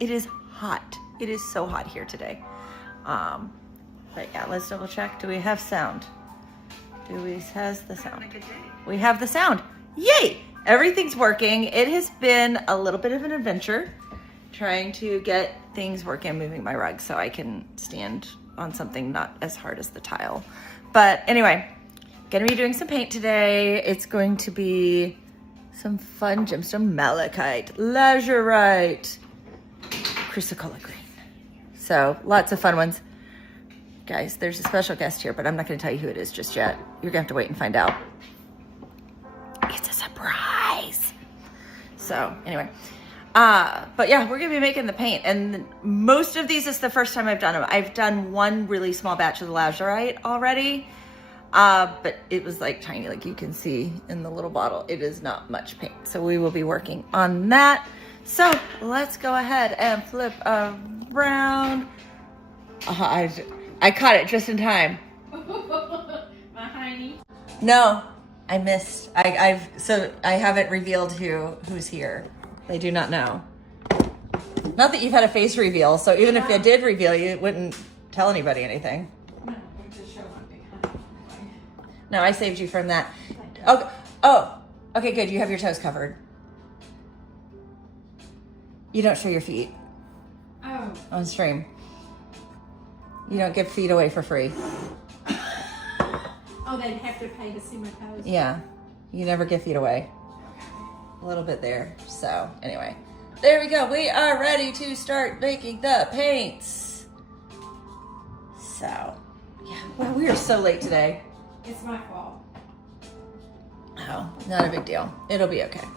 It is hot. It is so hot here today. But yeah, let's double check. Do we have sound? Has the sound? We have the sound. Yay! Everything's working. It has been a little bit of an adventure trying to get things working, moving my rug so I can stand on something not as hard as the tile. But anyway, gonna be doing some paint today. It's going to be some fun gemstone malachite, lazurite, chrysocolor green. So lots of fun ones. Guys, there's a special guest here, but I'm not gonna tell you who it is just yet. You're gonna have to wait and find out. It's a surprise. So anyway, but yeah, we're gonna be making the paint, and most of these is the first time I've done them. I've done one really small batch of the lazurite already, but it was like tiny, like you can see in the little bottle. It is not much paint, so we will be working on that. So let's go ahead and flip around. I caught it just in time. My honey. No, I missed. I haven't revealed who's here. They do not know. Not that you've had a face reveal, so even if you did reveal, you wouldn't tell anybody anything. No, I'm just showing my big honey. No, I saved you from that. Oh, okay, good. You have your toes covered. You don't show your feet on stream. You don't give feet away for free. Oh, they'd have to pay to see my toes? Yeah, you never give feet away. A little bit there. So anyway, there we go. We are ready to start making the paints. So yeah, well, we are so late today. It's my fault. Oh, not a big deal. It'll be okay.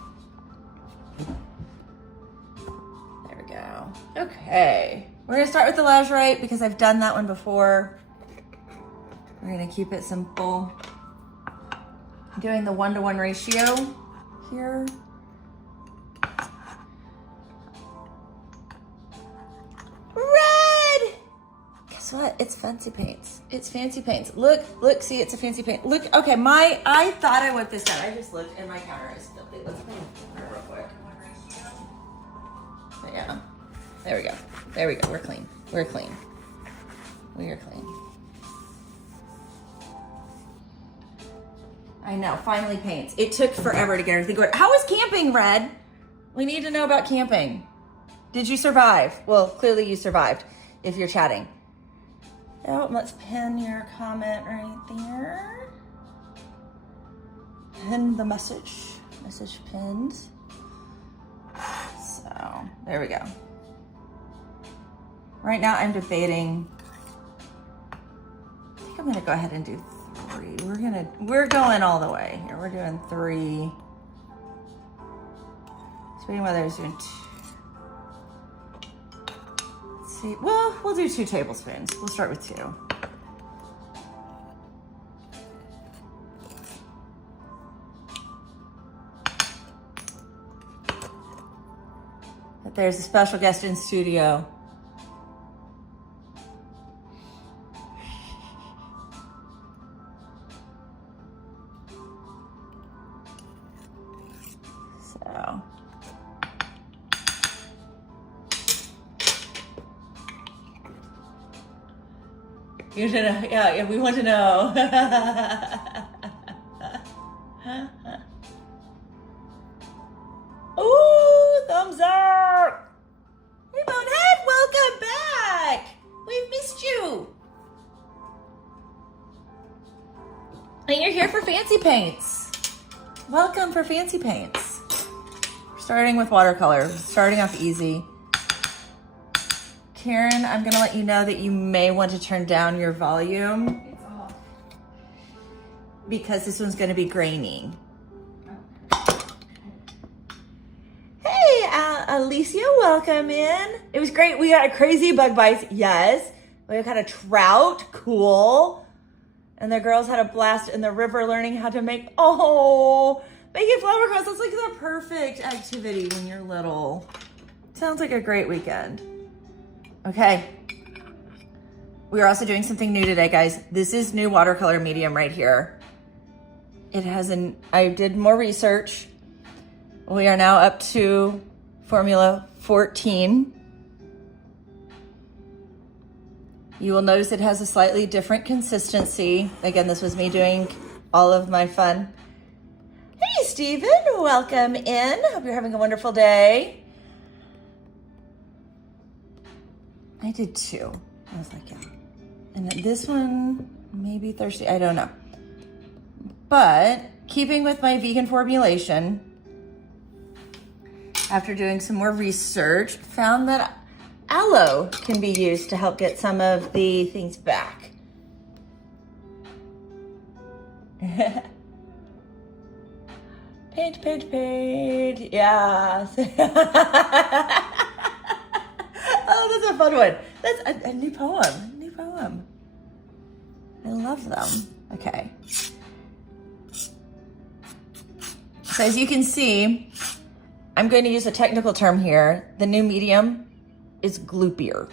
There we go. Okay. We're gonna start with the lazurite because I've done that one before. We're gonna keep it simple. I'm doing the 1-to-1 ratio here. Red! Guess what? It's fancy paints. It's fancy paints. Look, see, it's a fancy paint. Look, okay, I thought I went this down. I just looked and my counter is filthy. Let's clean it real quick. But yeah, there we go. There we go. We're clean. We're clean. We are clean. I know. Finally paints. It took forever to get everything going. How was camping, Red? We need to know about camping. Did you survive? Well, clearly you survived if you're chatting. Oh, let's pin your comment right there. Pin the message. Message pinned. So there we go. Right now I'm debating, I think I'm gonna go ahead and do 3. We're going all the way here. We're doing 3. Debating whether I was doing 2. Let's see, well, we'll do 2 tablespoons. We'll start with 2. But there's a special guest in studio. So. You want to know? Yeah, we want to know. Ooh, thumbs up. Hey, Bonehead, welcome back. We've missed you. And you're here for fancy paints. Welcome for fancy paints. We're starting with watercolor, starting off easy. Karen, I'm gonna let you know that you may want to turn down your volume It's off. because this one's gonna be grainy. Hey, Alicia, welcome in. It was great. We got a crazy bug bites, yes. We got a trout, cool. And the girls had a blast in the river learning how to make, making flower crowns. That's like the perfect activity when you're little. Sounds like a great weekend. Okay. We are also doing something new today, guys. This is new watercolor medium right here. It has I did more research. We are now up to Formula 14. You will notice it has a slightly different consistency. Again, this was me doing all of my fun. Hey, Stephen, welcome in. Hope you're having a wonderful day. I did too. I was like, yeah. And then this one, maybe thirsty, I don't know. But keeping with my vegan formulation, after doing some more research, found that aloe can be used to help get some of the things back. Paint, paint, paint. Yeah. Oh, that's a fun one. That's a new poem. New poem. I love them. Okay. So as you can see, I'm going to use a technical term here. The new medium is gloopier.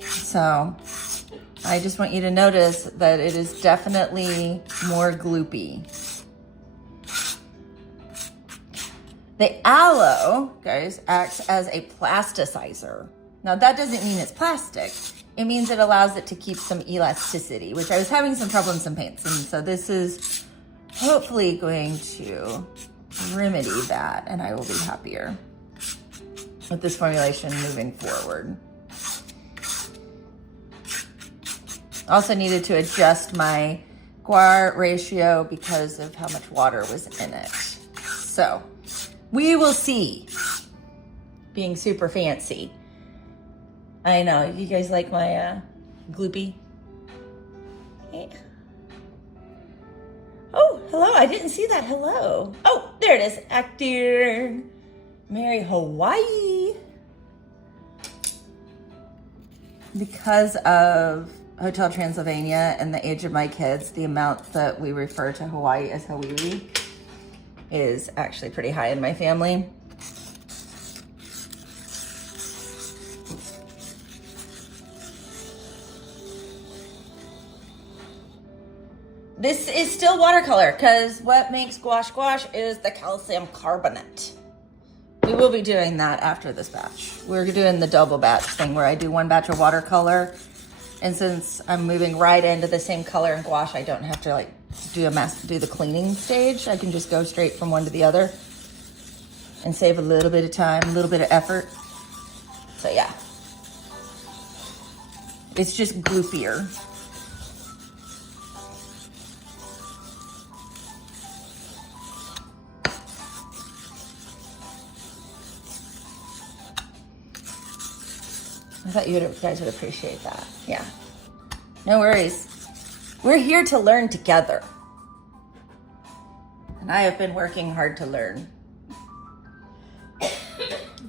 So I just want you to notice that it is definitely more gloopy. The aloe, guys, acts as a plasticizer. Now that doesn't mean it's plastic. It means it allows it to keep some elasticity, which I was having some trouble in some paints. And so this is hopefully going to remedy that, and I will be happier with this formulation moving forward. Also needed to adjust my guar ratio because of how much water was in it. So we will see. Being super fancy. I know, you guys like my gloopy? Yeah. Oh, hello, I didn't see that, hello. Oh, there it is, acting. Mary Hawaii. Because of Hotel Transylvania and the age of my kids, the amount that we refer to Hawaii as Hawaii is actually pretty high in my family. This is still watercolor because what makes gouache gouache is the calcium carbonate. We will be doing that after this batch. We're doing the double batch thing where I do one batch of watercolor, and since I'm moving right into the same color in gouache, I don't have to like do the cleaning stage. I can just go straight from one to the other and save a little bit of time, a little bit of effort. So yeah, it's just gloopier. I thought you guys would appreciate that. Yeah. No worries. We're here to learn together. And I have been working hard to learn.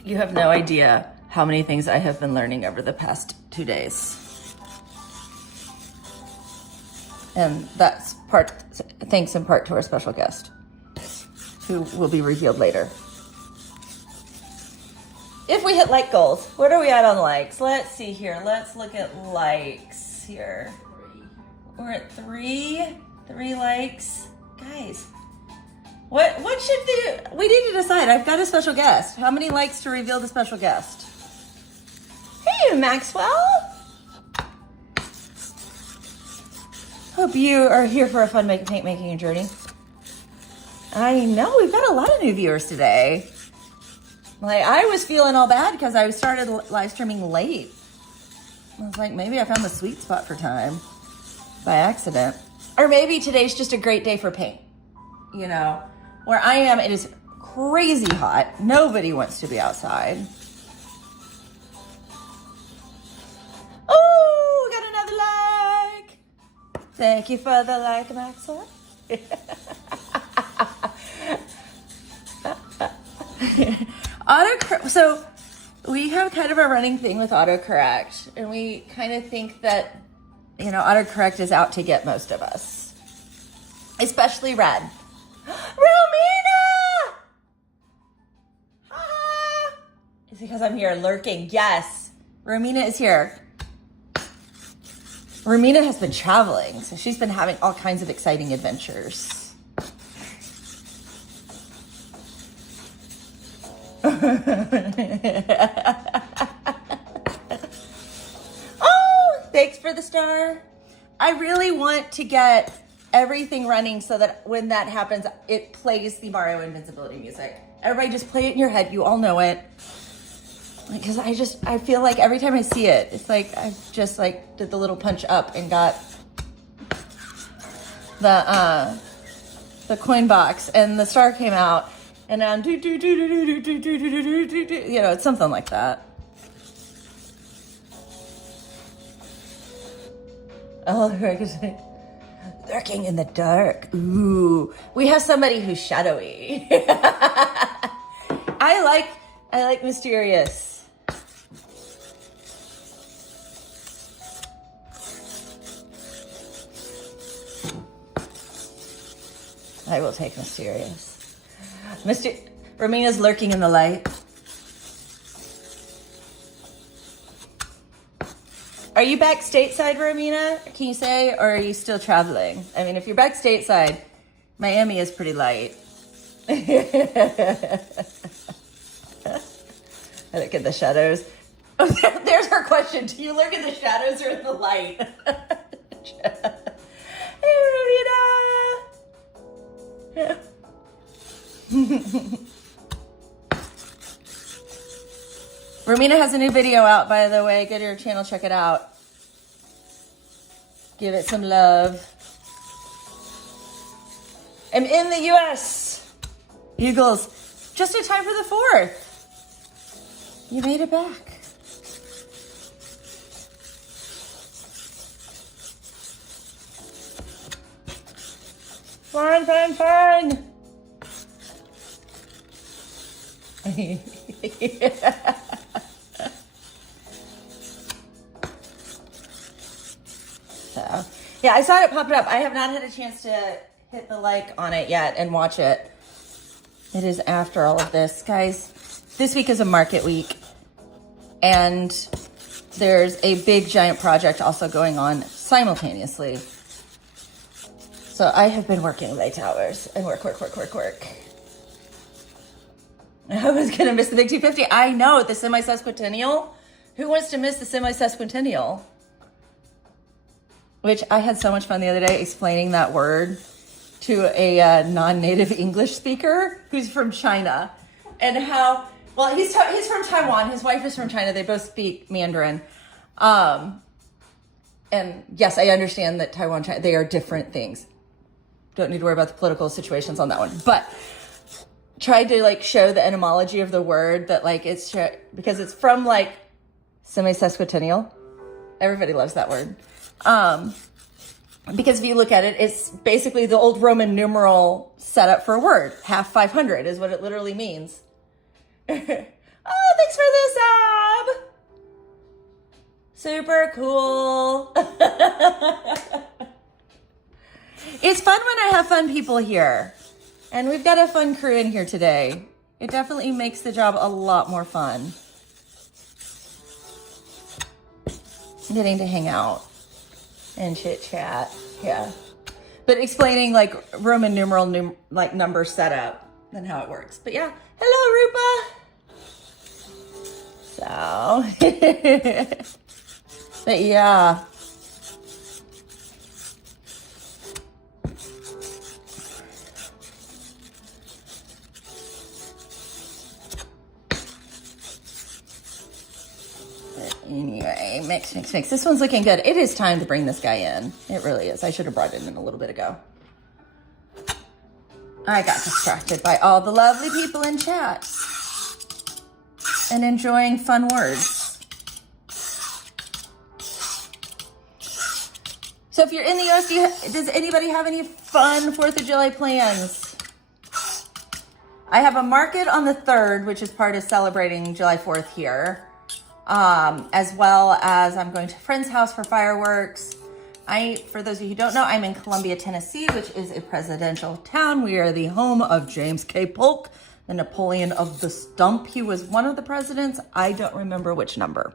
You have no idea how many things I have been learning over the past 2 days. And that's thanks in part to our special guest, who will be revealed later. If we hit like goals, what are we at on likes? Let's see here. Let's look at likes here. We're at 3 likes. Guys, what should we need to decide. I've got a special guest. How many likes to reveal the special guest? Hey, Maxwell. Hope you are here for a fun paint making journey. I know, we've got a lot of new viewers today. Like, I was feeling all bad because I started live streaming late. I was like, maybe I found the sweet spot for time by accident. Or maybe today's just a great day for paint. You know, where I am, it is crazy hot. Nobody wants to be outside. Oh, we got another like. Thank you for the like, Maxwell. So we have kind of a running thing with autocorrect, and we kind of think that, you know, autocorrect is out to get most of us, especially red. Romina! It's because I'm here lurking. Yes, Romina is here. Romina has been traveling, so she's been having all kinds of exciting adventures. star. I really want to get everything running so that when that happens, it plays the Mario Invincibility music. Everybody just play it in your head. You all know it. Because I feel like every time I see it, it's like I just like did the little punch up and got the coin box and the star came out and now it's something like that. Oh, lurking in the dark. Ooh, we have somebody who's shadowy. I like mysterious. I will take mysterious. Romina's lurking in the light. Are you back stateside, Romina? Can you say, or are you still traveling? I mean, if you're back stateside, Miami is pretty light. I look at the shadows. Oh, there's her question. Do you look at the shadows or in the light? Hey, Romina. Romina has a new video out, by the way. Go to her channel, check it out. Give it some love. I'm in the US. Eagles, just in time for the 4th. You made it back. Fun, fun, fun. So, yeah, I saw it pop up. I have not had a chance to hit the like on it yet and watch it. It is after all of this. Guys, this week is a market week. And there's a big giant project also going on simultaneously. So I have been working late hours and work. I was going to miss the big 250. I know, the semi-sesquicentennial. Who wants to miss the semi-sesquicentennial? Which I had so much fun the other day explaining that word to a non-native English speaker who's from China. And how, well, he's from Taiwan. His wife is from China. They both speak Mandarin. And yes, I understand that Taiwan, China, they are different things. Don't need to worry about the political situations on that one. But tried to like show the etymology of the word that like it's because it's from like semi-sesquicentennial. Everybody loves that word. Because if you look at it, it's basically the old Roman numeral setup for a word. Half 500 is what it literally means. Oh, thanks for the sub. Super cool. It's fun when I have fun people here. And we've got a fun crew in here today. It definitely makes the job a lot more fun. Getting to hang out and chit chat. Yeah. But explaining like Roman numeral, like number setup and how it works. But yeah. Hello, Rupa. So. But yeah. Anyway, mix. This one's looking good. It is time to bring this guy in. It really is. I should have brought it in a little bit ago. I got distracted by all the lovely people in chat and enjoying fun words. So if you're in the US, does anybody have any fun 4th of July plans? I have a market on the 3rd, which is part of celebrating July 4th here. As well as I'm going to a friend's house for fireworks. For those of you who don't know, I'm in Columbia, Tennessee, which is a presidential town. We are the home of James K. Polk, the Napoleon of the Stump. He was one of the presidents. I don't remember which number.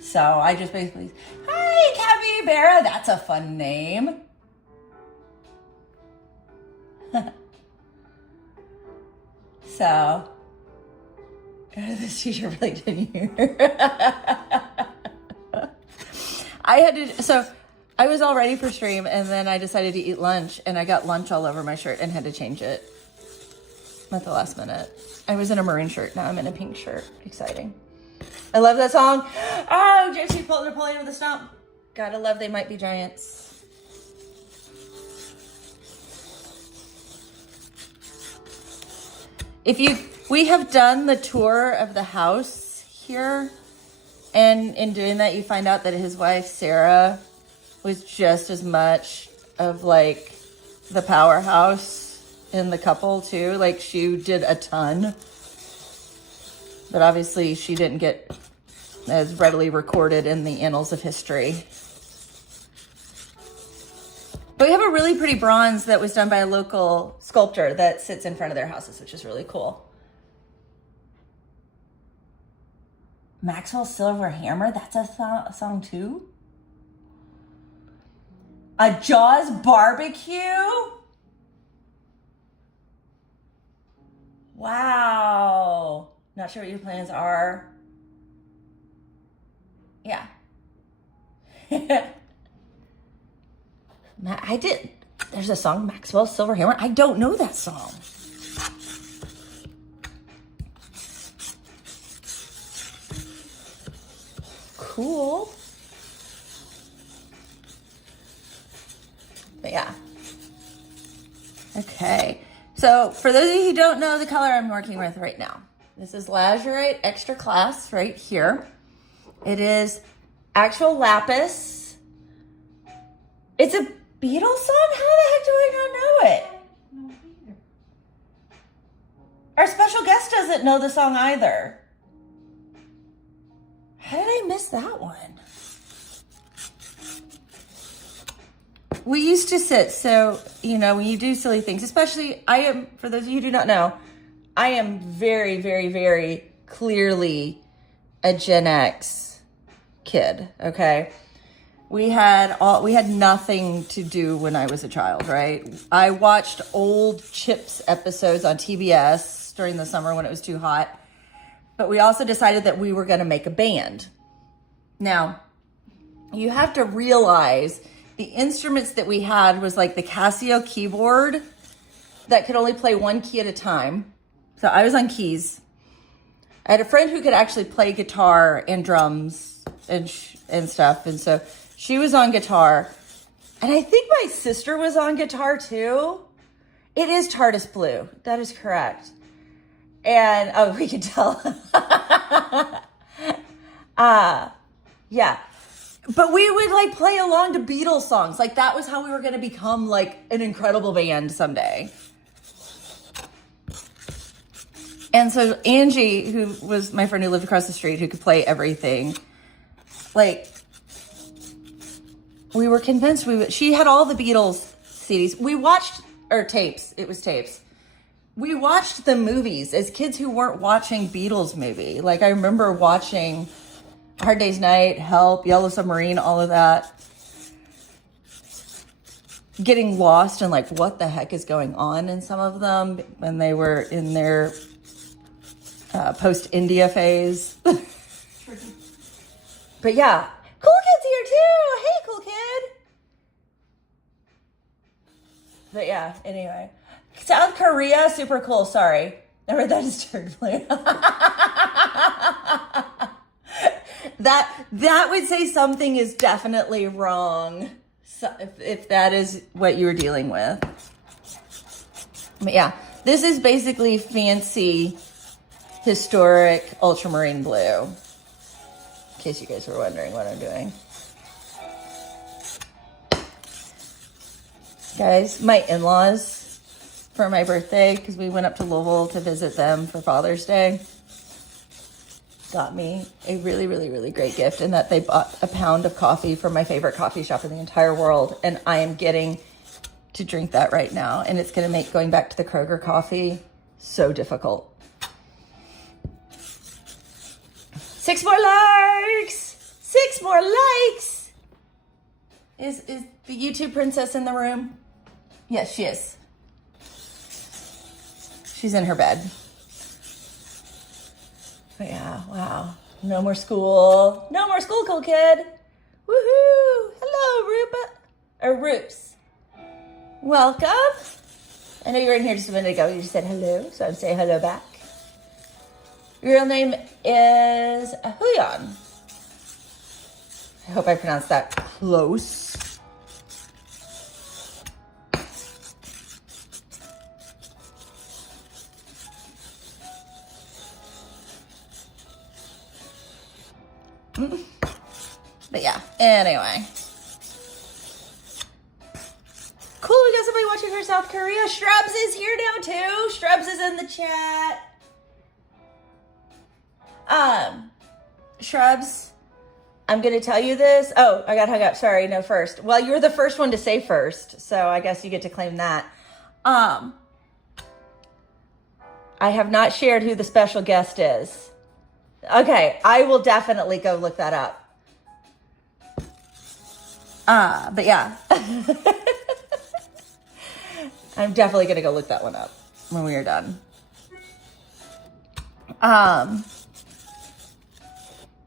So I just basically, hi, Capybara. That's a fun name. So This t-shirt really didn't hear. I was all ready for stream, and then I decided to eat lunch, and I got lunch all over my shirt and had to change it at the last minute. I was in a maroon shirt. Now I'm in a pink shirt. Exciting. I love that song. Oh, JC pulled Napoleon with a stomp. Gotta love They Might Be Giants. We have done the tour of the house here, and in doing that, you find out that his wife, Sarah, was just as much of like the powerhouse in the couple too. Like she did a ton, but obviously she didn't get as readily recorded in the annals of history. But we have a really pretty bronze that was done by a local sculptor that sits in front of their houses, which is really cool. Maxwell Silver Hammer, that's a song too? A Jaws barbecue? Wow. Not sure what your plans are. Yeah. There's a song, Maxwell Silver Hammer. I don't know that song. Cool. But yeah. Okay. So for those of you who don't know the color I'm working with right now, this is Lazurite Extra Class right here. It is actual lapis. It's a Beatles song? How the heck do I not know it? No, either. Our special guest doesn't know the song either. How did I miss that one? We used to sit, so, when you do silly things, especially, for those of you who do not know, I am very, very, very clearly a Gen X kid, okay? We had nothing to do when I was a child, right? I watched old Chips episodes on TBS during the summer when it was too hot. But we also decided that we were going to make a band. Now, you have to realize the instruments that we had was like the Casio keyboard that could only play one key at a time. So I was on keys. I had a friend who could actually play guitar and drums and stuff. And so she was on guitar. And I think my sister was on guitar too. It is TARDIS Blue. That is correct. And, we can tell. Yeah. But we would play along to Beatles songs. That was how we were going to become an incredible band someday. And so Angie, who was my friend who lived across the street, who could play everything, we were convinced she had all the Beatles CDs. We watched, or tapes. It was tapes. We watched the movies as kids who weren't watching Beatles movie. I remember watching Hard Day's Night, Help, Yellow Submarine, all of that. Getting lost in what the heck is going on in some of them when they were in their post-India phase. But yeah, Cool Kid's here too. Hey, Cool Kid. But yeah, anyway. South Korea, super cool. Sorry. I read that as turd blue. That would say something is definitely wrong. So if that is what you were dealing with. But yeah, this is basically fancy, historic ultramarine blue. In case you guys were wondering what I'm doing. Guys, my in-laws, for my birthday, because we went up to Louisville to visit them for Father's Day, got me a really, really, really great gift, in that they bought a pound of coffee from my favorite coffee shop in the entire world, and I am getting to drink that right now, and it's going to make going back to the Kroger coffee so difficult. 6 more likes! 6 more likes! Is the YouTube princess in the room? Yes, she is. She's in her bed. Yeah, wow. No more school. No more school, cool kid. Woohoo! Hello, Rupa. Or Roops. Welcome. I know you were in here just a minute ago. You just said hello, so I'm saying hello back. Your real name is Huyan. I hope I pronounced that close. But yeah, anyway. Cool, we got somebody watching from South Korea. Shrubs is here now too. Shrubs is in the chat. Shrubs, I'm gonna tell you this. Oh, I got hung up. Sorry, no first. Well, you were the first one to say first, so I guess you get to claim that. I have not shared who the special guest is. Okay, I will definitely go look that up. But yeah. I'm definitely gonna go look that one up when we are done.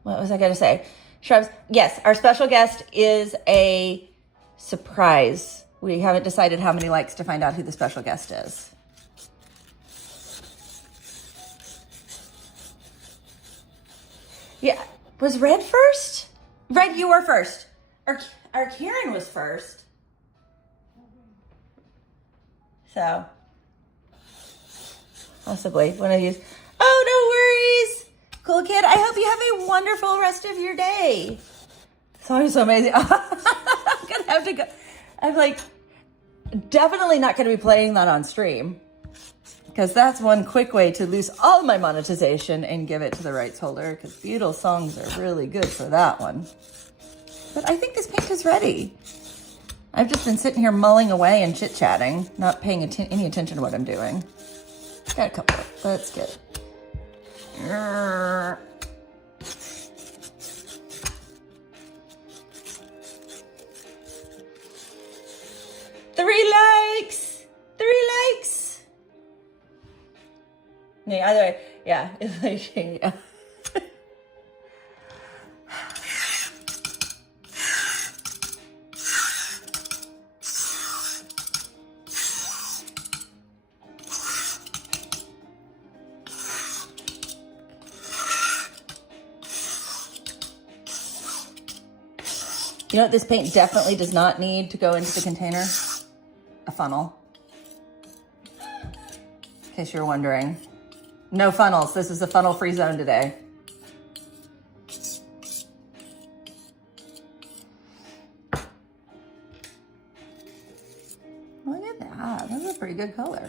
What was I gonna say? Shrubs. Yes, our special guest is a surprise. We haven't decided how many likes to find out who the special guest is. Yeah, was Red first? Red, you were first. Our Karen was first. So, possibly one of these. Oh, no worries. Cool kid. I hope you have a wonderful rest of your day. It's always so amazing. I'm going to have to go. I'm like, definitely not going to be playing that on stream. Because that's one quick way to lose all my monetization and give it to the rights holder. Because Beatles songs are really good for that one. But I think this paint is ready. I've just been sitting here mulling away and chit-chatting, not paying any attention to what I'm doing. Got a couple. That's good. 3 likes! 3 likes! Yeah, either way, yeah. It's like, yeah. You know what this paint definitely does not need to go into the container? A funnel. In case you're wondering. No funnels. This is a funnel-free zone today. Look at that. That's a pretty good color.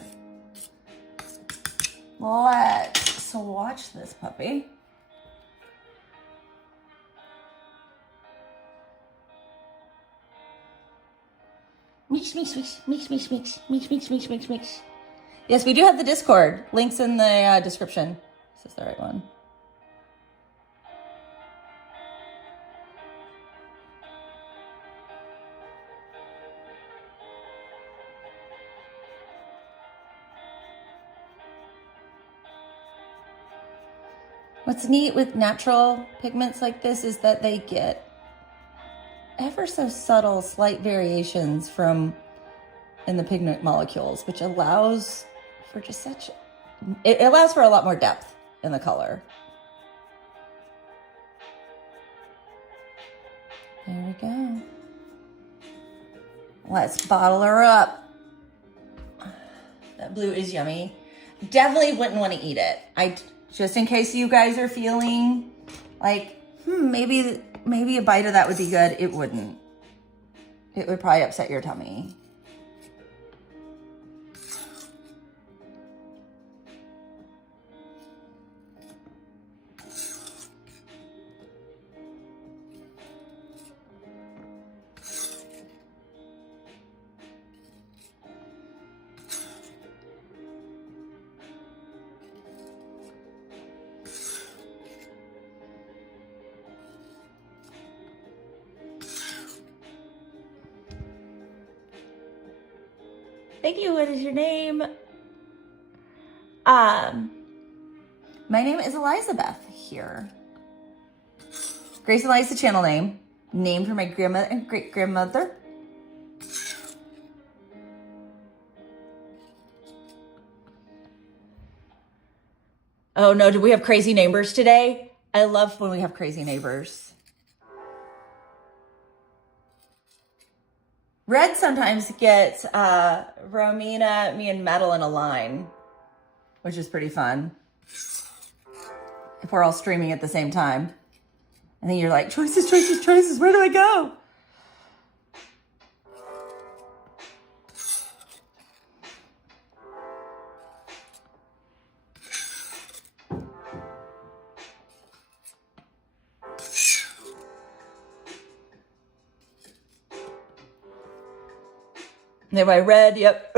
Let's swatch this puppy. Mix, mix, mix, mix, mix, mix, mix, mix, mix, mix, mix. Yes, we do have the Discord. Links in the description. Is this the right one? What's neat with natural pigments like this is that they get ever so subtle, slight variations in the pigment molecules, which allows for just it allows for a lot more depth in the color. There we go. Let's bottle her up. That blue is yummy. Definitely wouldn't want to eat it. Just in case you guys are feeling like, maybe a bite of that would be good. It wouldn't. It would probably upset your tummy. Thank you. What is your name? My name is Elizabeth here. Grace and Eli's the channel name, named for my grandmother and great-grandmother. Oh no, do we have crazy neighbors today? I love when we have crazy neighbors. Red sometimes gets Romina, me, and Metal in a line, which is pretty fun. If we're all streaming at the same time. And then you're like, choices, choices, choices, where do I go? Neighbor red, yep.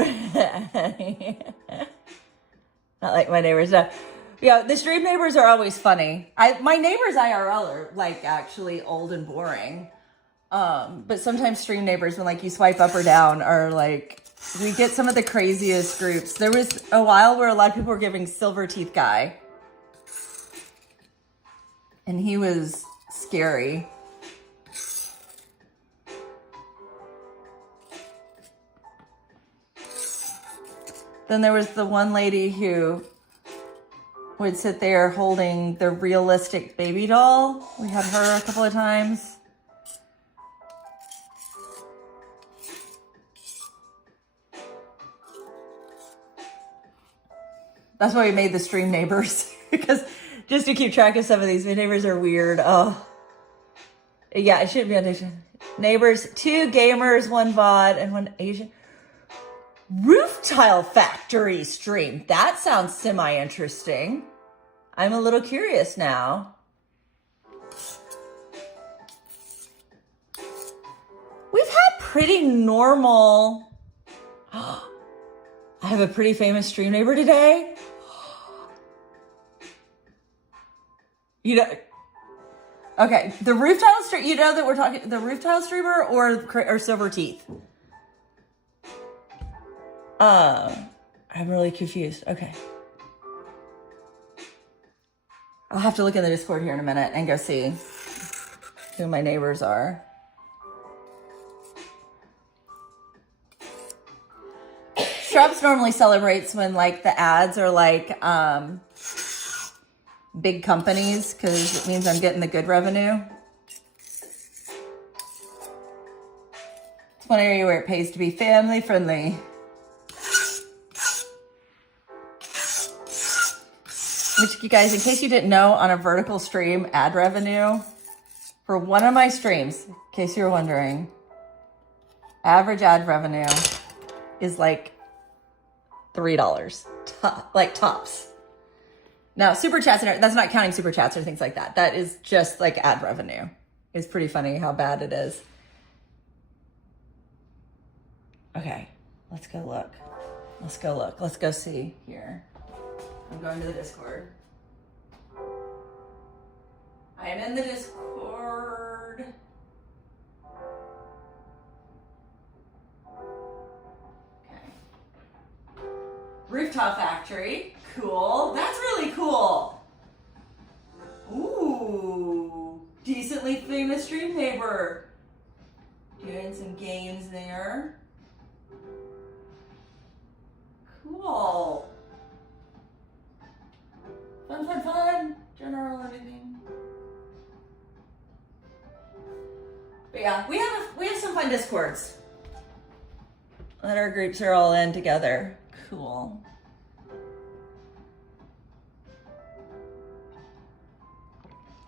Not like my neighbors. No. Yeah, the stream neighbors are always funny. My neighbors IRL are like actually old and boring. But sometimes stream neighbors, when like you swipe up or down, are like, we get some of the craziest groups. There was a while where a lot of people were giving Silver Teeth Guy. And he was scary. Then there was the one lady who would sit there holding the realistic baby doll. We had her a couple of times. That's why we made the stream neighbors, because just to keep track of some of these, my neighbors are weird. Oh, yeah, it shouldn't be on Asian. Neighbors, 2 gamers, 1 VOD, and 1 Asian. Roof tile factory stream. That sounds semi-interesting. I'm a little curious now. We've had pretty normal. I have a pretty famous stream neighbor today. You know, okay, the roof tile stream. You know that we're talking the roof tile streamer or Silver Teeth. I'm really confused. Okay. I'll have to look in the Discord here in a minute and go see who my neighbors are. Straps normally celebrates when like the ads are like big companies, because it means I'm getting the good revenue. It's one area where it pays to be family friendly. Which, you guys, in case you didn't know, on a vertical stream, ad revenue for one of my streams, in case you were wondering, average ad revenue is like $3, like tops. Now, super chats, that's not counting super chats or things like that. That is just like ad revenue. It's pretty funny how bad it is. Okay, let's go look. Let's go look. Let's go see here. I'm going to the Discord. I am in the Discord. Okay. Rooftop factory. Cool. That's really cool. Ooh. Decently famous stream neighbor. Doing some games there. Cool. Fun, fun, fun. General everything. But yeah, we have some fun Discords that our groups are all in together. Cool.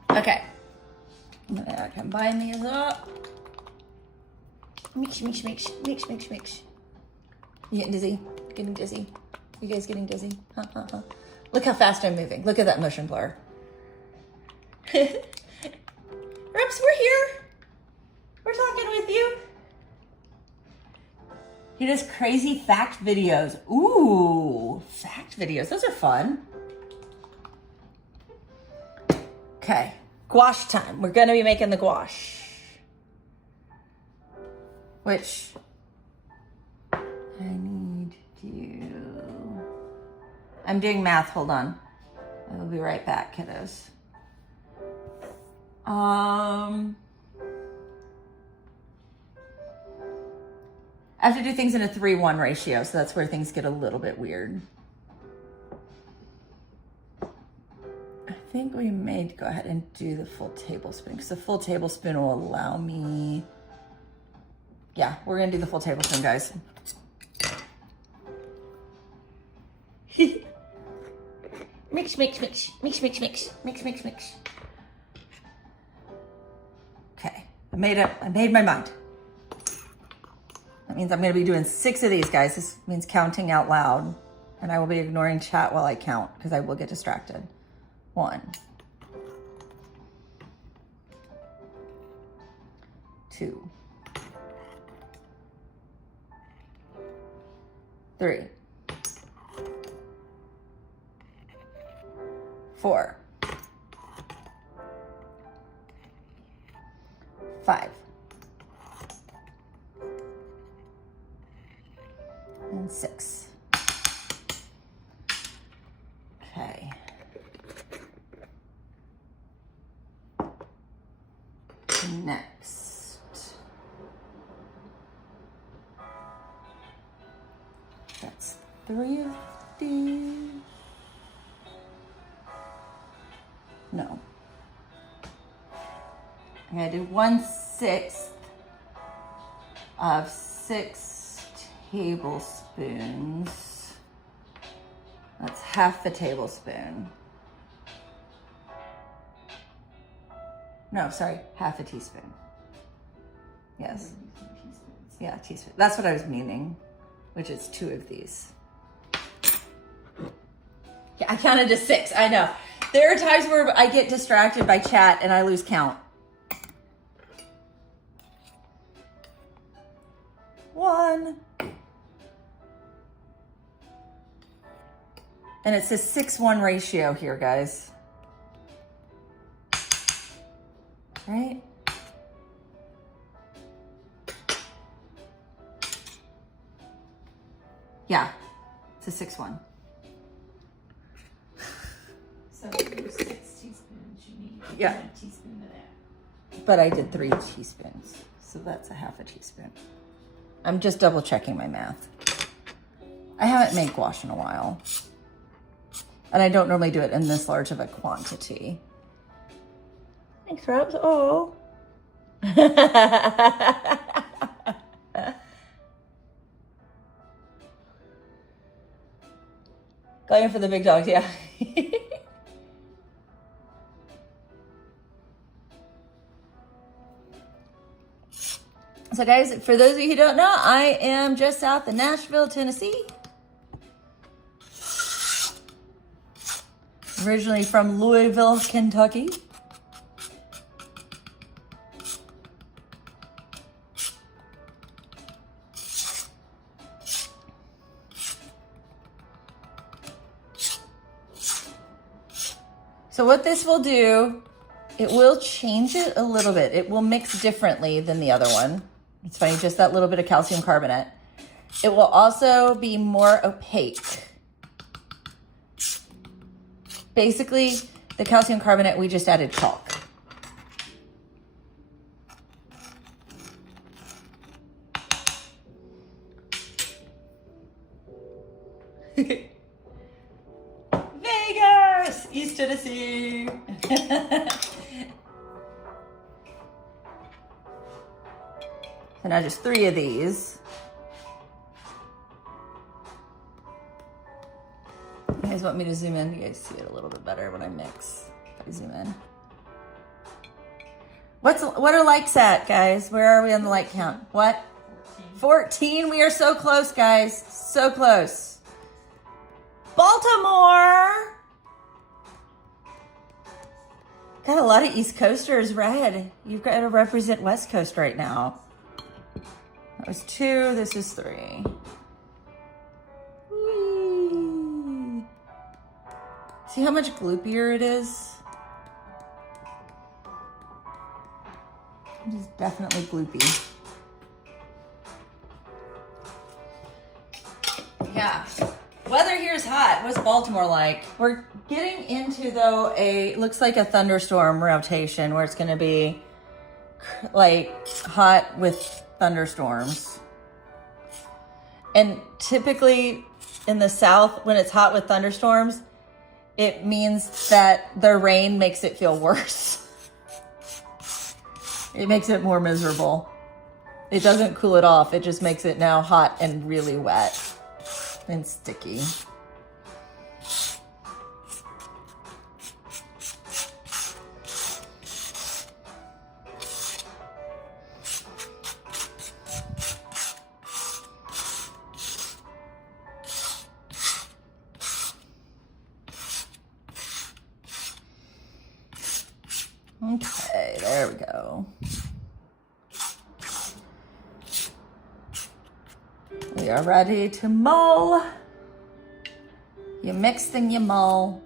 Okay. I'm gonna combine these up. Mix, mix, mix, mix, mix, mix. You getting dizzy? Getting dizzy? You guys getting dizzy? Huh, huh, huh. Look how fast I'm moving. Look at that motion blur. Reps, we're here. We're talking with you. He does crazy fact videos. Ooh, fact videos. Those are fun. Okay, gouache time. We're going to be making the gouache. Which I need to... I'm doing math. Hold on. I will be right back, kiddos. I have to do things in a 3:1 ratio, so that's where things get a little bit weird. I think we may go ahead and do the full tablespoon, because the full tablespoon will allow me. Yeah, we're gonna do the full tablespoon, guys. Mix, mix, mix, mix, mix, mix, mix, mix, mix. Okay, I made my mind. That means I'm gonna be doing 6 of these, guys. This means counting out loud. And I will be ignoring chat while I count, because I will get distracted. 1, 2, 3, 4, 5, and 6. Okay. Next. That's 3 of these. No. I'm gonna do 1/6 of 6 tablespoons. That's half a tablespoon. No, sorry, half a teaspoon. Yes. Yeah, teaspoon. That's what I was meaning, which is 2 of these. Yeah, I counted to 6, I know. There are times where I get distracted by chat and I lose count. 1. And it's a 6:1 ratio here, guys. Right? Yeah, it's a 6:1. So there's 6 teaspoons you need. Yeah. 1 teaspoon of that. But I did 3 teaspoons, so that's a half a teaspoon. I'm just double checking my math. I haven't made gouache in a while. And I don't normally do it in this large of a quantity. Thanks, Robs. Oh. Going for the big dogs, yeah. So guys, for those of you who don't know, I am just south of Nashville, Tennessee. Originally from Louisville, Kentucky. So what this will do, it will change it a little bit. It will mix differently than the other one. It's funny, just that little bit of calcium carbonate. It will also be more opaque. Basically, the calcium carbonate, we just added chalk. Vegas, East Tennessee. So now just 3 of these. You guys want me to zoom in? You guys see it a little bit better when I mix. If I zoom in. What are likes at, guys? Where are we on the like count? What? 14. We are so close, guys. So close. Baltimore. Got a lot of East Coasters red. You've got to represent West Coast right now. That was 2. This is 3. Whee. See how much gloopier it is? It is definitely gloopy. Yeah. Weather here weather's hot. What's Baltimore like? We're getting into, though, looks like a thunderstorm rotation where it's going to be like hot with thunderstorms. And typically in the South, when it's hot with thunderstorms, it means that the rain makes it feel worse. It makes it more miserable. It doesn't cool it off. It just makes it now hot and really wet and sticky. Okay, there we go. We are ready to mull. You mix and you mull.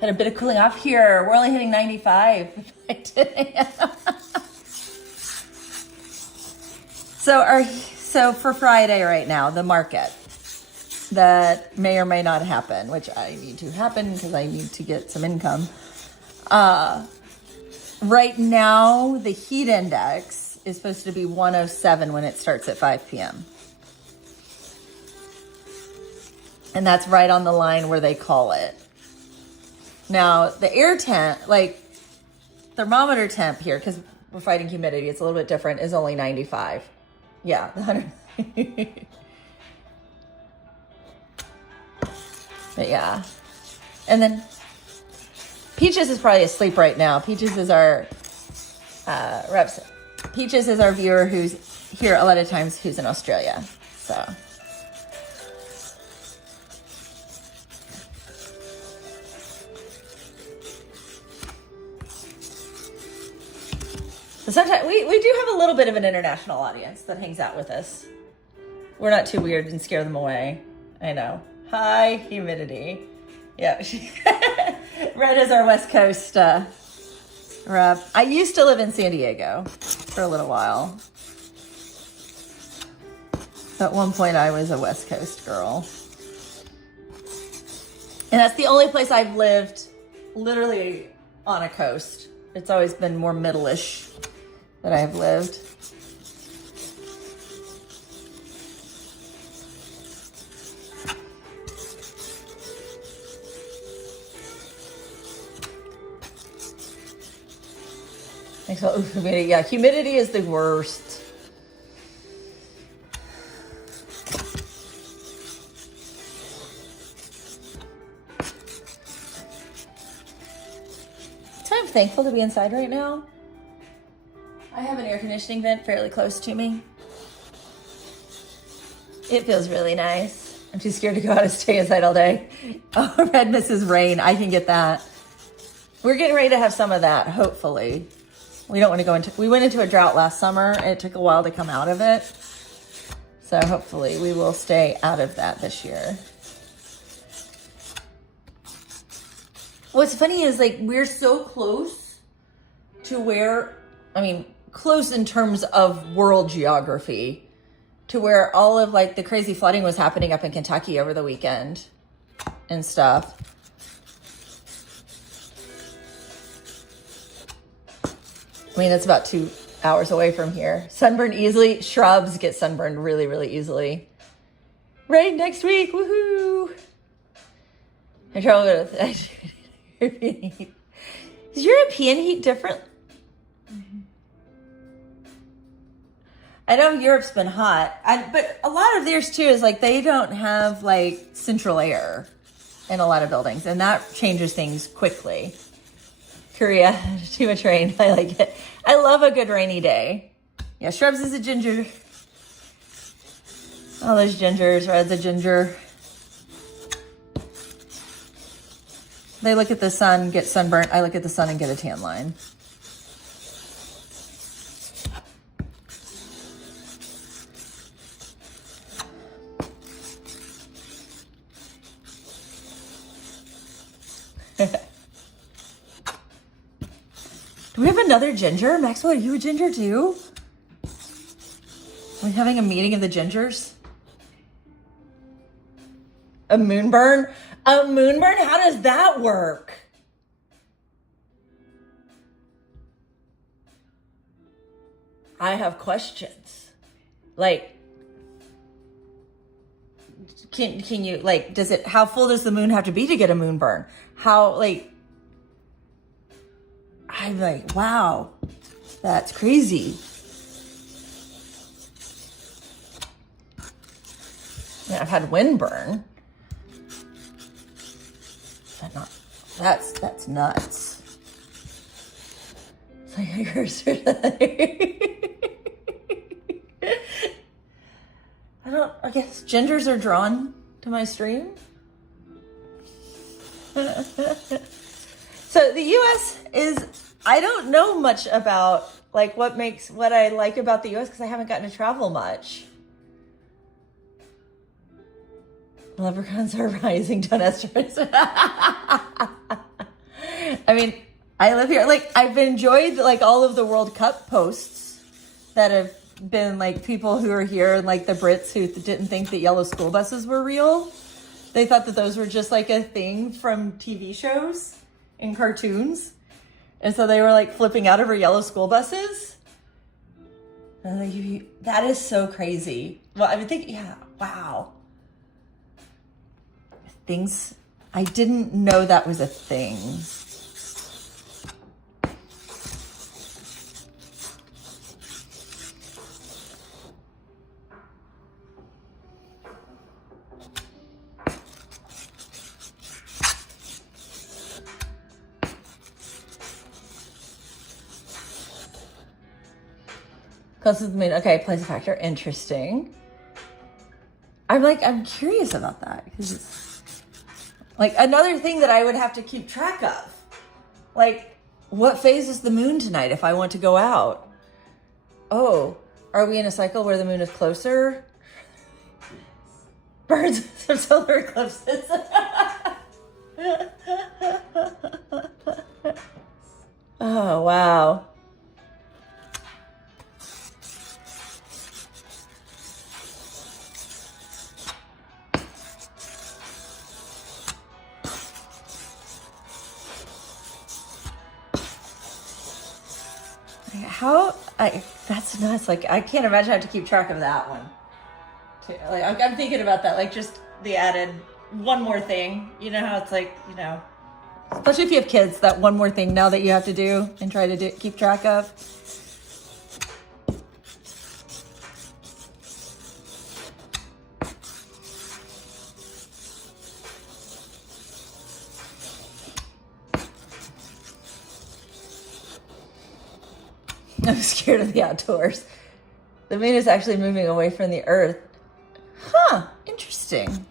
Had a bit of cooling off here. We're only hitting 95 today. So for Friday right now, the market that may or may not happen, which I need to happen because I need to get some income. Right now, the heat index is supposed to be 107 when it starts at 5 p.m. And that's right on the line where they call it. Now, the air temp, like thermometer temp here, because we're fighting humidity, it's a little bit different, is only 95. Yeah, the 100. But yeah. And then Peaches is probably asleep right now. Peaches is our reps. Peaches is our viewer who's here a lot of times who's in Australia. So sometimes we do have a little bit of an international audience that hangs out with us. We're not too weird and scare them away. I know. High humidity. Yeah. Red is our West Coast rep. I used to live in San Diego for a little while. At one point I was a West Coast girl. And that's the only place I've lived literally on a coast. It's always been more middle-ish that I've lived. Humidity. Yeah, humidity is the worst. So I'm thankful to be inside right now. I have an air conditioning vent fairly close to me. It feels really nice. I'm too scared to go out and stay inside all day. Oh, red misses rain. I can get that. We're getting ready to have some of that, hopefully. We don't want to go into, we went into a drought last summer and it took a while to come out of it. So hopefully we will stay out of that this year. What's funny is like we're so close to where, I mean, close in terms of world geography to where all of like the crazy flooding was happening up in Kentucky over the weekend and stuff. I mean, it's about 2 hours away from here. Sunburn easily. Shrubs get sunburned really, really easily. Rain next week. Woohoo. I travel with European heat. Is European heat different? Mm-hmm. I know Europe's been hot, but a lot of theirs too is like they don't have like central air in a lot of buildings, and that changes things quickly. Korea, too much rain. I like it. I love a good rainy day. Yeah, shrubs is a ginger. All those gingers, red's a ginger. They look at the sun, get sunburnt. I look at the sun and get a tan line. Do we have another ginger? Maxwell, are you a ginger too? Are we having a meeting of the gingers? A moonburn? A moonburn? How does that work? I have questions. Like, can you, like, how full does the moon have to be to get a moonburn? How, like, I'm like, wow, that's crazy. I mean, I've had windburn, but not, that's nuts. It's like, I guess gingers are drawn to my stream. So the US is, I don't know much about like what I like about the US because I haven't gotten to travel much. Leprechauns are rising, don't estimate. I mean, I live here. Like, I've enjoyed like all of the World Cup posts that have been like people who are here and like the Brits who didn't think that yellow school buses were real. They thought that those were just like a thing from TV shows and cartoons. And so they were like flipping out over yellow school buses. And like, that is so crazy. Well, I would think, yeah, wow. Things, I didn't know that was a thing. Closest to the moon. Okay, plays a factor. Interesting. I'm curious about that because it's like another thing that I would have to keep track of. Like, what phase is the moon tonight if I want to go out? Oh, are we in a cycle where the moon is closer? Birds of solar eclipses. Oh, wow. That's nuts. Like, I can't imagine I have to keep track of that one. Like, I'm thinking about that. Like, just the added one more thing. You know how it's like, you know, especially if you have kids, that one more thing now that you have to do and try to keep track of. I'm scared of the outdoors. The moon is actually moving away from the earth. Huh, interesting.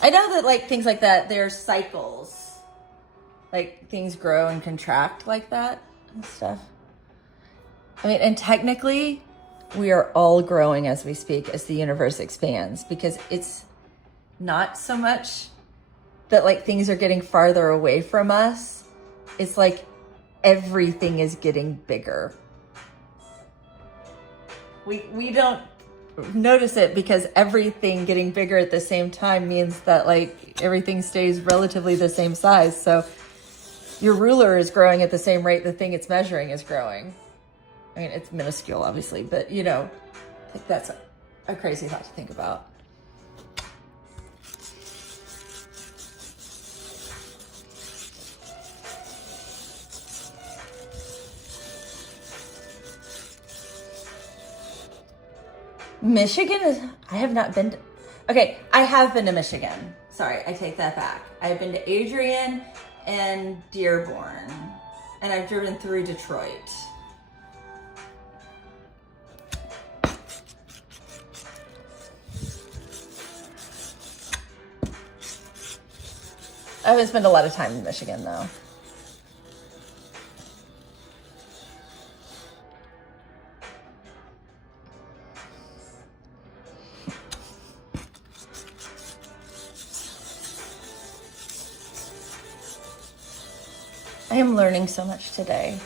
I know that like things like that, there's cycles. Like things grow and contract like that and stuff. I mean, and technically we are all growing as we speak as the universe expands because it's not so much that like things are getting farther away from us. It's like everything is getting bigger. We don't notice it because everything getting bigger at the same time means that like everything stays relatively the same size. So your ruler is growing at the same rate the thing it's measuring is growing. I mean, it's minuscule, obviously, but you know, I think that's a crazy thought to think about. Michigan is, I have not been to, okay, I have been to Michigan. Sorry, I take that back. I've been to Adrian and Dearborn, and I've driven through Detroit. I haven't spent a lot of time in Michigan, though. I am learning so much today.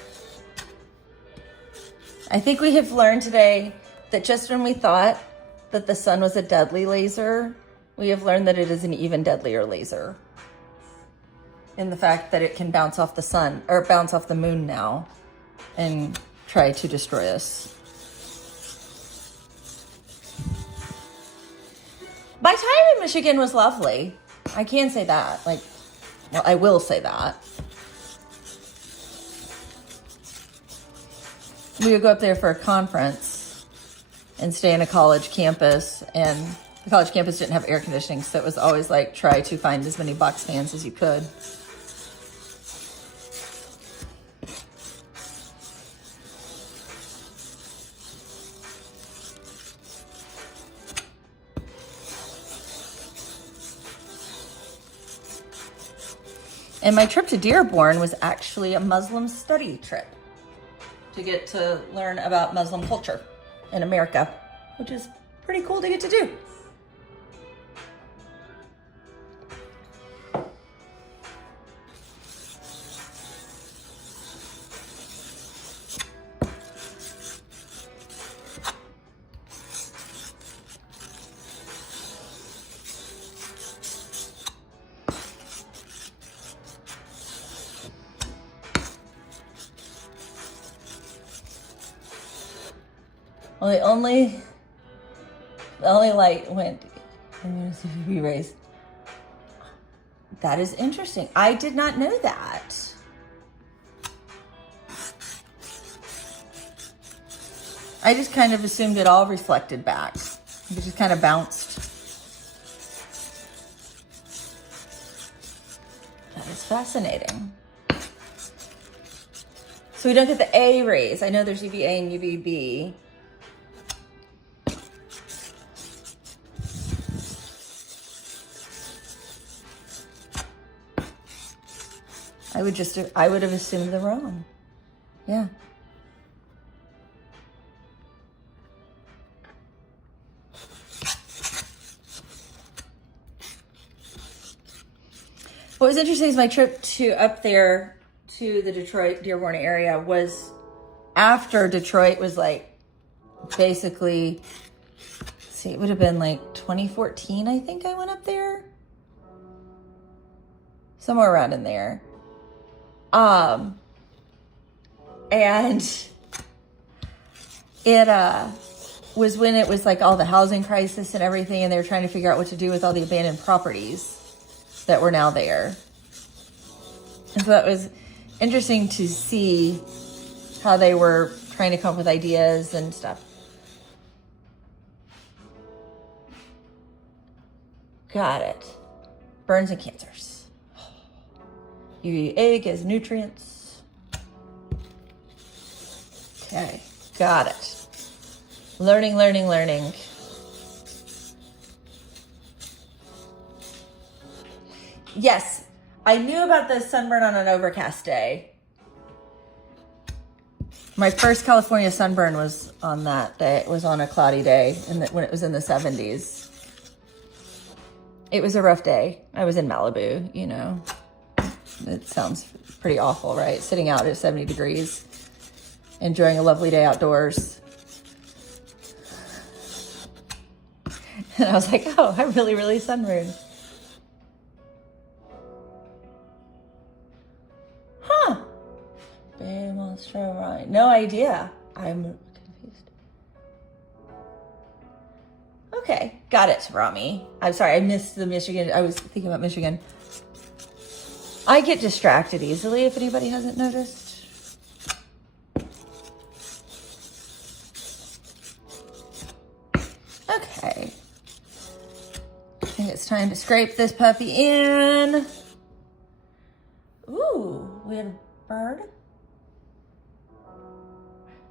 I think we have learned today that just when we thought that the sun was a deadly laser, we have learned that it is an even deadlier laser. In the fact that it can bounce off the sun, or bounce off the moon now, and try to destroy us. My time in Michigan was lovely. I can say that. Like, well, I will say that. We would go up there for a conference and stay in a college campus, and the college campus didn't have air conditioning, so it was always like try to find as many box fans as you could. And my trip to Dearborn was actually a Muslim study trip to get to learn about Muslim culture in America, which is pretty cool to get to do. Well, the only light went, I'm going to see if it erased. That is interesting. I did not know that. I just kind of assumed it all reflected back. It just kind of bounced. That is fascinating. So we don't get the A rays. I know there's UVA and UVB. I would have assumed the wrong. Yeah. What was interesting is my trip up there to the Detroit, Dearborn area was after Detroit was like basically, see, it would have been like 2014, I think I went up there. Somewhere around in there. And it was when it was like all the housing crisis and everything, and they were trying to figure out what to do with all the abandoned properties that were now there. And so that was interesting to see how they were trying to come up with ideas and stuff. Got it. Burns and cancers. UVA gives nutrients. Okay, got it. Learning. Yes, I knew about the sunburn on an overcast day. My first California sunburn was on that day. It was on a cloudy day when it was in the 70s. It was a rough day. I was in Malibu, you know. It sounds pretty awful, right? Sitting out at 70 degrees, enjoying a lovely day outdoors. And I was like, oh, I'm really sunburned. Huh. Bay Monster, right. No idea. I'm confused. Okay, got it, Rami. I'm sorry, I missed the Michigan. I was thinking about Michigan. I get distracted easily, if anybody hasn't noticed. Okay. I think it's time to scrape this puppy in. Ooh, we had a bird.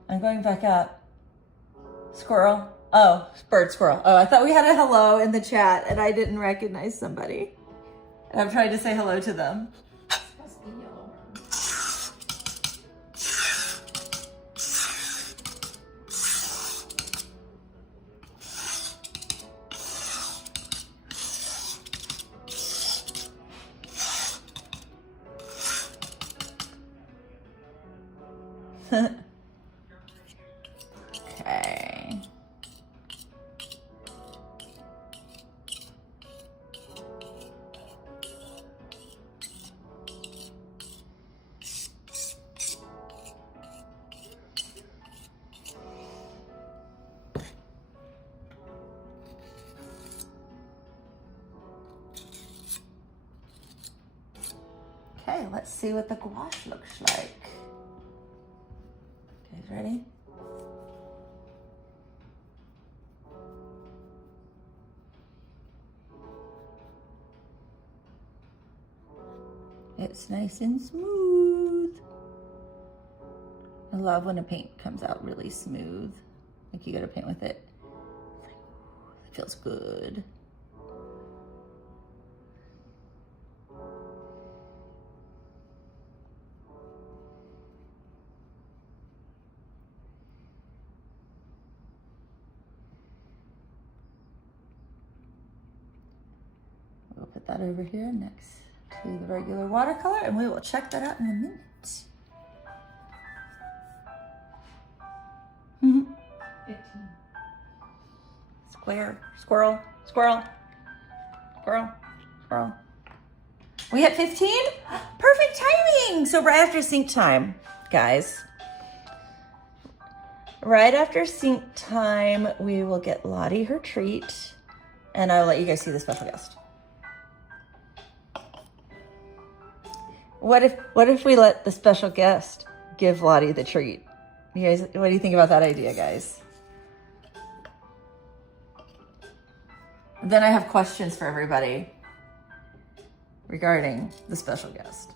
I'm going back up. Squirrel. Oh, bird, squirrel. Oh, I thought we had a hello in the chat and I didn't recognize somebody. And I'm trying to say hello to them. Must be yellow. let's see what the gouache looks like. You guys ready? It's nice and smooth. I love when a paint comes out really smooth. Like you go to paint with it. It feels good. We'll put that over here next to the regular watercolor, and we will check that out in a minute. 15. Square, squirrel, squirrel, squirrel, squirrel. We hit 15? Perfect timing! So right after sync time, guys. Right after sync time, we will get Lottie her treat, and I'll let you guys see the special guest. What if we let the special guest give Lottie the treat? You guys, what do you think about that idea, guys? Then I have questions for everybody regarding the special guest.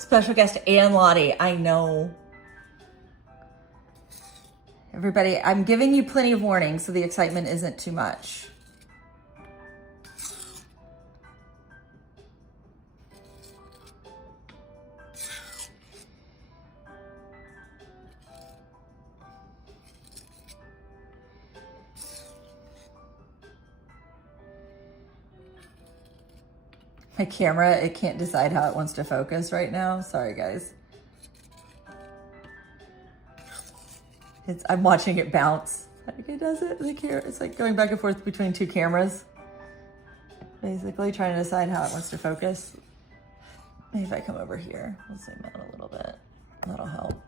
Special guest and Lottie, I know. Everybody, I'm giving you plenty of warning so the excitement isn't too much. My camera, it can't decide how it wants to focus right now. Sorry, guys. I'm watching it bounce. Like it does it. It's like going back and forth between two cameras. Basically trying to decide how it wants to focus. Maybe if I come over here, we'll zoom out a little bit. That'll help.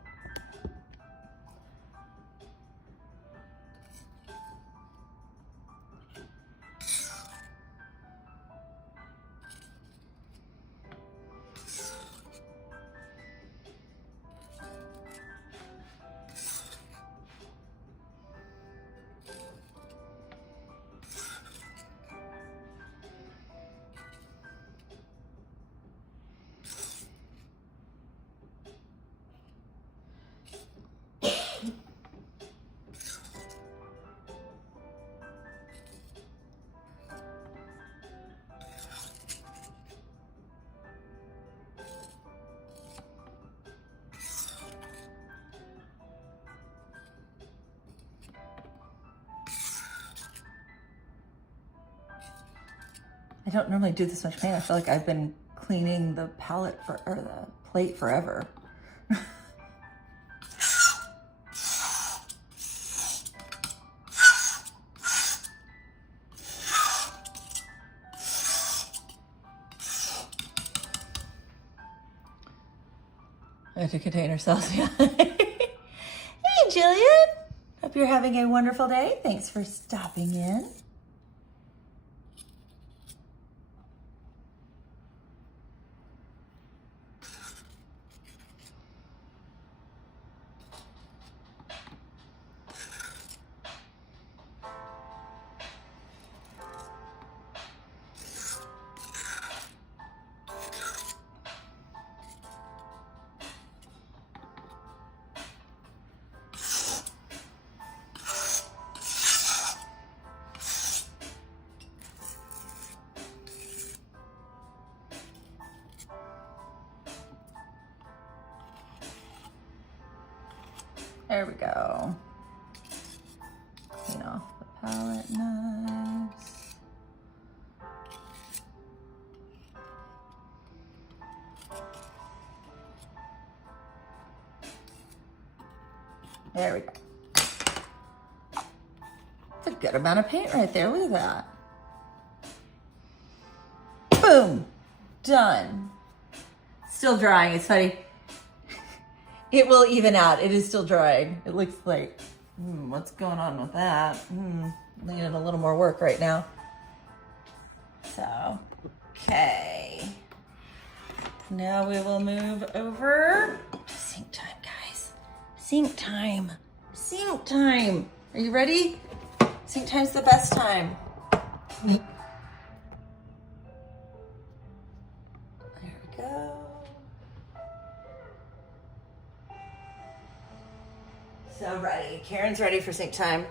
I don't normally do this much paint. I feel like I've been cleaning the palette or the plate forever. I have to contain ourselves. Yeah. Hey, Jillian. Hope you're having a wonderful day. Thanks for stopping in. There we go. Clean off the palette nice. There we go. That's a good amount of paint right there. Look at that. Boom. Done. Still drying. It's funny. It will even out. It is still drying. It looks like, what's going on with that? Needing a little more work right now. So, okay. Now we will move over to sink time, guys. Sink time. Sink time. Are you ready? Sink time's the best time. There we go. So ready. Karen's ready for sink time.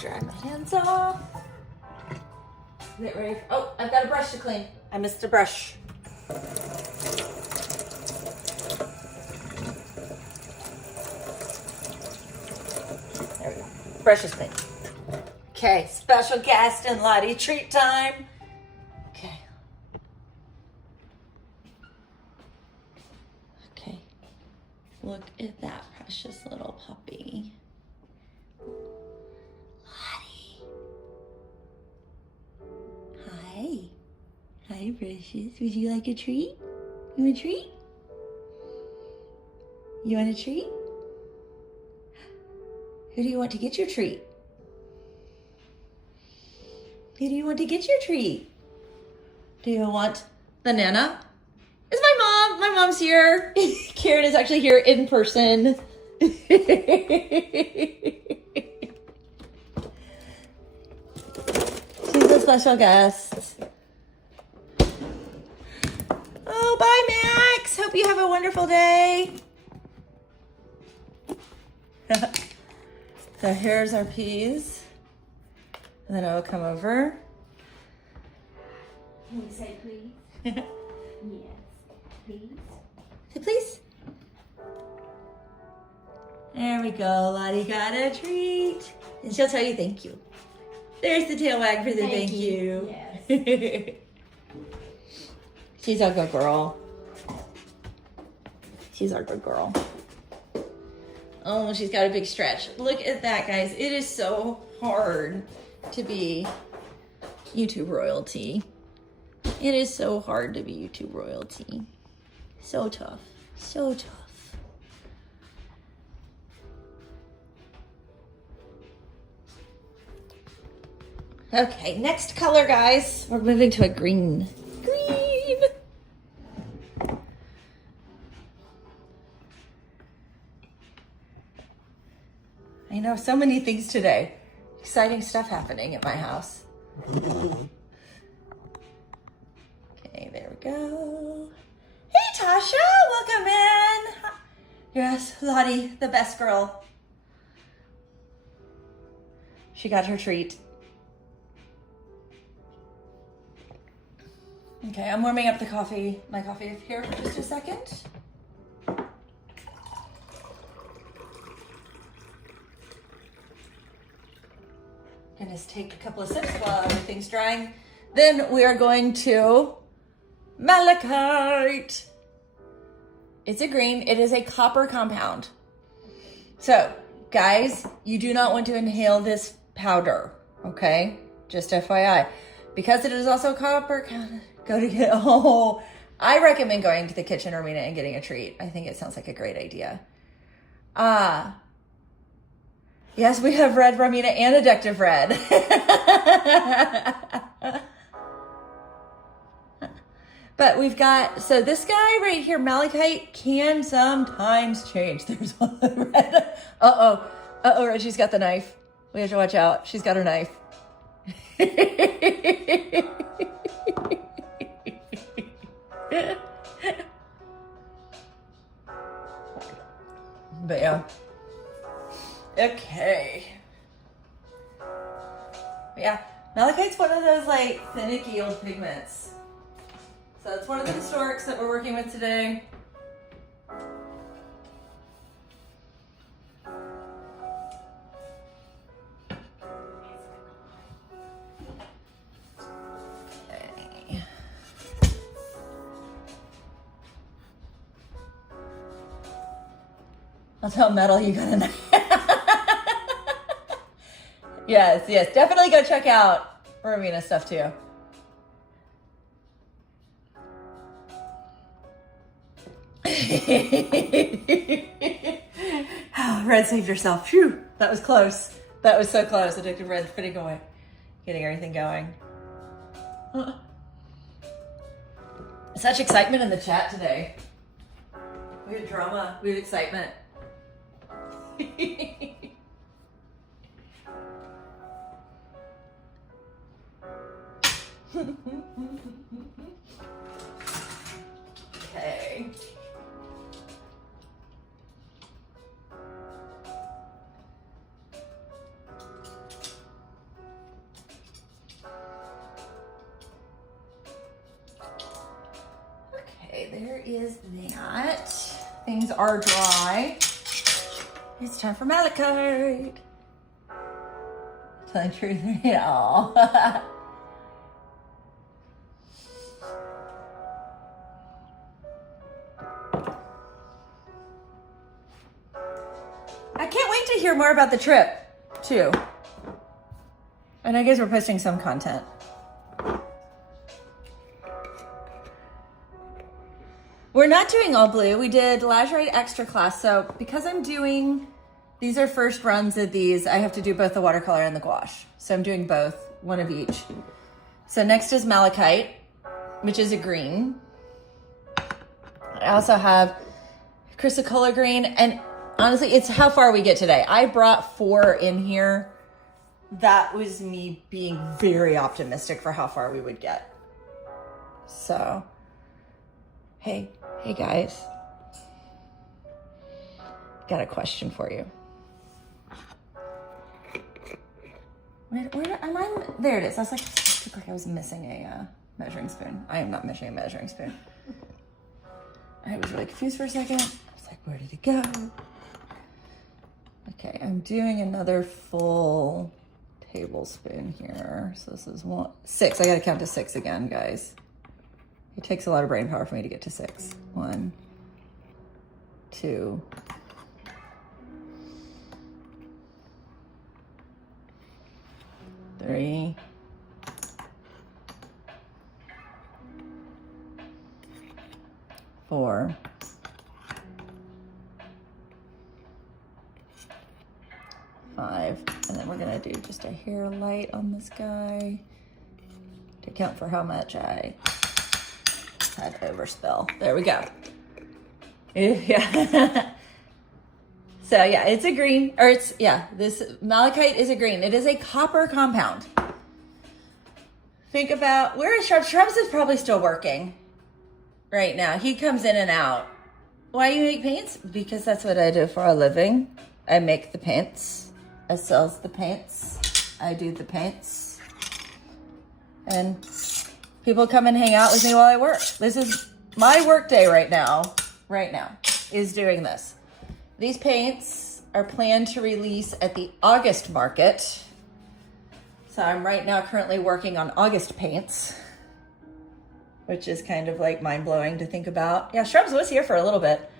Dry my hands off. Get ready. Oh, I've got a brush to clean. I missed a brush. There we go. Brush is clean. Okay, special guest and Lottie treat time. Okay. Okay. Look at that precious little puppy. Hi, precious. Would you like a treat? You want a treat? You want a treat? Who do you want to get your treat? Who do you want to get your treat? Do you want the Nana? It's my mom. My mom's here. Karen is actually here in person. She's a special guest. Oh, bye, Max. Hope you have a wonderful day. So here's our peas. And then I will come over. Can you say please? Yes. Please. Say please. There we go. Lottie got a treat. And she'll tell you thank you. There's the tail wag for the thank you. Yes. She's a good girl. She's our good girl. Oh, she's got a big stretch. Look at that, guys. It is so hard to be YouTube royalty. It is so hard to be YouTube royalty. So tough. So tough. Okay, next color, guys. We're moving to a green. Green. I know so many things today. Exciting stuff happening at my house. Okay, there we go. Hey, Tasha, welcome in. Yes, Lottie, the best girl. She got her treat. Okay, I'm warming up the coffee, my coffee here for just a second. And just take a couple of sips while everything's drying. Then we are going to Malachite. It's a green. It is a copper compound. So, guys, you do not want to inhale this powder, okay? Just FYI. Because it is also copper, go to get, oh, I recommend going to the kitchen arena and getting a treat. I think it sounds like a great idea. Yes, we have red Romina and addictive red. But we've got, so this guy right here, Malachite, can sometimes change. There's one red. Uh-oh, she's got the knife. We have to watch out. She's got her knife. But yeah. Okay. Yeah, Malachite's one of those like finicky old pigments. So it's one of the historics that we're working with today. Okay. I'll tell Metal you got a knife. Yes, definitely go check out Romina stuff too. Red saved herself. Phew, that was close. That was so close. Addictive Red's getting everything going. Such excitement in the chat today. We had drama. We had excitement. Okay. Okay, there is that. Things are dry. It's time for Malachite. Telling the truth, yeah. I can't wait to hear more about the trip, too. And I guess we're posting some content. We're not doing all blue. We did Lazurite extra class. So because I'm doing, these are first runs of these, I have to do both the watercolor and the gouache. So I'm doing both, one of each. So next is Malachite, which is a green. I also have Chrysocolor green, and honestly, it's how far we get today. I brought 4 in here. That was me being very optimistic for how far we would get. So, hey guys. Got a question for you. Where am I? There it is. I was like, it looked like I was missing a measuring spoon. I am not missing a measuring spoon. I was really confused for a second. I was like, where did it go? Okay, I'm doing another full tablespoon here. So this is 6. I gotta count to 6 again, guys. It takes a lot of brain power for me to get to 6. 1, 2, 3, 4, 5, and then we're gonna do just a hair light on this guy to count for how much I had overspill. There we go. Yeah. So yeah, it's a green, or it's, yeah, this Malachite is a green. It is a copper compound. Think about, where is Shrubs? Shrubs is probably still working right now. He comes in and out. Why do you make paints? Because that's what I do for a living. I make the paints. I sells the paints. I do the paints. And people come and hang out with me while I work. This is my work day right now, is doing this. These paints are planned to release at the August market. So I'm right now currently working on August paints, which is kind of like mind-blowing to think about. Yeah, Shrubs was here for a little bit.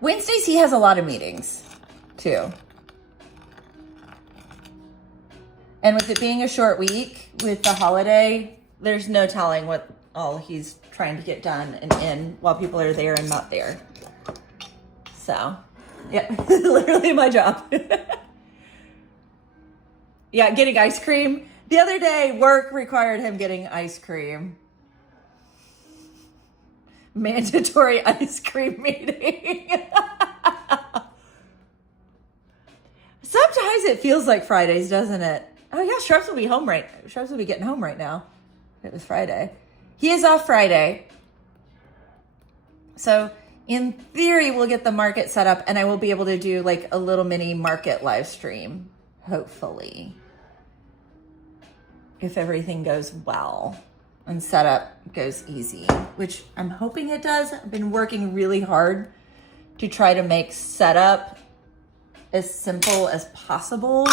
Wednesdays he has a lot of meetings too. And with it being a short week with the holiday, there's no telling what all he's trying to get done and in while people are there and not there. So, yeah, literally my job. Yeah, getting ice cream. The other day, work required him getting ice cream. Mandatory ice cream meeting. Sometimes it feels like Fridays, doesn't it? Oh yeah, Shrubs will be home Shrubs will be getting home right now. It was Friday. He is off Friday. So in theory, we'll get the market set up and I will be able to do like a little mini market live stream, hopefully. If everything goes well and setup goes easy, which I'm hoping it does. I've been working really hard to try to make setup as simple as possible.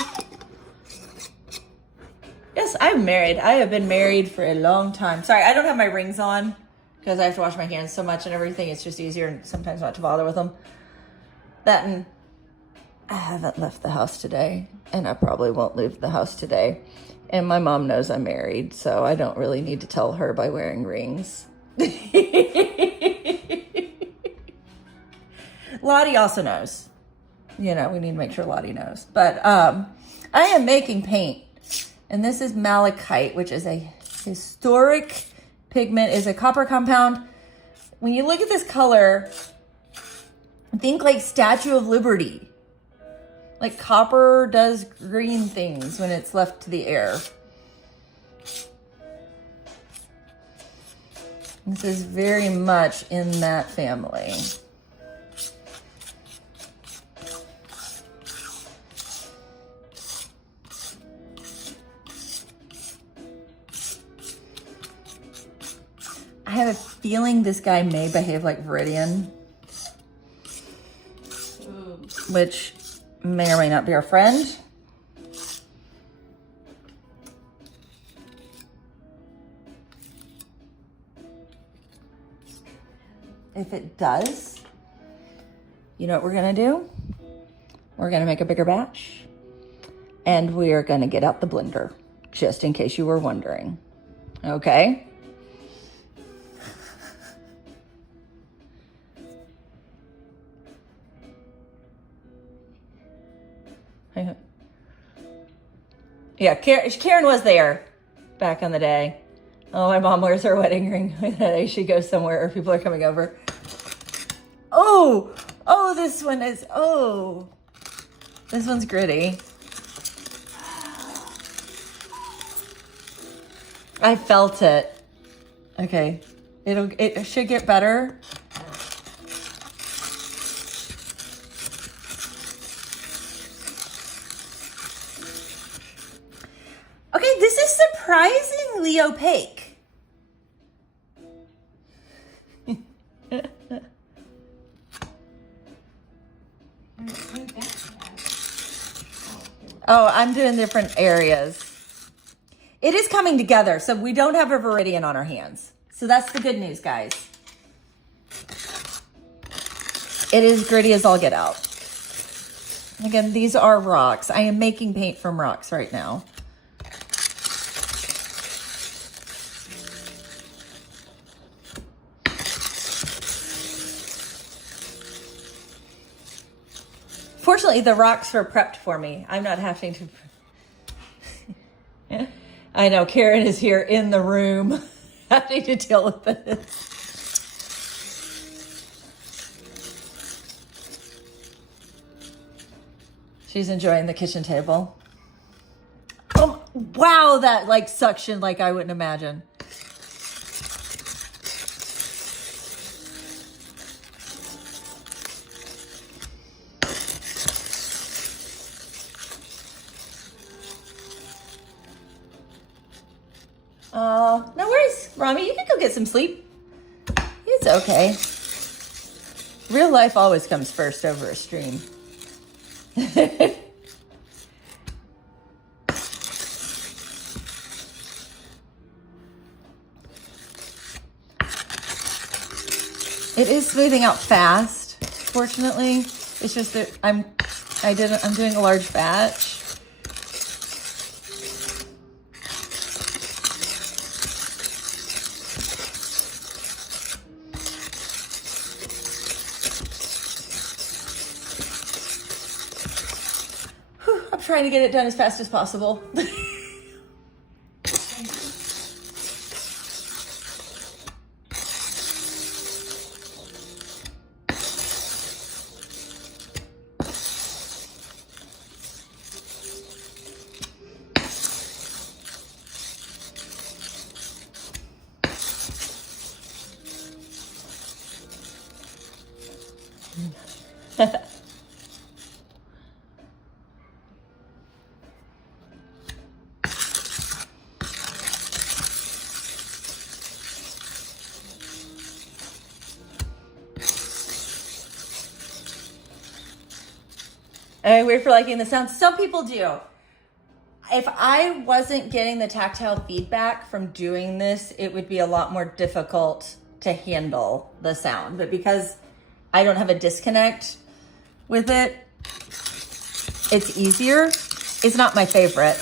Yes, I'm married. I have been married for a long time. Sorry, I don't have my rings on because I have to wash my hands so much and everything. It's just easier sometimes not to bother with them. That and I haven't left the house today and I probably won't leave the house today. And my mom knows I'm married, so I don't really need to tell her by wearing rings. Lottie also knows. You know, we need to make sure Lottie knows. But I am making paint. And this is Malachite, which is a historic pigment, is a copper compound. When you look at this color, think like Statue of Liberty. Like copper does green things when it's left to the air. This is very much in that family. I have a feeling this guy may behave like Viridian, which may or may not be our friend. If it does, you know what we're gonna do? We're gonna make a bigger batch and we are gonna get out the blender, just in case you were wondering, okay? Yeah, Karen was there back in the day. Oh, my mom wears her wedding ring. She goes somewhere or people are coming over. Oh, this one is, this one's gritty. I felt it. Okay, it should get better. Okay, this is surprisingly opaque. Oh, I'm doing different areas. It is coming together, so we don't have a Viridian on our hands. So that's the good news, guys. It is gritty as all get out. Again, these are rocks. I am making paint from rocks right now. Fortunately, the rocks are prepped for me. I'm not having to... I know, Karen is here in the room having to deal with this. She's enjoying the kitchen table. Oh, wow, that like suction like I wouldn't imagine. No worries, Rami. You can go get some sleep. It's okay. Real life always comes first over a stream. It is smoothing out fast, fortunately. It's just that I'm doing a large batch. I'm trying to get it done as fast as possible. Wait for liking the sound. Some people do. If I wasn't getting the tactile feedback from doing this, it would be a lot more difficult to handle the sound. But because I don't have a disconnect with it, it's easier. It's not my favorite,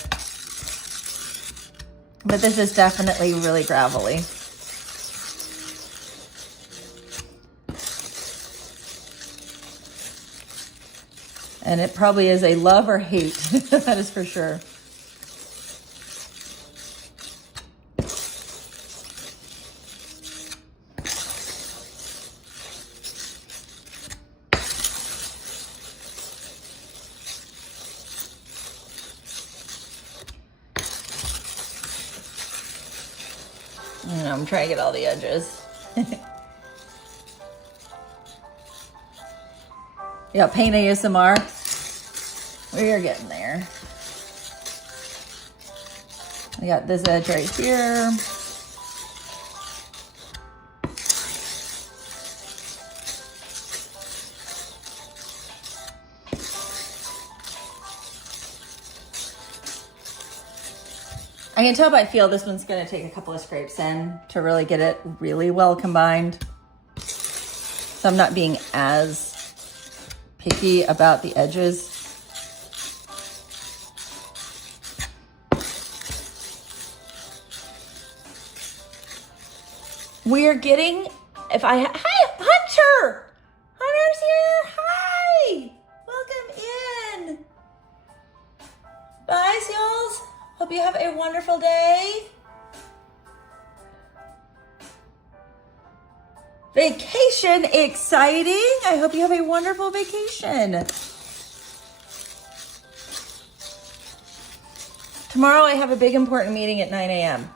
but this is definitely really gravelly. And it probably is a love or hate, that is for sure. And I'm trying to get all the edges. Yeah, paint ASMR. We're getting there. I got this edge right here. I can tell by feel this one's gonna take a couple of scrapes in to really get it really well combined. So I'm not being as picky about the edges. We're getting, hi, Hunter! Hunter's here, hi! Welcome in. Bye, seals. Hope you have a wonderful day. Vacation exciting. I hope you have a wonderful vacation. Tomorrow I have a big important meeting at 9 a.m.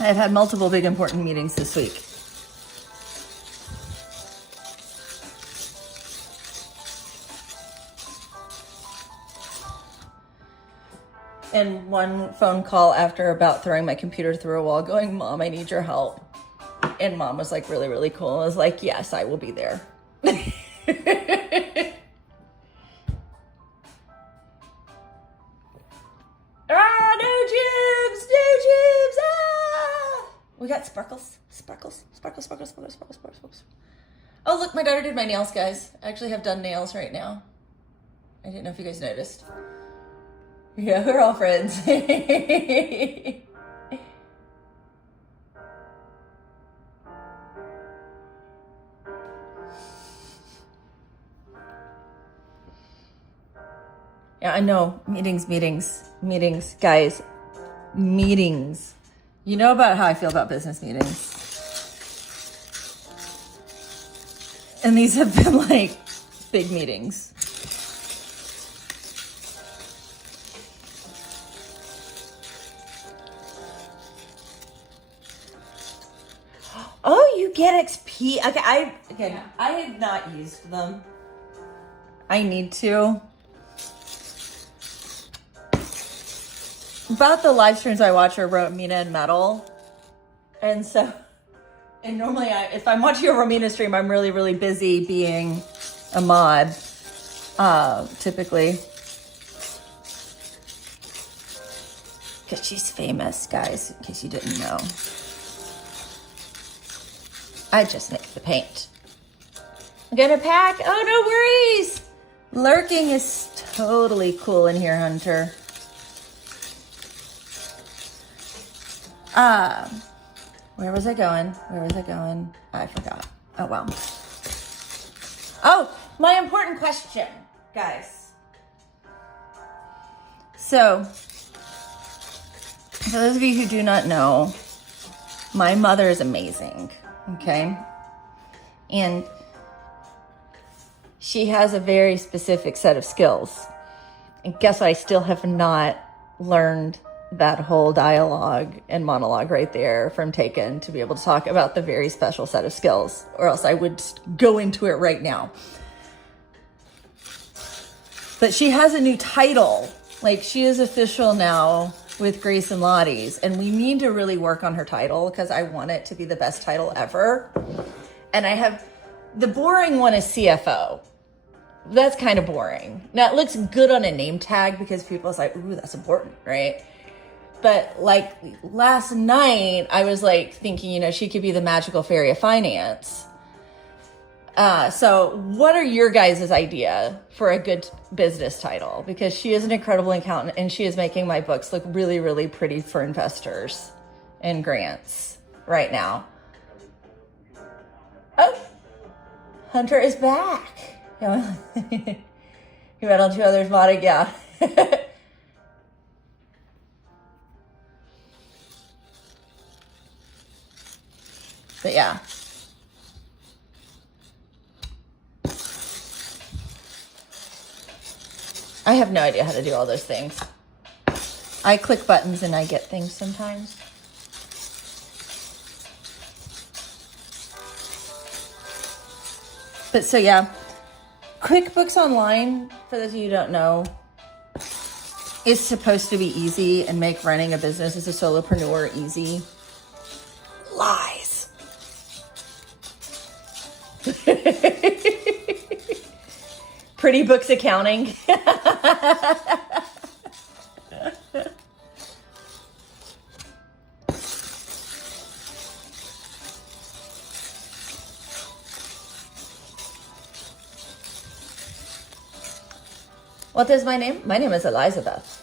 I've had multiple big important meetings this week. And one phone call after about throwing my computer through a wall going, Mom, I need your help. And Mom was like really, really cool. I was like, yes, I will be there. Ah, no jibs, no jibs, ah! We got sparkles. Oh, look, my daughter did my nails, guys. I actually have done nails right now. I didn't know if you guys noticed. Yeah, we're all friends. Yeah, I know. Meetings, guys. Meetings. You know about how I feel about business meetings. And these have been like big meetings. Oh, you get XP. Okay, I have not used them. I need to. About the live streams I watch are Romina and Metal. And normally if I'm watching a Romina stream, I'm really, really busy being a mod, typically. Because she's famous, guys, in case you didn't know. I just nicked the paint. I'm gonna pack. Oh, no worries. Lurking is totally cool in here, Hunter. Where was I going? I forgot. Oh, wow. Oh, my important question, guys. So, for those of you who do not know, my mother is amazing, okay? And she has a very specific set of skills. And guess what? I still have not learned that whole dialogue and monologue right there from Taken to be able to talk about the very special set of skills, or else I would go into it right now. But she has a new title. Like, she is official now with Grace and Lottie's, and we need to really work on her title because I want it to be the best title ever. And I have, the boring one is CFO. That's kind of boring. Now, it looks good on a name tag because people are like, ooh, that's important, right? But like last night, I was like thinking, you know, she could be the magical fairy of finance. So what are your guys' idea for a good business title? Because she is an incredible accountant and she is making my books look really, really pretty for investors and grants right now. Oh, Hunter is back. You read on two others, modding, yeah. But yeah. I have no idea how to do all those things. I click buttons and I get things sometimes. But so yeah, QuickBooks Online, for those of you who don't know, is supposed to be easy and make running a business as a solopreneur easy. Lies. Pretty Books Accounting. What is my name? My name is Elizabeth.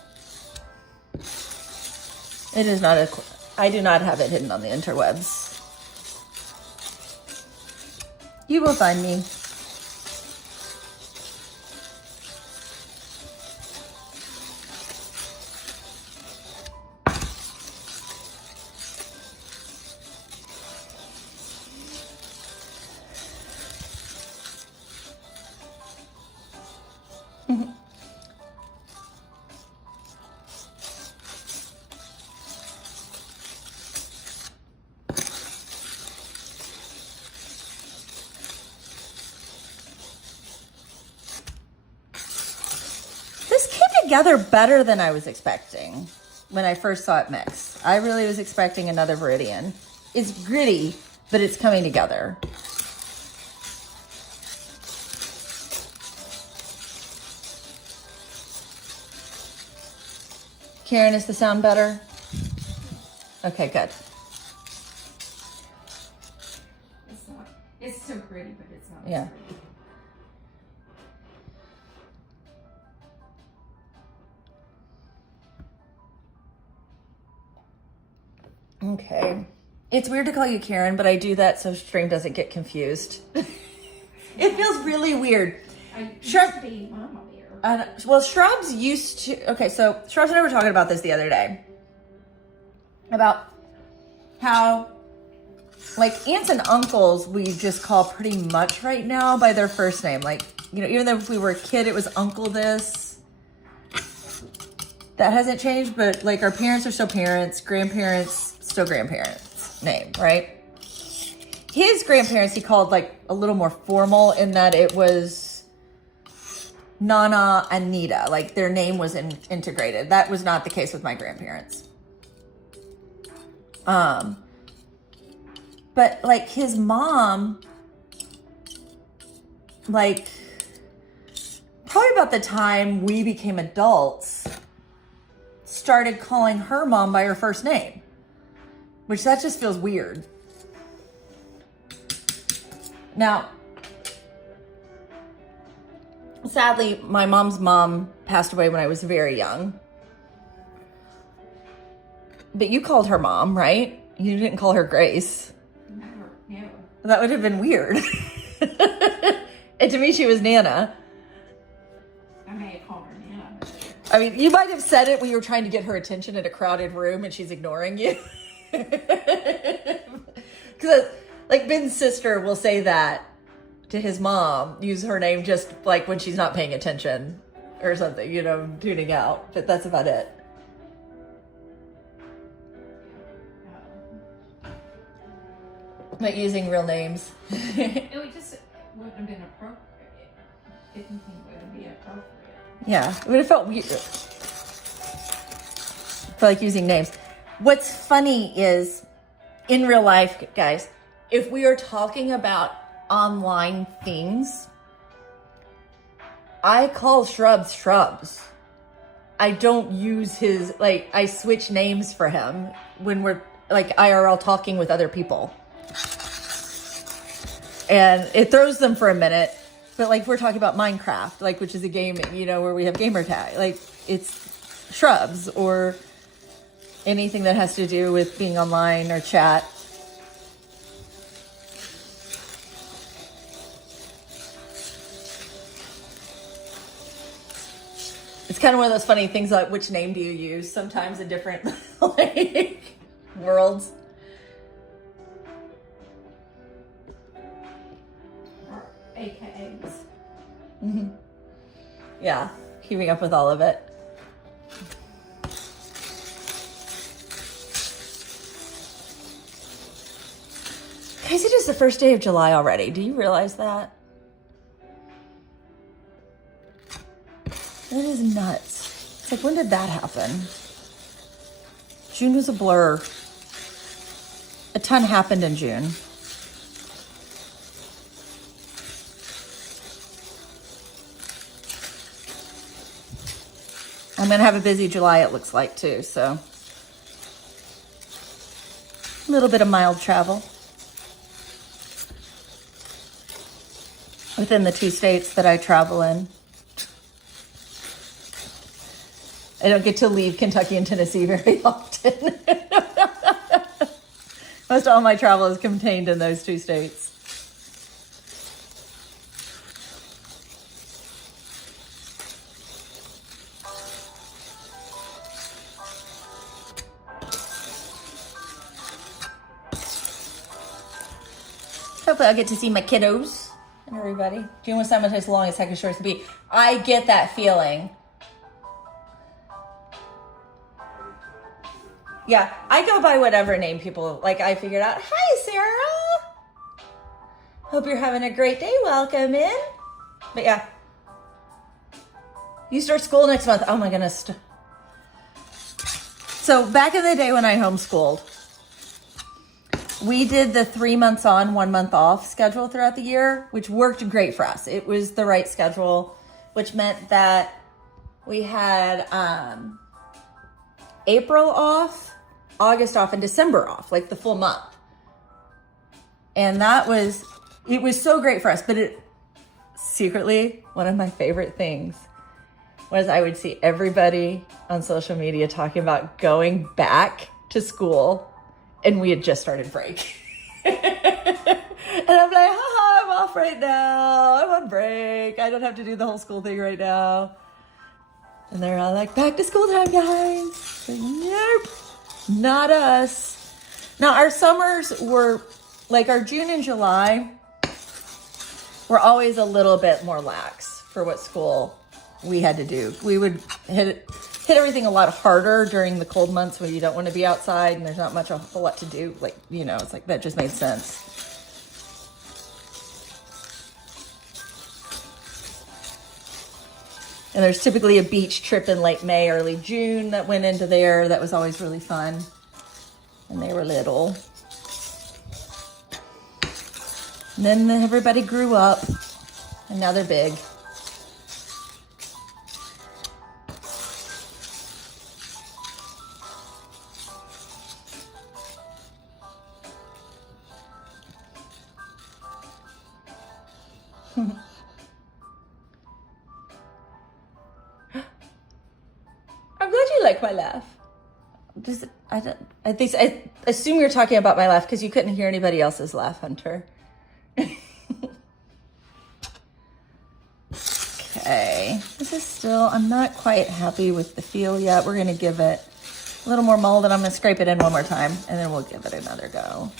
It is not I do not have it hidden on the interwebs. You will find me. Together better than I was expecting when I first saw it mix. I really was expecting another Viridian. It's gritty, but it's coming together. Karen, is the sound better? Okay, good. It's not. It's so gritty, but it's not. Yeah. Okay. It's weird to call you Karen, but I do that so stream doesn't get confused. It feels really weird. I used to be Mama Bear. Well, Shrubs used to... Okay, so Shrubs and I were talking about this the other day. About how, like, aunts and uncles we just call pretty much right now by their first name. Like, you know, even though if we were a kid, it was Uncle this. That hasn't changed, but, like, our parents are still parents, grandparents... still grandparents' name, right? His grandparents he called like a little more formal in that it was Nana and Nita, like their name was integrated. That was not the case with my grandparents. But like his mom, like probably about the time we became adults, started calling her mom by her first name. Which that just feels weird. Now, sadly, my mom's mom passed away when I was very young. But you called her mom, right? You didn't call her Grace. Never, never. That would have been weird. And to me, she was Nana. I may have called her Nana. I mean, you might have said it when you were trying to get her attention in a crowded room and she's ignoring you. Because, like, Ben's sister will say that to his mom, use her name just like when she's not paying attention or something, you know, tuning out. But that's about it. But using real names. It would just wouldn't have been appropriate. Didn't think it would be appropriate. Yeah, it would have felt weird. For like using names. What's funny is, in real life, guys, if we are talking about online things, I call shrubs shrubs. I don't use his, like, I switch names for him when we're like IRL talking with other people. And it throws them for a minute. But like we're talking about Minecraft, like, which is a game, you know, where we have gamer tag. Like, it's shrubs or anything that has to do with being online or chat. It's kind of one of those funny things, like, which name do you use sometimes in different like worlds. Or AKAs. Mm-hmm. Yeah, keeping up with all of it. Guys, it is the first day of July already. Do you realize that? That is nuts. It's like, when did that happen? June was a blur. A ton happened in June. I'm going to have a busy July, it looks like, too, so. A little bit of mild travel. Within the 2 states that I travel in. I don't get to leave Kentucky and Tennessee very often. Most all my travel is contained in those 2 states. Hopefully I'll get to see my kiddos and everybody. June was summer as long as heck as short as can be. I get that feeling. Yeah, I go by whatever name people, like, I figured out. Hi, Sarah. Hope you're having a great day. Welcome in. But yeah. You start school next month. Oh my goodness. So back in the day when I homeschooled, we did the 3 months on, 1 month off schedule throughout the year, which worked great for us. It was the right schedule, which meant that we had April off, August off, and December off, like the full month. And it was so great for us. But it secretly, one of my favorite things was I would see everybody on social media talking about going back to school. And we had just started break. And I'm like, haha, I'm off right now. I'm on break. I don't have to do the whole school thing right now. And they're all like, back to school time, guys. Like, nope, not us. Now, our summers were, like, our June and July were always a little bit more lax for what school we had to do. We would hit everything a lot harder during the cold months when you don't want to be outside and there's not much a whole lot to do. Like, you know, it's like that just made sense. And there's typically a beach trip in late May, early June that went into there. That was always really fun when they were little. And then everybody grew up and now they're big. I'm glad you like my laugh. I assume you're talking about my laugh because you couldn't hear anybody else's laugh, Hunter. Okay, this is still, I'm not quite happy with the feel yet. We're gonna give it a little more mold and I'm gonna scrape it in one more time and then we'll give it another go.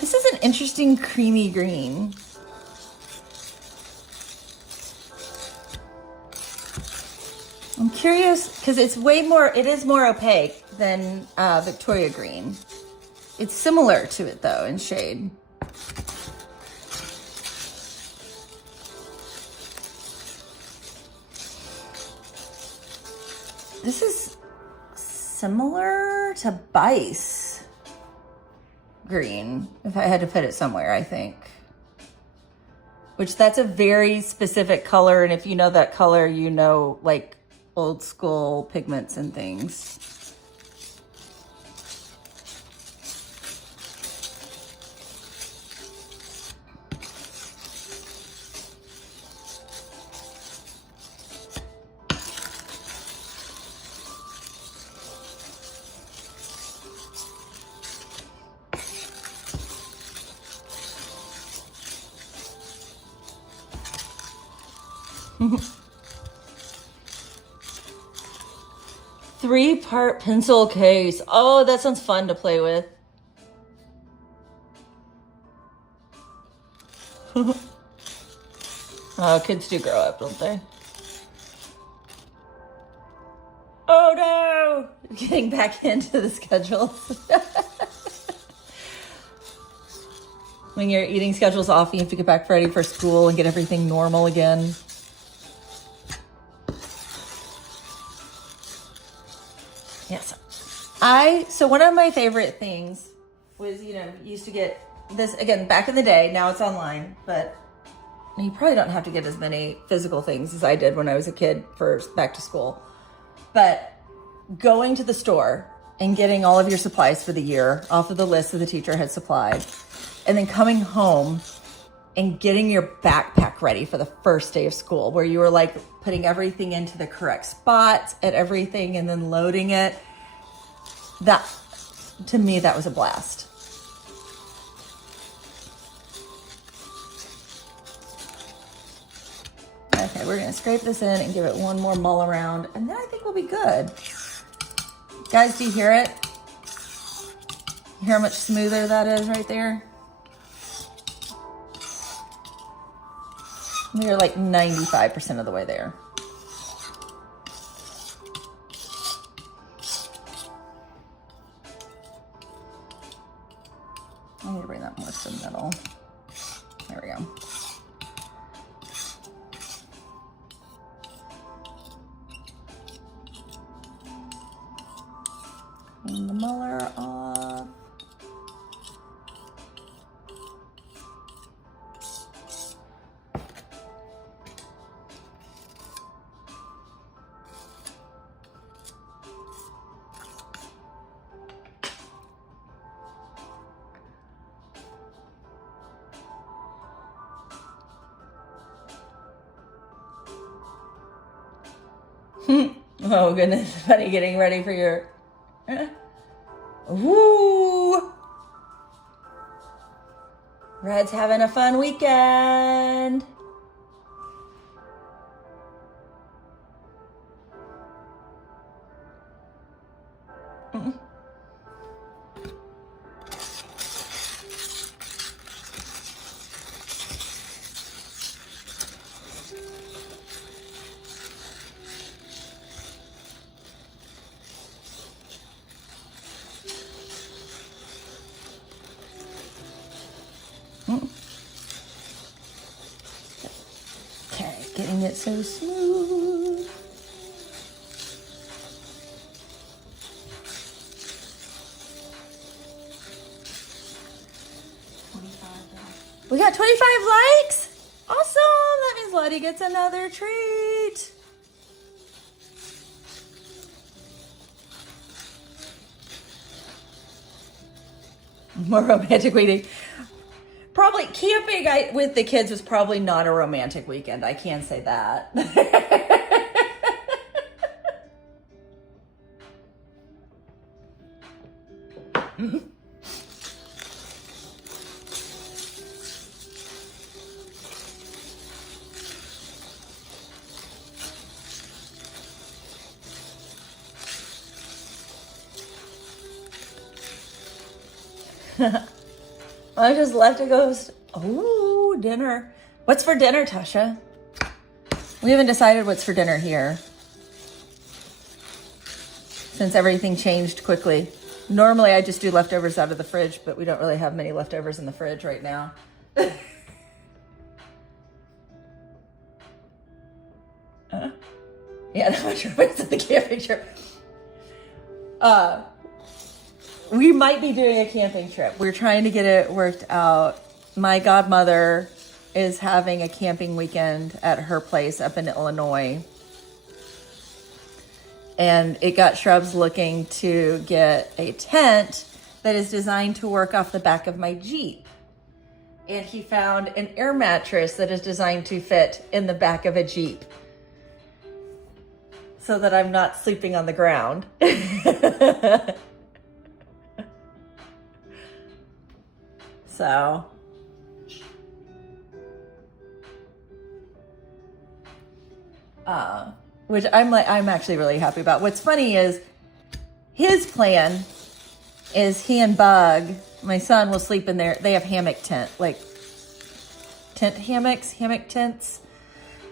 This is an interesting creamy green. I'm curious because it is more opaque than Victoria green. It's similar to it though in shade. This is similar to Bice green, if I had to put it somewhere, I think. Which that's a very specific color, and if you know that color, you know like old school pigments and things. Three-part pencil case. Oh, that sounds fun to play with. Oh, kids do grow up, don't they? Oh no! Getting back into the schedules. When your eating schedule's off, you have to get back ready for school and get everything normal again. Yes. So one of my favorite things was, used to get this, again, back in the day, now it's online, but you probably don't have to get as many physical things as I did when I was a kid for back to school. But going to the store and getting all of your supplies for the year off of the list that the teacher had supplied, and then coming home and getting your backpack ready for the first day of school, where you were like putting everything into the correct spot at everything and then loading it. That, to me, that was a blast. Okay, we're gonna scrape this in and give it one more mull around, and then I think we'll be good. Guys, do you hear it? You hear how much smoother that is right there? We're like 95% of the way there. I need to bring that more to the middle. There we go. Clean the muller off. Oh goodness, buddy, getting ready for your... Woo! Red's having a fun weekend. Okay, getting it so smooth. We got 25 likes. Awesome. That means Letty gets another treat. More romantic weekend. Probably camping with the kids was probably not a romantic weekend. I can say that. I just left a ghost. Oh, dinner. What's for dinner, Tasha? We haven't decided what's for dinner here, since everything changed quickly. Normally I just do leftovers out of the fridge, but we don't really have many leftovers in the fridge right now. Yeah, not much romance in the camping trip. We might be doing a camping trip. We're trying to get it worked out. My godmother is having a camping weekend at her place up in Illinois. And it got Shrubs looking to get a tent that is designed to work off the back of my Jeep. And he found an air mattress that is designed to fit in the back of a Jeep, so that I'm not sleeping on the ground. So, which I'm actually really happy about. What's funny is his plan is he and Bug, my son, will sleep in there. They have hammock tent, like tent hammocks, hammock tents,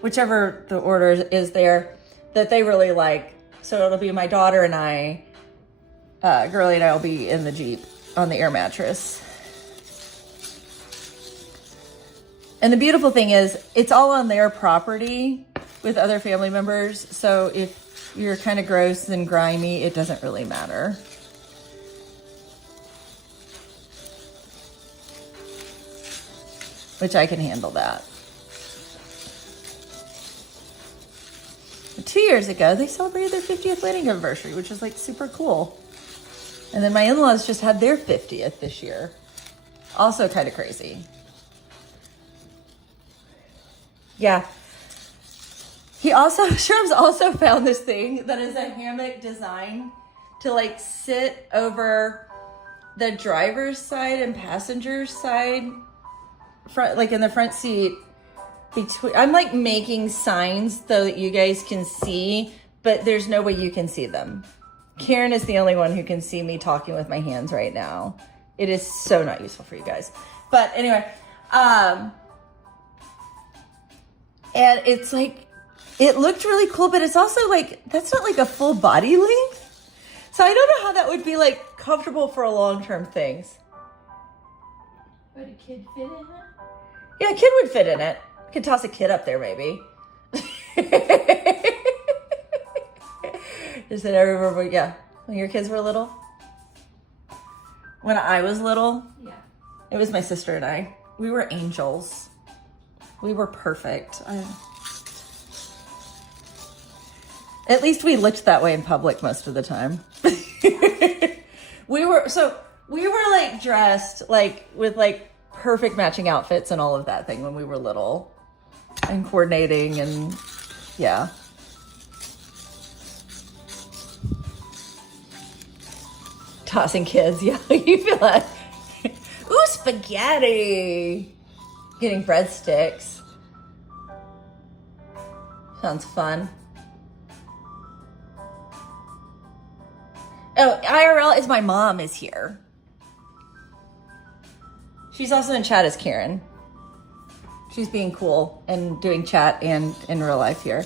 whichever the order is there, that they really like. So it'll be my daughter and I, Girlie and I will be in the Jeep on the air mattress. And the beautiful thing is it's all on their property with other family members. So if you're kind of gross and grimy, it doesn't really matter. Which I can handle that. But 2 years ago, they celebrated their 50th wedding anniversary, which is like super cool. And then my in-laws just had their 50th this year. Also kind of crazy. Yeah. Shrubs also found this thing that is a hammock design to like sit over the driver's side and passenger's side, front, like in the front seat. I'm like making signs so that you guys can see, but there's no way you can see them. Karen is the only one who can see me talking with my hands right now. It is so not useful for you guys. But anyway, and it's like, it looked really cool, but it's also like, that's not like a full body length. So I don't know how that would be like comfortable for a long-term things. Would a kid fit in it? Yeah, a kid would fit in it. Could toss a kid up there maybe. Just that I remember, yeah, when your kids were little. When I was little, yeah, it was my sister and I. We were angels. We were perfect. At least we looked that way in public most of the time. We were like dressed like with like perfect matching outfits and all of that thing when we were little, and coordinating, and yeah. Tossing kids, yeah, you feel that. Ooh, spaghetti. Getting breadsticks. Sounds fun. Oh, IRL is my mom is here. She's also in chat as Karen. She's being cool and doing chat and in real life here.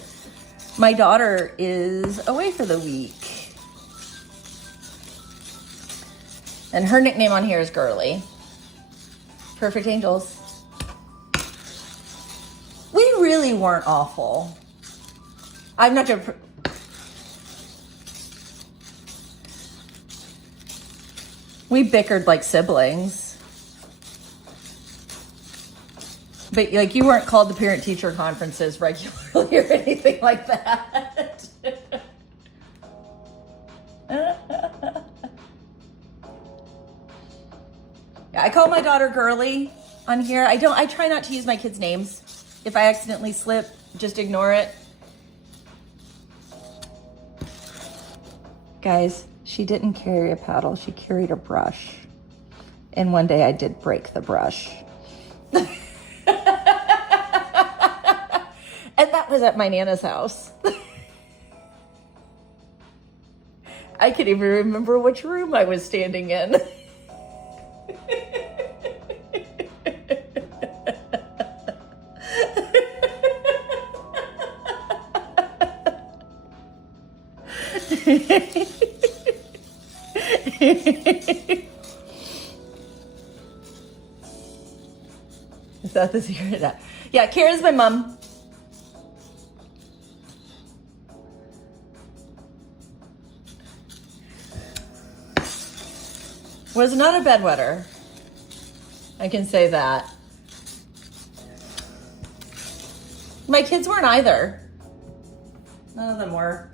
My daughter is away for the week. And her nickname on here is Girlie. Perfect Angels. We really weren't awful. I'm not gonna... We bickered like siblings. But like, you weren't called to parent-teacher conferences regularly or anything like that. I call my daughter Girlie on here. I try not to use my kids' names. If I accidentally slip, just ignore it. Guys, she didn't carry a paddle. She carried a brush. And one day I did break the brush. And that was at my Nana's house. I can't even remember which room I was standing in. Is that the secret? Yeah, Kira's my mom. Was not a bedwetter. I can say that. My kids weren't either. None of them were.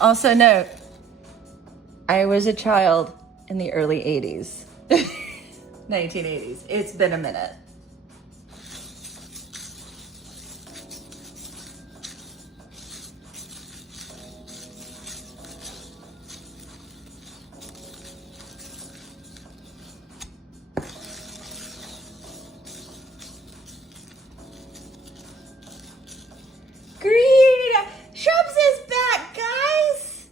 Also note, I was a child in the early 80s, 1980s. It's been a minute. Green! Shubs is back, guys!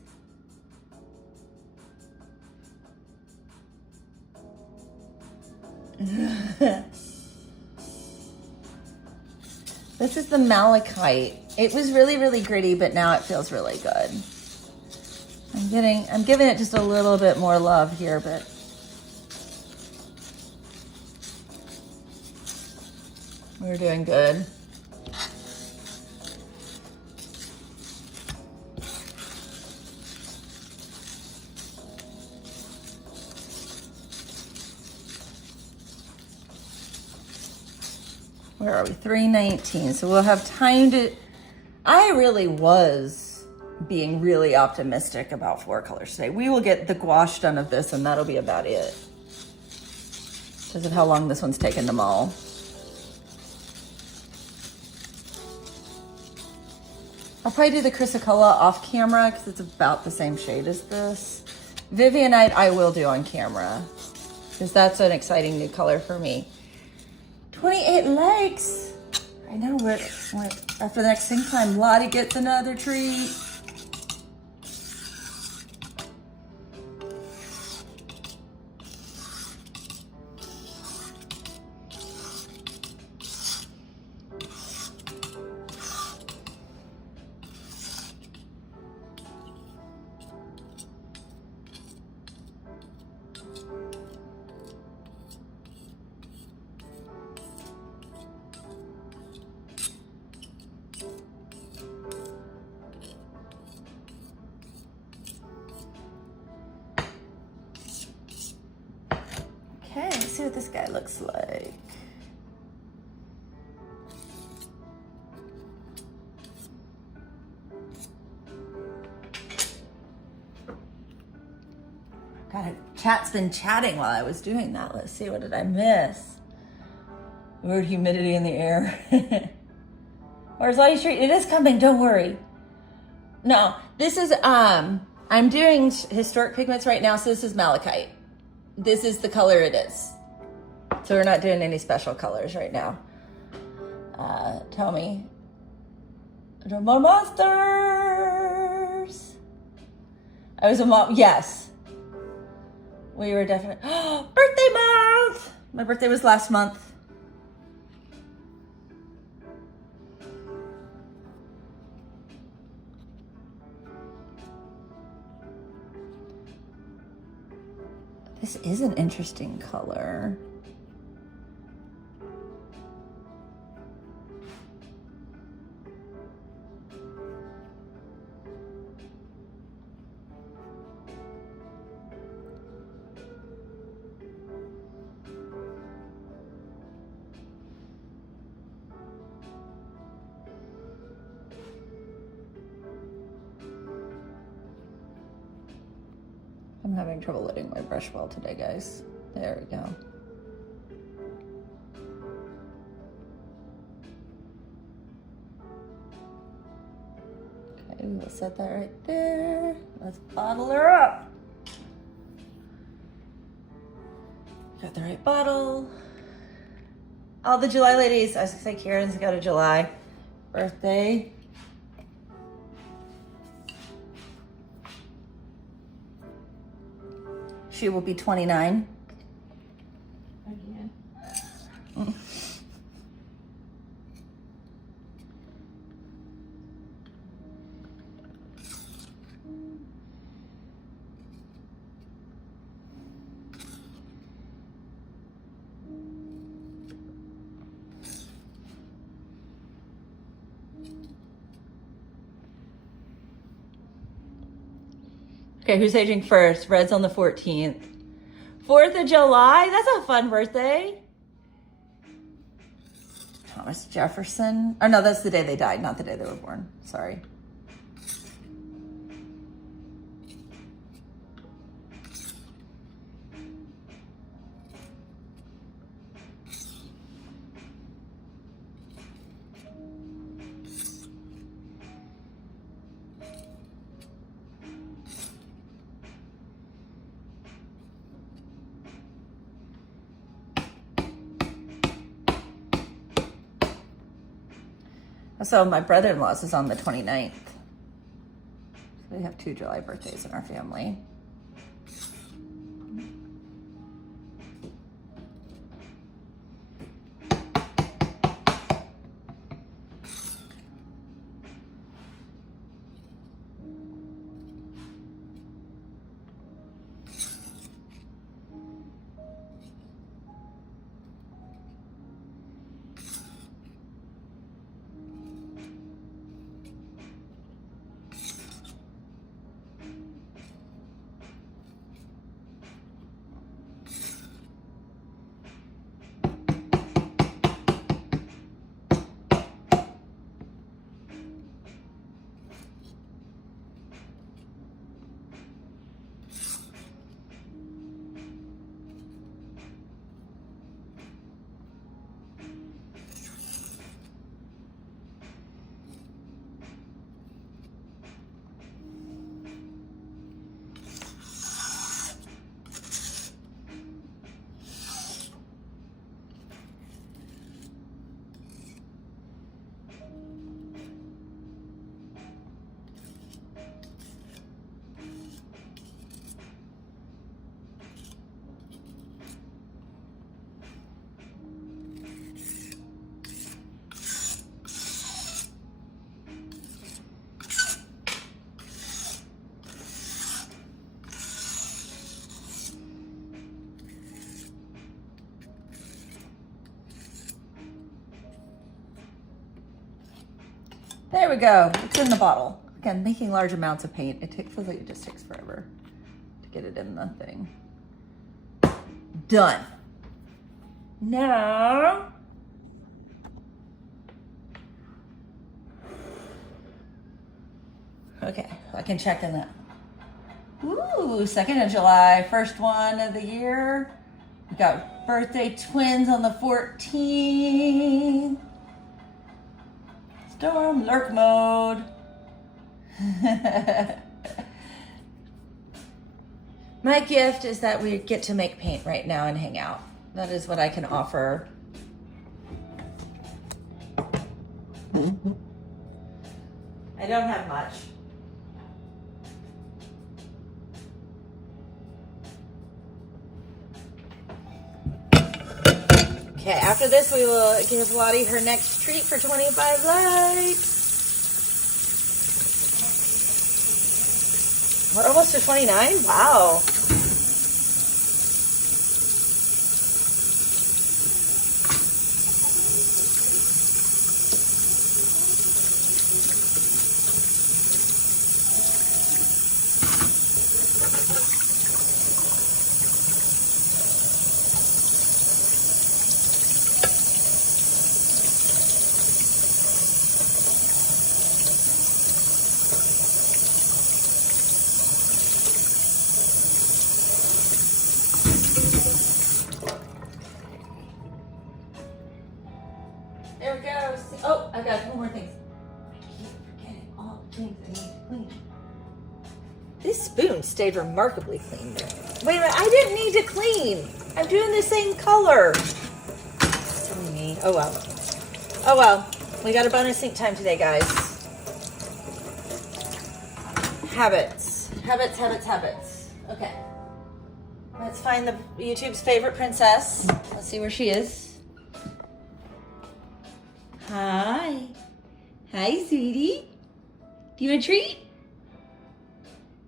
This is the Malachite. It was really, really gritty, but now it feels really good. I'm giving it just a little bit more love here, but we're doing good. Where are we? 3:19. So we'll have time to. I really was being really optimistic about watercolors today. We will get the gouache done of this, and that'll be about it. Because of how long this one's taken to mull. I'll probably do the Chrysocolla off camera because it's about the same shade as this. Vivianite I will do on camera because that's an exciting new color for me. 28 legs. I know we're after the next sing time, Lottie gets another treat. Okay, let's see what this guy looks like. God, chat's been chatting while I was doing that. Let's see, what did I miss? Weird humidity in the air. Where's Lottie Street? It is coming, don't worry. No, this is, I'm doing historic pigments right now, so this is Malachite. This is the color it is. So we're not doing any special colors right now. Tell me. No more monsters. I was a mom. Yes. We were definitely. Birthday month. My birthday was last month. This is an interesting color. I'm having trouble letting my brush well today, guys. There we go. Okay, we'll set that right there. Let's bottle her up. Got the right bottle. All the July ladies, I was gonna say Karen's got a July birthday. She will be 29. Again. Okay, who's aging first? Red's on the 14th. 4th of July, that's a fun birthday. Thomas Jefferson. Oh no, that's the day they died, not the day they were born. Sorry. So my brother-in-law's is on the 29th. So we have 2 July birthdays in our family. There we go. It's in the bottle. Again, making large amounts of paint, feels like it just takes forever to get it in the thing. Done. Now, okay, I can check in that. Ooh, 2nd of July, first one of the year. We got birthday twins on the 14th. Storm lurk mode. My gift is that we get to make paint right now and hang out. That is what I can offer. I don't have much. Okay, after this we will give Lottie her next treat for 25 likes. We're almost to 29? Wow. There we go. Oh, I've got 2 more things. I keep forgetting all the things I need to clean. This spoon stayed remarkably clean. Wait a minute, I didn't need to clean. I'm doing the same color. Me. Oh well. Oh well. We got a bonus sync time today, guys. Habits. Habits, habits, habits. Okay. Let's find the YouTube's favorite princess. Let's see where she is. Hi. Hi, sweetie. Do you want a treat?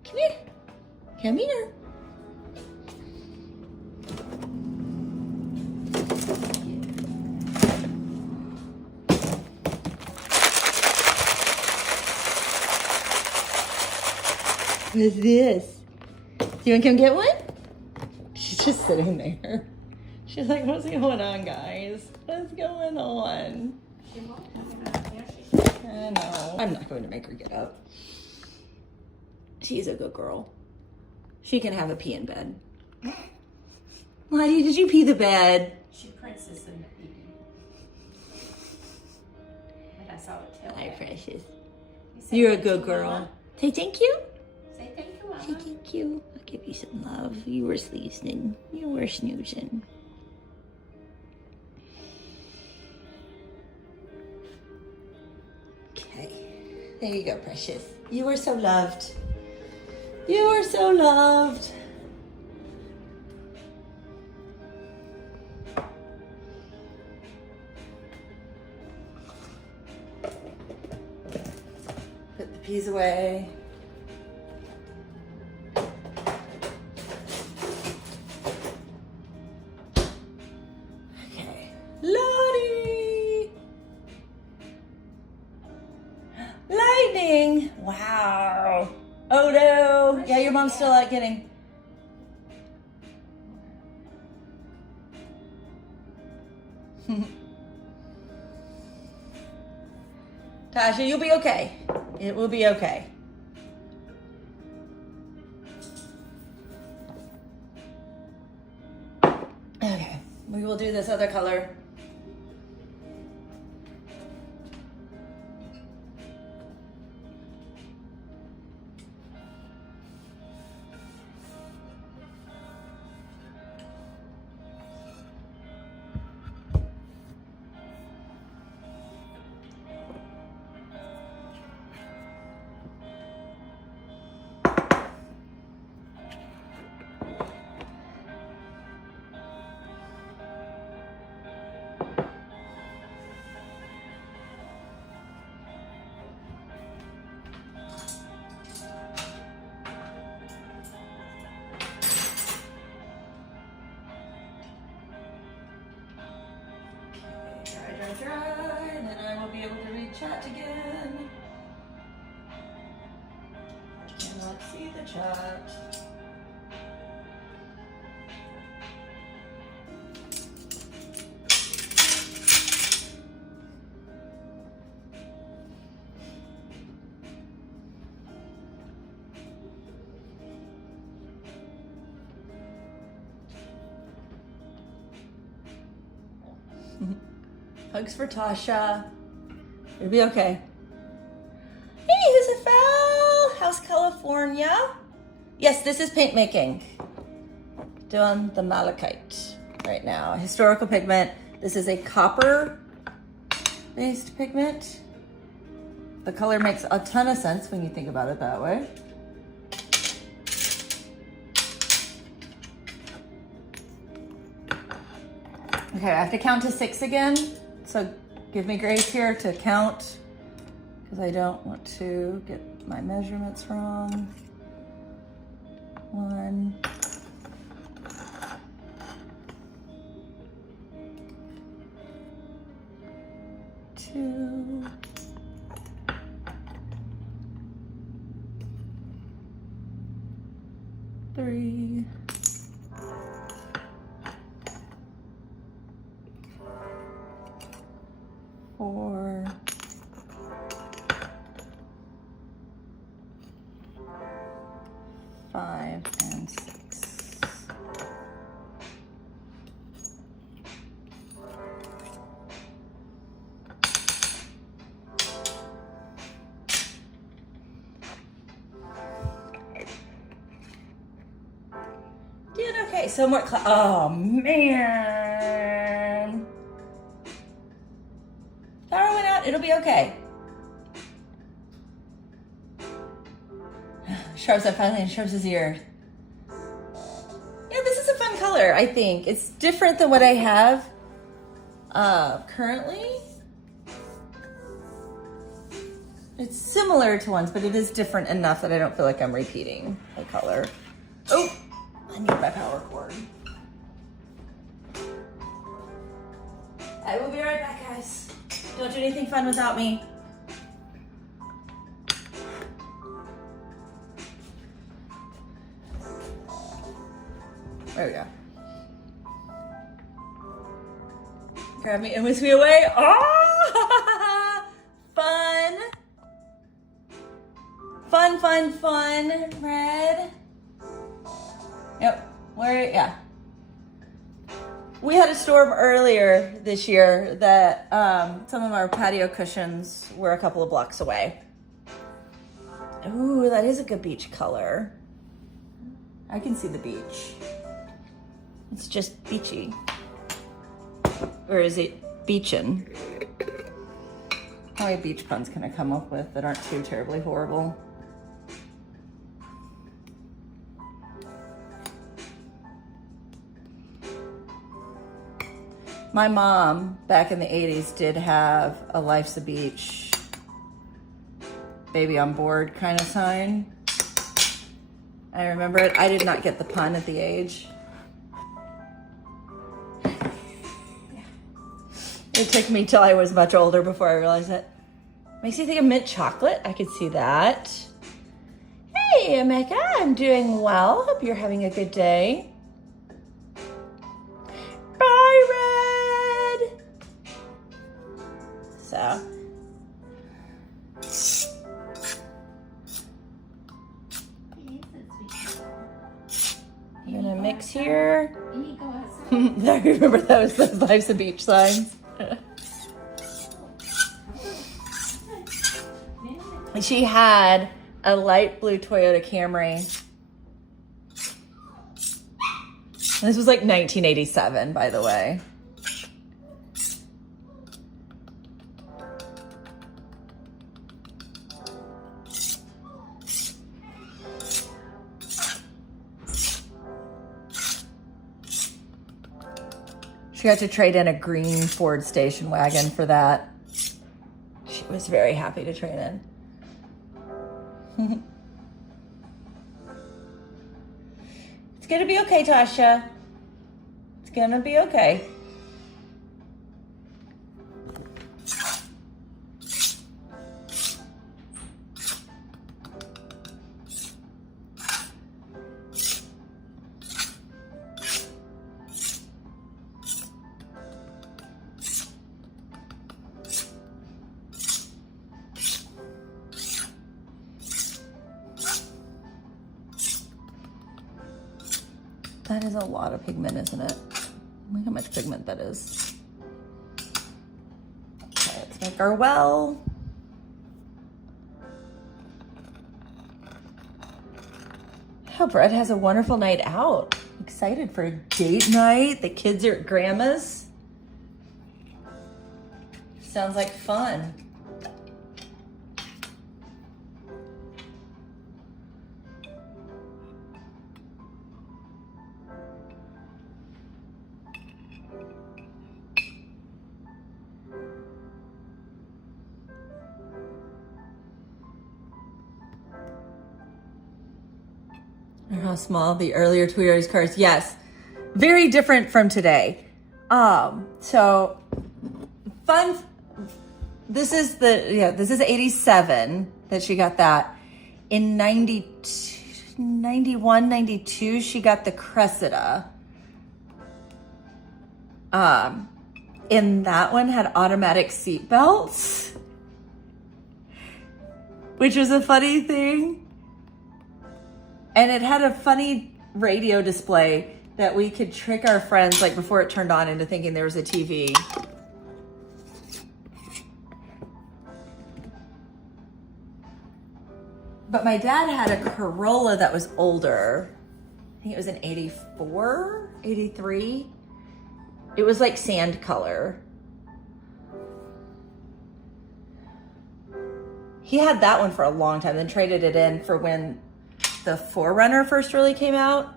Come here. Come here. What's this? Do you want to come get one? She's just sitting there. She's like, what's going on, guys? What's going on? She won't have enough. Yeah, she I know. I'm not going to make her get up. She's a good girl. She can have a pee in bed. Lottie, did you pee the bed? She princess in the evening. But I saw it tail. Hi, precious. You say You're a thank you, good girl. Mama. Say thank you. Say thank you, Mama. Say thank you. I'll give you some love. You were sleeping. You were snoozing. Okay. There you go, precious. You were so loved. You were so loved. Put the peas away. Okay. Lottie! Lightning! Wow. Oh no. Yeah, your mom's still out getting. Tasha, you'll be okay. It will be okay. Okay, we will do this other color. Dry, and then I will be able to read chat again. I cannot see the chat. Hugs for Tasha. It'll be okay. Hey, who's a foul? How's California? Yes, this is paint making. Doing the Malachite right now. Historical pigment. This is a copper-based pigment. The color makes a ton of sense when you think about it that way. Okay, I have to count to 6 again. So give me grace here to count because I don't want to get my measurements wrong. 1, 2, 3, 4, 5, and 6. Doing Okay, so more, oh man. Power went out, it'll be okay. Sharps up finally and sharps his ear. Yeah, this is a fun color, I think. It's different than what I have currently. It's similar to ones, but it is different enough that I don't feel like I'm repeating the color. Oh, I need my power cord. I will be right back, guys. Don't do anything fun without me. There we go. Grab me and whisk me away. Oh, fun. Fun, fun, fun. Red. Yep. Where? Yeah. We had a storm earlier this year that some of our patio cushions were a couple of blocks away. Ooh, that is a good beach color. I can see the beach. It's just beachy. Or is it beachin'? How many beach puns can I come up with that aren't too terribly horrible? My mom, back in the 80s, did have a Life's a Beach, baby on board kind of sign. I remember it. I did not get the pun at the age. It took me till I was much older before I realized it. Makes you think of mint chocolate. I could see that. Hey, Emeka, I'm doing well. Hope you're having a good day. Bye, Red. So. I'm gonna mix here. I remember those Life's a Beach signs. She had a light blue Toyota Camry. And this was like 1987, by the way. She got to trade in a green Ford station wagon for that. She was very happy to trade in. It's gonna be okay, Tasha. It's gonna be okay. That is a lot of pigment, isn't it? Look how much pigment that is. Okay, let's make our well. Oh, Brett has a wonderful night out. Excited for a date night. The kids are at grandma's. Sounds like fun. How small the earlier Toyota's cars. Yes, very different from today. So fun. This is 87 that she got that. In 91, 92, she got the Cressida. And that one had automatic seat belts, which was a funny thing. And it had a funny radio display that we could trick our friends, like before it turned on, into thinking there was a TV. But my dad had a Corolla that was older. think it was an 84, 83. It was like sand color. He had that one for a long time, then traded it in for when the Forerunner first really came out.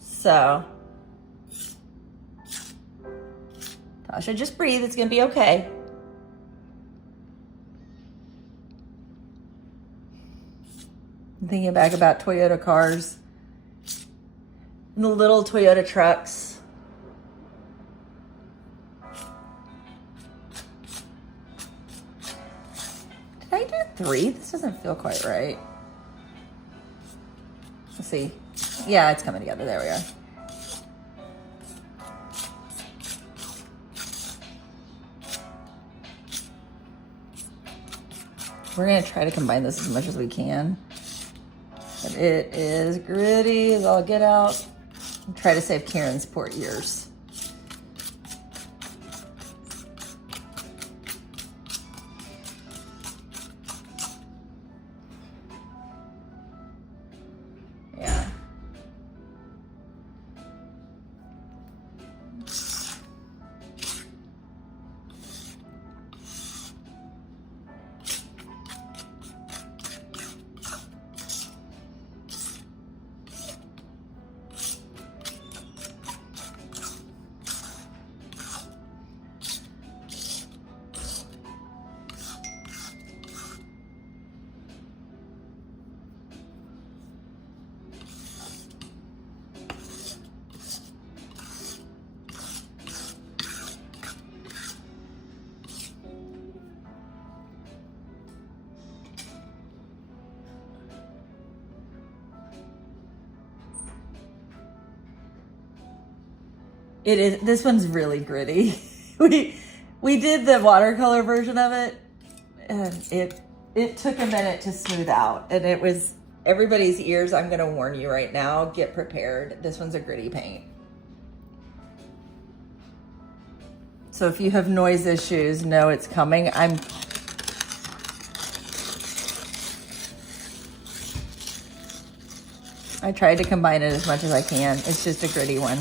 So, Tasha, just breathe. It's going to be okay. I'm thinking back about Toyota cars and the little Toyota trucks. Did I do 3? This doesn't feel quite right. Let's see. Yeah, it's coming together. There we are. We're going to try to combine this as much as we can. But it is gritty as all get out. I'll try to save Karen's poor ears. Yeah. It is. This one's really gritty. We did the watercolor version of it, and it took a minute to smooth out, and it was everybody's ears. I'm gonna warn you right now. Get prepared. This one's a gritty paint. So if you have noise issues, know it's coming. I tried to combine it as much as I can. It's just a gritty one.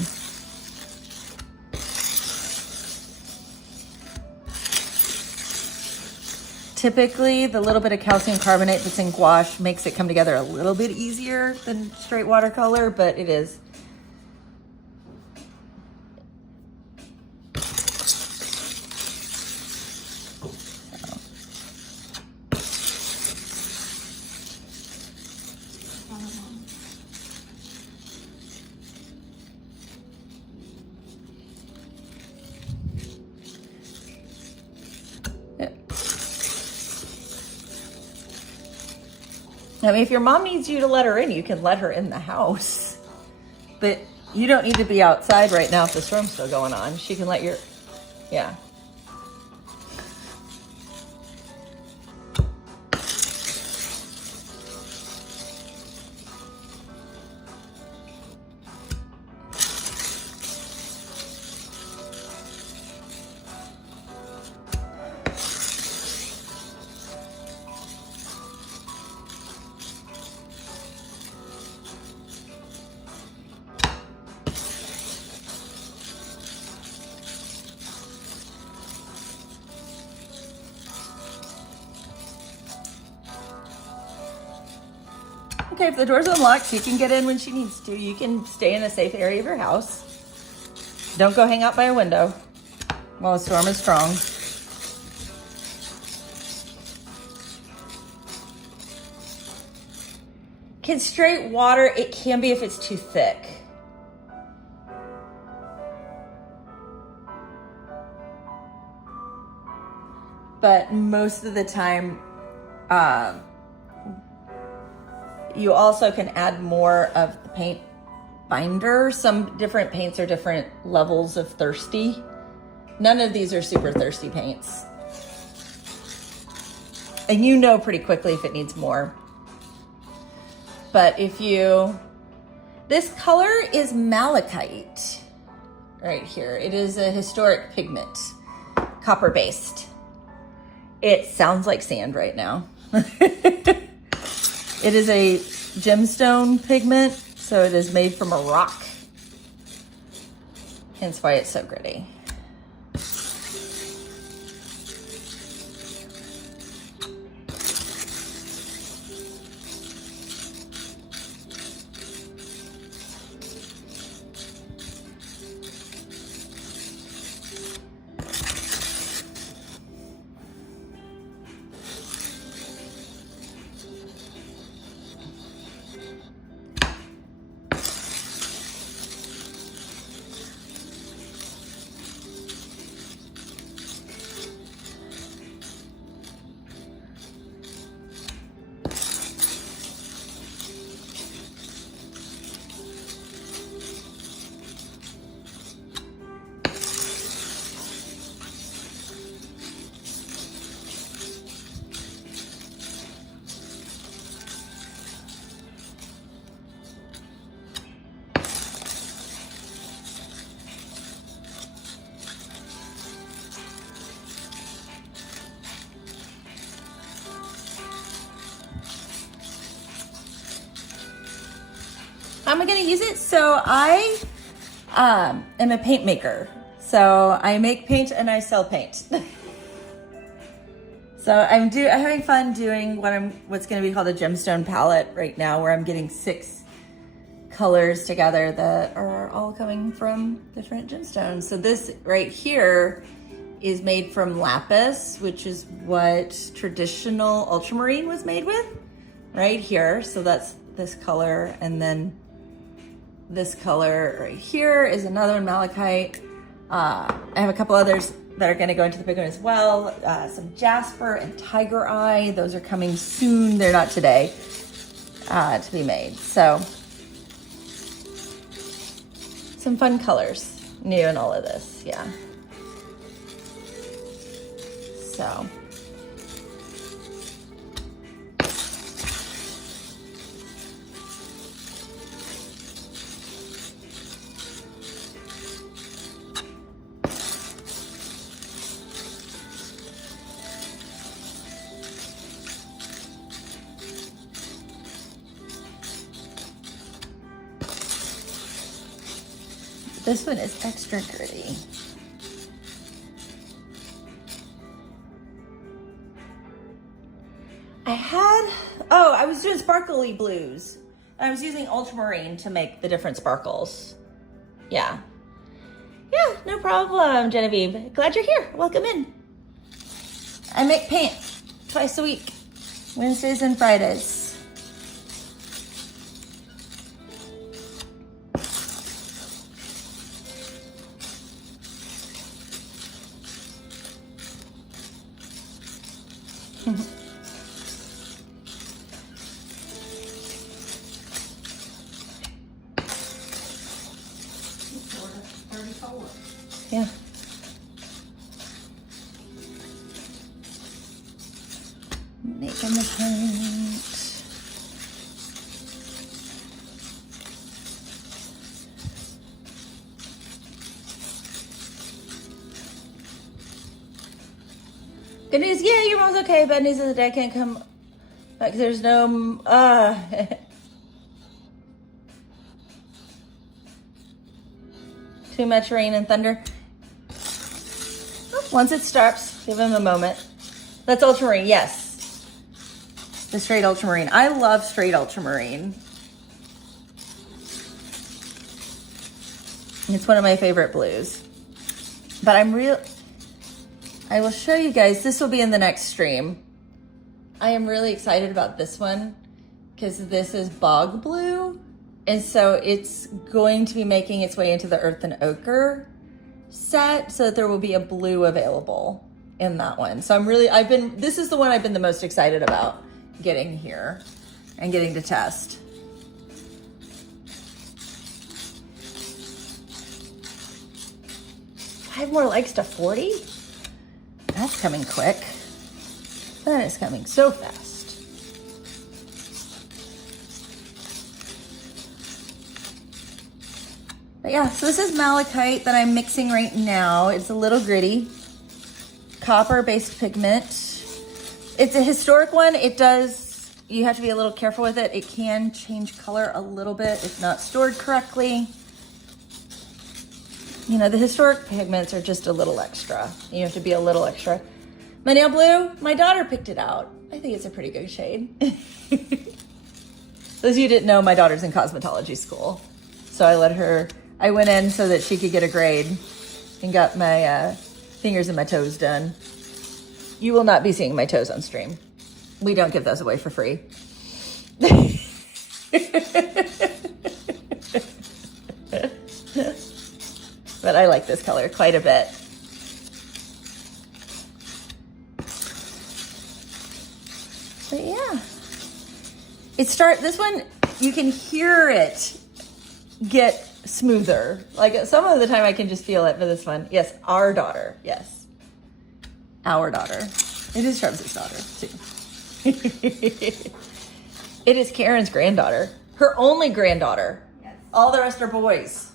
Typically, the little bit of calcium carbonate that's in gouache makes it come together a little bit easier than straight watercolor, but it is. I mean, if your mom needs you to let her in, you can let her in the house. But you don't need to be outside right now if the storm's still going on. She can let your, yeah. Okay, if the door's unlocked, she can get in when she needs to. You can stay in a safe area of your house. Don't go hang out by a window while the storm is strong. Can straight water, it can be if it's too thick. But most of the time, you also can add more of the paint binder. Some different paints are different levels of thirsty. None of these are super thirsty paints. And you know pretty quickly if it needs more. But if you, this color is Malachite right here. It is a historic pigment, copper based. It sounds like sand right now. It is a gemstone pigment, So it is made from a rock. Hence why it's so gritty. How am I going to use it? So I am a paint maker. So I make paint and I sell paint. So I'm having fun doing what's going to be called a gemstone palette right now, where I'm getting 6 colors together that are all coming from different gemstones. So this right here is made from lapis, which is what traditional ultramarine was made with, right here. So that's this color, and then this color right here is another one, malachite. I have a couple others that are going to go into the pigment as well. Some jasper and tiger eye. Those are coming soon. They're not today to be made. So some fun colors new in all of this. Yeah. So. This one is extra gritty. I was doing sparkly blues. I was using ultramarine to make the different sparkles. Yeah. Yeah, no problem, Genevieve. Glad you're here. Welcome in. I make paint twice a week, Wednesdays and Fridays. Yeah. Making the paint. Good news, yeah, your mom's okay. Bad news is the dad can't come back. There's no, too much rain and thunder. Once it stops, give him a moment. That's ultramarine, yes. The straight ultramarine. I love straight ultramarine. It's one of my favorite blues. But I will show you guys, this will be in the next stream. I am really excited about this one because this is bog blue. And so it's going to be making its way into the earth and ochre set, so that there will be a blue available in that one. So this is the one I've been the most excited about getting here and getting to test. Five more likes to 40? That's coming quick. That is coming so fast. But yeah, so this is malachite that I'm mixing right now. It's a little gritty. Copper-based pigment. It's a historic one. It does you have to be a little careful with it. It can change color a little bit if not stored correctly. You know, the historic pigments are just a little extra. You have to be a little extra. My nail blue, my daughter picked it out. I think it's a pretty good shade. Those of you who didn't know, my daughter's in cosmetology school. So I went in so that she could get a grade and got my fingers and my toes done. You will not be seeing my toes on stream. We don't give those away for free. But I like this color quite a bit. But yeah. This one, you can hear it get smoother. Like some of the time I can just feel it, but this one, yes, our daughter, yes. Our daughter. It is Travis's daughter, too. It is Karen's granddaughter. Her only granddaughter. Yes. All the rest are boys.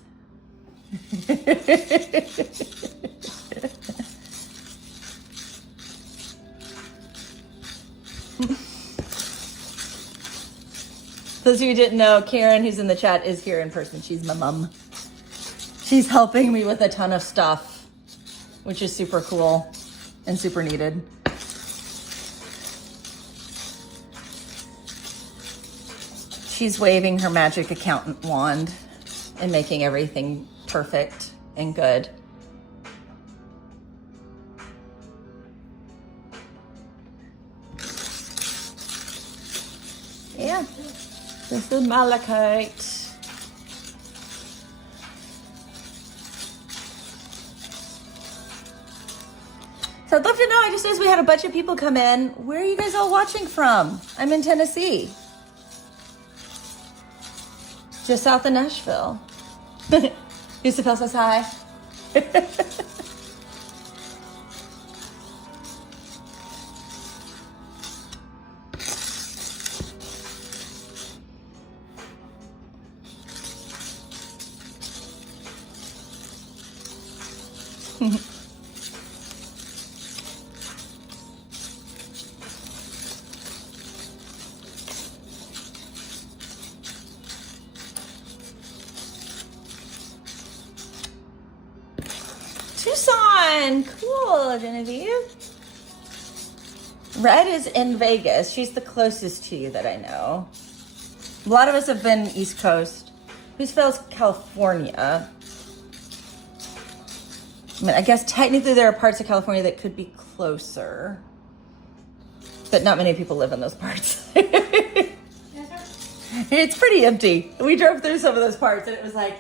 Those of you who didn't know, Karen, who's in the chat, is here in person. She's my mom. She's helping me with a ton of stuff, which is super cool and super needed. She's waving her magic accountant wand and making everything perfect and good. Yeah, this is Malachite. So I'd love to know, I just noticed we had a bunch of people come in. Where are you guys all watching from? I'm in Tennessee. Just south of Nashville. Yusufel says hi. Tucson, cool, Genevieve. Red is in Vegas. She's the closest to you that I know. A lot of us have been East Coast. Who's California? I mean, I guess technically there are parts of California that could be closer, but not many people live in those parts. It's pretty empty. We drove through some of those parts and it was like,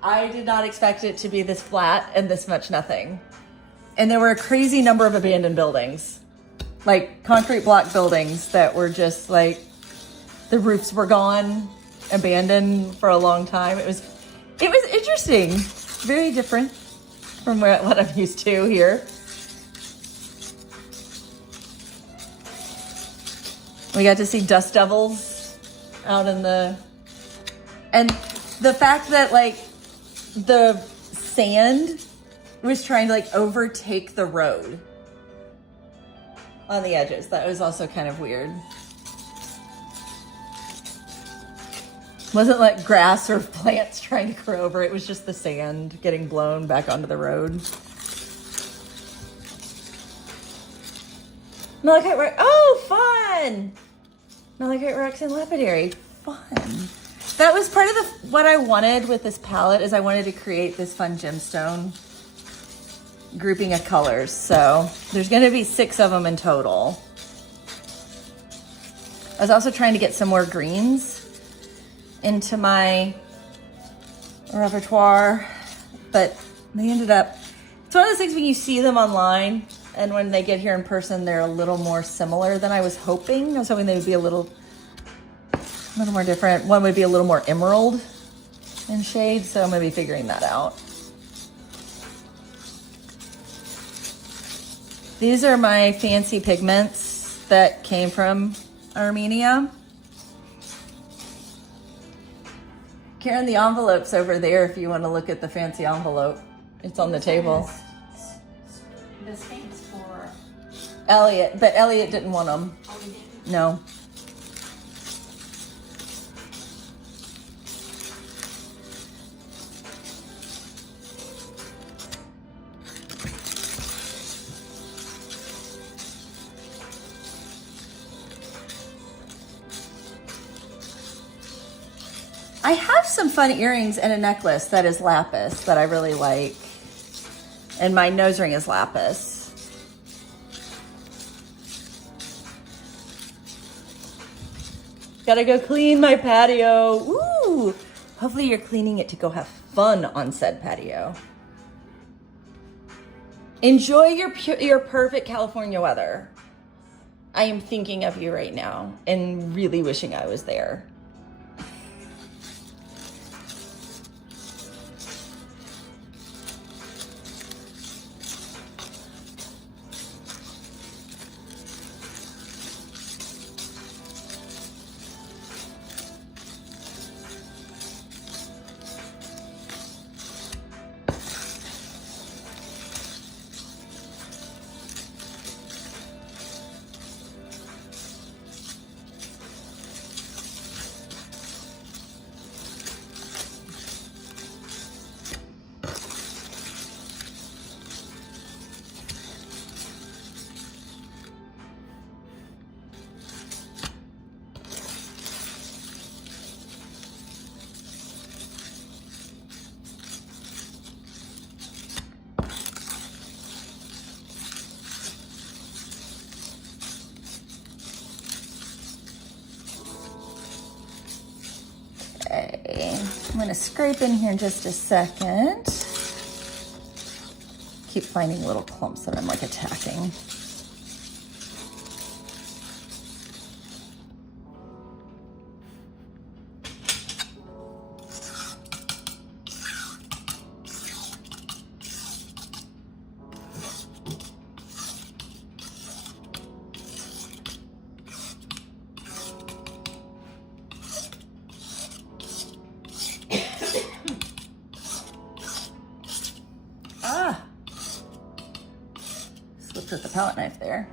I did not expect it to be this flat and this much nothing. And there were a crazy number of abandoned buildings, like concrete block buildings that were just like, the roofs were gone, abandoned for a long time. It was interesting, very different from what I'm used to here. We got to see dust devils out in and the fact that like the sand was trying to like overtake the road on the edges. That was also kind of weird. Wasn't like grass or plants trying to grow over. It was just the sand getting blown back onto the road. Malachite rock. Oh, fun! Malachite rocks and lapidary. Fun. That was part of what I wanted with this palette is I wanted to create this fun gemstone grouping of colors. So there's going to be 6 of them in total. I was also trying to get some more greens into my repertoire, but they ended up, it's one of those things when you see them online and when they get here in person, they're a little more similar than I was hoping. I was hoping they would be a little more different. One would be a little more emerald in shade, so I'm gonna be figuring that out. These are my fancy pigments that came from Armenia. Karen, the envelope's over there if you want to look at the fancy envelope. It's on the table. The stamps for Elliot, but Elliot didn't want them. all we did. No. I have some fun earrings and a necklace that is lapis that I really like. And my nose ring is lapis. Gotta go clean my patio. Ooh, hopefully you're cleaning it to go have fun on said patio. Enjoy your perfect California weather. I am thinking of you right now and really wishing I was there. Okay, I'm gonna scrape in here in just a second. Keep finding little clumps that I'm like attacking. Slipped with the palette knife there.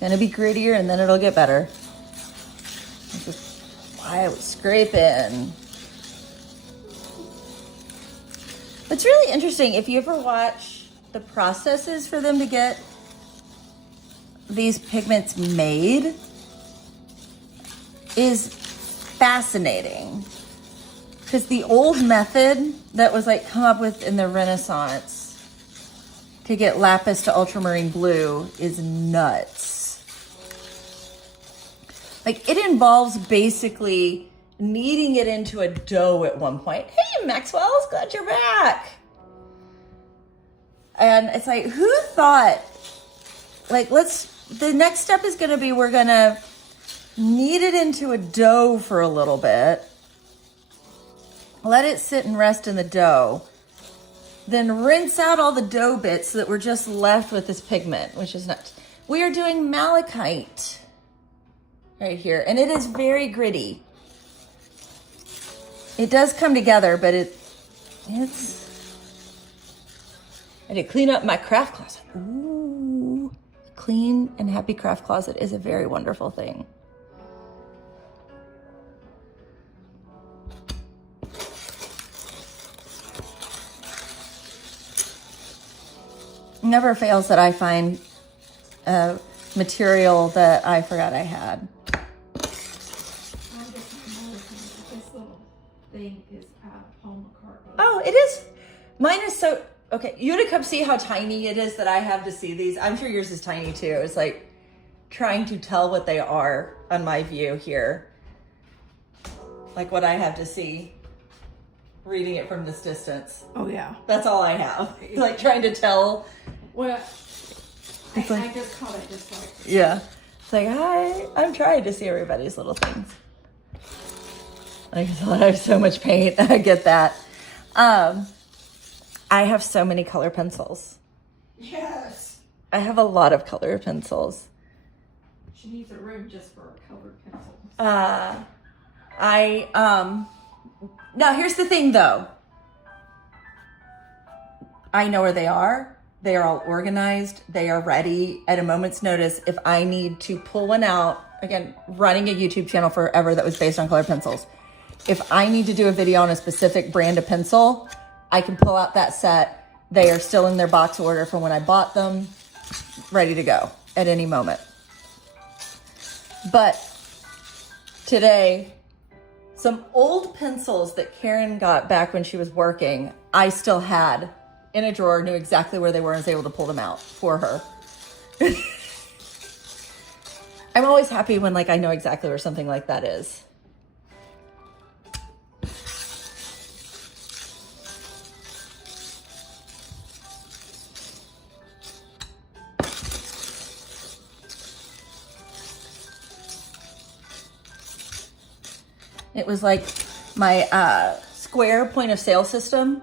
Gonna be grittier and then it'll get better. This is why I was scraping. It's really interesting if you ever watch the processes for them to get these pigments made is fascinating. Because the old method that was like come up with in the Renaissance to get lapis to ultramarine blue is nuts. Like it involves basically kneading it into a dough at one point. Hey, Maxwell's glad you're back. And it's like, who thought, like, the next step is gonna be, we're gonna knead it into a dough for a little bit. Let it sit and rest in the dough. Then rinse out all the dough bits so that we're just left with this pigment, which is nuts. We are doing malachite right here, and it is very gritty. It does come together, but it's... I had to clean up my craft closet. Ooh, a clean and happy craft closet is a very wonderful thing. Never fails that I find material that I forgot I had. This little thing is Paul McCartney. Oh, it is. Mine is so... Okay, you want to come see how tiny it is that I have to see these? I'm sure yours is tiny too. It's like trying to tell what they are on my view here. Like what I have to see reading it from this distance. Oh, yeah. That's all I have. It's like trying to tell. Well, I like, just caught it just like... Yeah. It's like, I'm trying to see everybody's little things. Like I have so much paint. I get that. I have so many color pencils. Yes. I have a lot of colored pencils. She needs a room just for colored pencils. Now here's the thing though. I know where they are. They are all organized. They are ready at a moment's notice. If I need to pull one out, again, running a YouTube channel forever that was based on colored pencils. If I need to do a video on a specific brand of pencil, I can pull out that set. They are still in their box order from when I bought them, ready to go at any moment. But today, some old pencils that Karen got back when she was working, I still had in a drawer, knew exactly where they were and was able to pull them out for her. I'm always happy when like I know exactly where something like that is. It was like my square point of sale system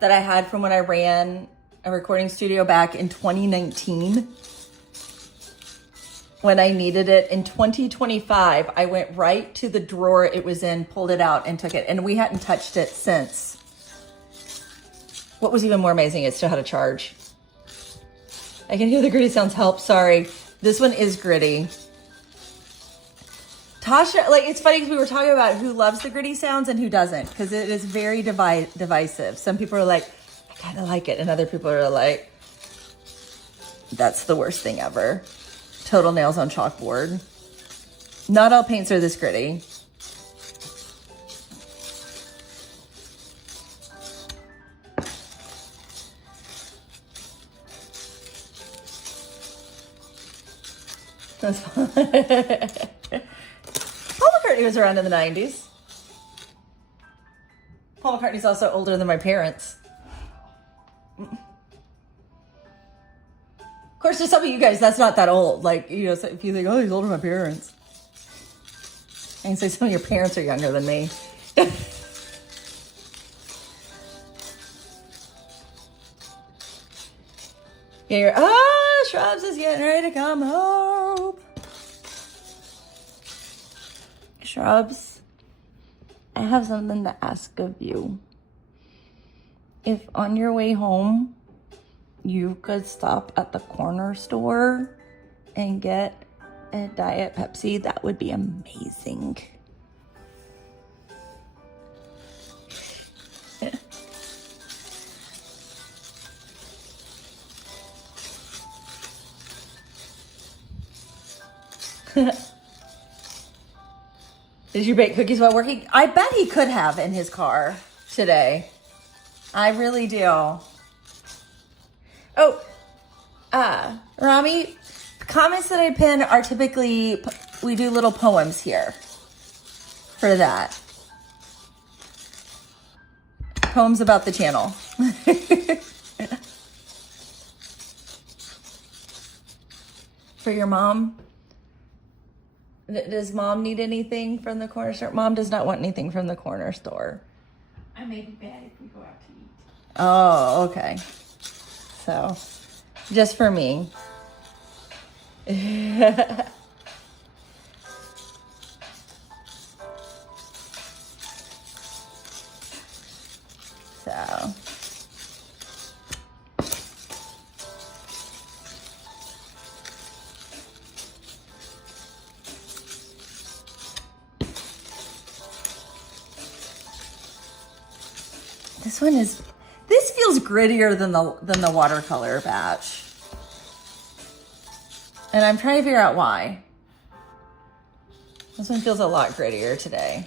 that I had from when I ran a recording studio back in 2019. When I needed it in 2025, I went right to the drawer it was in, pulled it out and took it. And we hadn't touched it since. What was even more amazing, it still had a charge. I can hear the gritty sounds. Help, sorry. This one is gritty. Tasha, like, it's funny because we were talking about who loves the gritty sounds and who doesn't, because it is very divisive. Some people are like, I kind of like it. And other people are like, that's the worst thing ever. Total nails on chalkboard. Not all paints are this gritty. That's fun. Paul McCartney was around in the 90s. Paul McCartney's also older than my parents. Of course, to some of you guys, that's not that old. Like, you know, so if you think, oh, he's older than my parents. I can say some of your parents are younger than me. Yeah, you're, Shrubs is getting ready to come home. Shrubs, I have something to ask of you. If on your way home, you could stop at the corner store and get a Diet Pepsi, that would be amazing. Did you bake cookies while working? I bet he could have in his car today. I really do. Oh, Rami, comments that I pin are typically, we do little poems here for that. Poems about the channel. For your mom. Does mom need anything from the corner store? Mom does not want anything from the corner store. I made it bad if we go out to eat. Oh, okay. So, just for me. So. This feels grittier than the watercolor batch. And I'm trying to figure out why. This one feels a lot grittier today.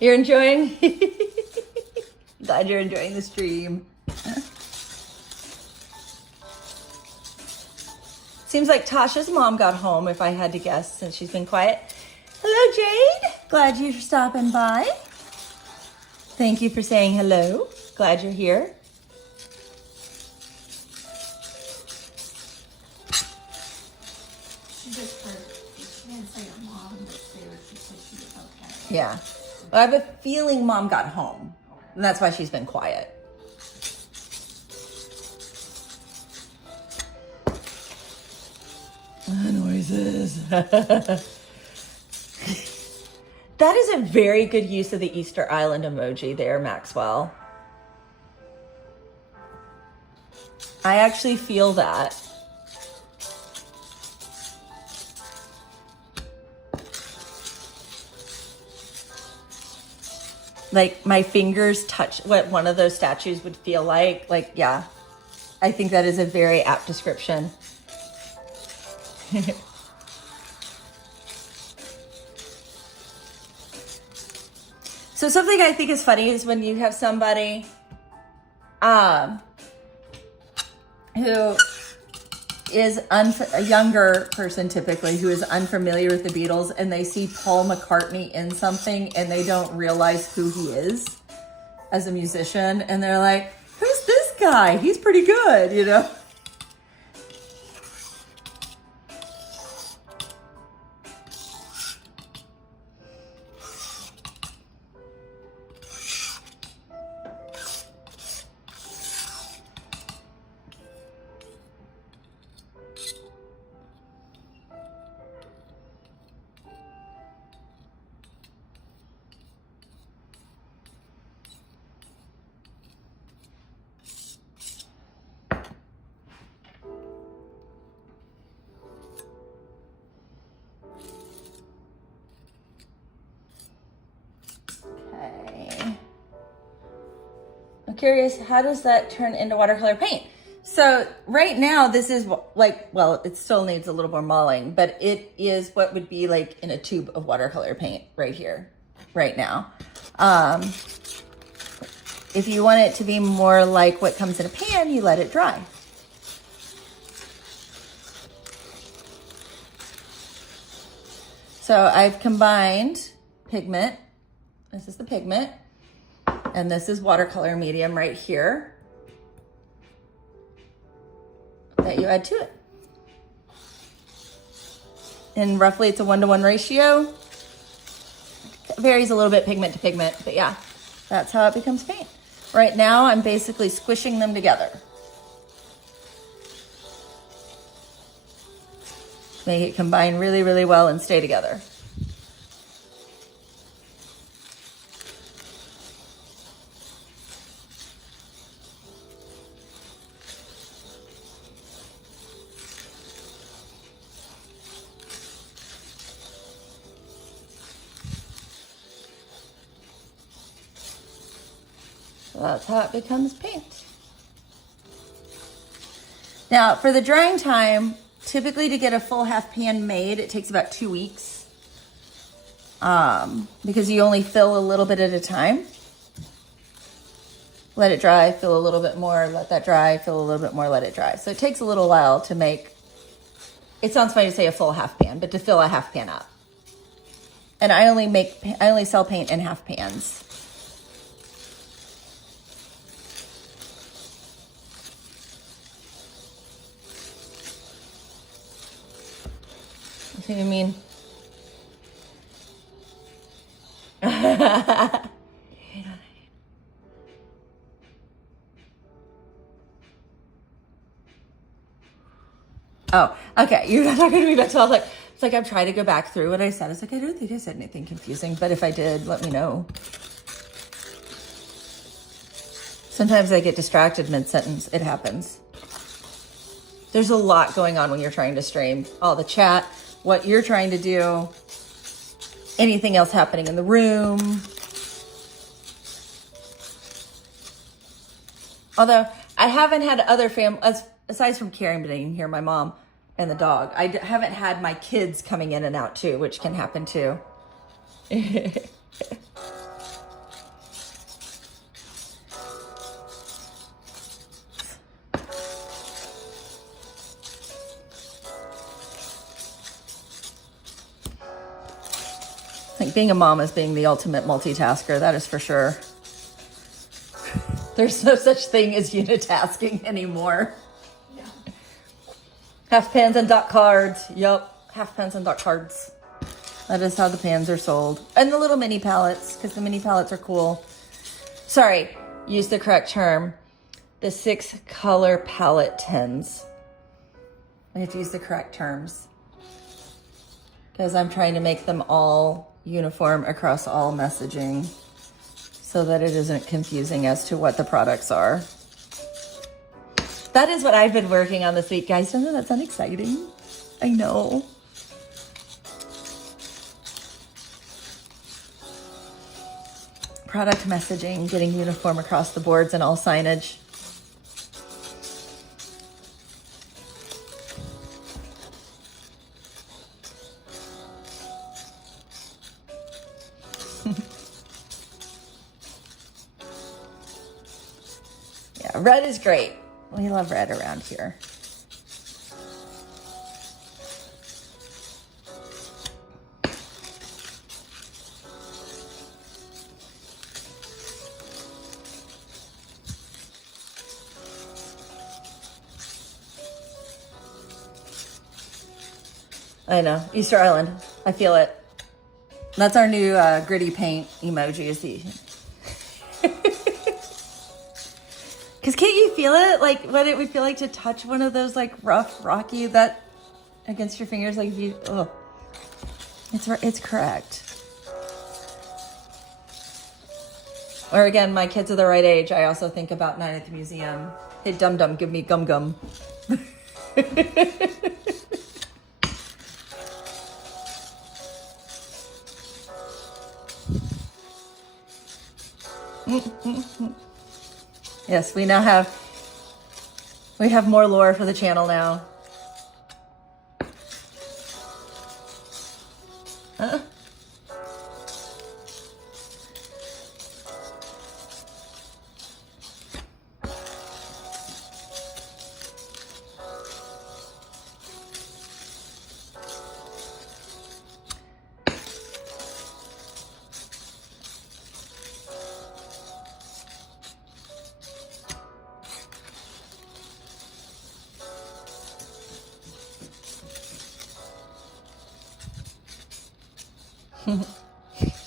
You're enjoying? Glad you're enjoying the stream. It's Seems like Tasha's mom got home, if I had to guess, since she's been quiet. Hello, Jade. Glad you're stopping by. Thank you for saying hello. Glad you're here. She didn't say her mom was there. She said she was okay. Yeah. Well, I have a feeling mom got home. And that's why she's been quiet. Noises. That is a very good use of the Easter Island emoji there, Maxwell. I actually feel that. Like my fingers touch what one of those statues would feel like. Like, yeah, I think that is a very apt description. So something I think is funny is when you have somebody who is a younger person typically who is unfamiliar with the Beatles, and they see Paul McCartney in something and they don't realize who he is as a musician, and they're like, who's this guy? He's pretty good, you know? I'm curious, how does that turn into watercolor paint? So right now, this is like, well, it still needs a little more mulling, but it is what would be like in a tube of watercolor paint right here, right now. If you want it to be more like what comes in a pan, you let it dry. So I've combined pigment. This is the pigment. And this is watercolor medium right here that you add to it. And roughly it's a 1-to-1 ratio. It varies a little bit pigment to pigment, but yeah, that's how it becomes paint. Right now I'm basically squishing them together. Make it combine really, really well and stay together. That's how it becomes paint. Now, for the drying time, typically to get a full half pan made, it takes about 2 weeks because you only fill a little bit at a time. Let it dry, fill a little bit more, let that dry, fill a little bit more, let it dry. So it takes a little while to make, it sounds funny to say a full half pan, but to fill a half pan up. And I only sell paint in half pans. See what I mean? Oh, okay. You're not talking to me about so I was like, it's like I'm trying to go back through what I said. It's like, I don't think I said anything confusing, but if I did, let me know. Sometimes I get distracted mid-sentence. It happens. There's a lot going on when you're trying to stream. All the chat, what you're trying to do, anything else happening in the room. Although I haven't had other aside from Karen, but I can hear my mom and the dog. I haven't had my kids coming in and out too, which can happen too. Like being a mom is being the ultimate multitasker, that is for sure. There's no such thing as unitasking anymore. Yeah. Half pans and dot cards. Yup, half pans and dot cards. That is how the pans are sold. And the little mini palettes, because the mini palettes are cool. Sorry, use the correct term. The 6 color palette tins. I have to use the correct terms. Because I'm trying to make them all uniform across all messaging so that it isn't confusing as to what the products are. That is what I've been working on this week, guys. Doesn't that sound exciting? I know. Product messaging, getting uniform across the boards and all signage. Yeah, red is great. We love red around here. I know. Easter Island. I feel it. That's our new gritty paint emoji. Is the... Because can't you feel it? Like what it would feel like to touch one of those like rough, rocky, that against your fingers. Like if you, oh, it's correct. Or again, my kids are the right age. I also think about Night at the Museum. Hey, dum dum, give me gum gum. Yes, we have more lore for the channel now.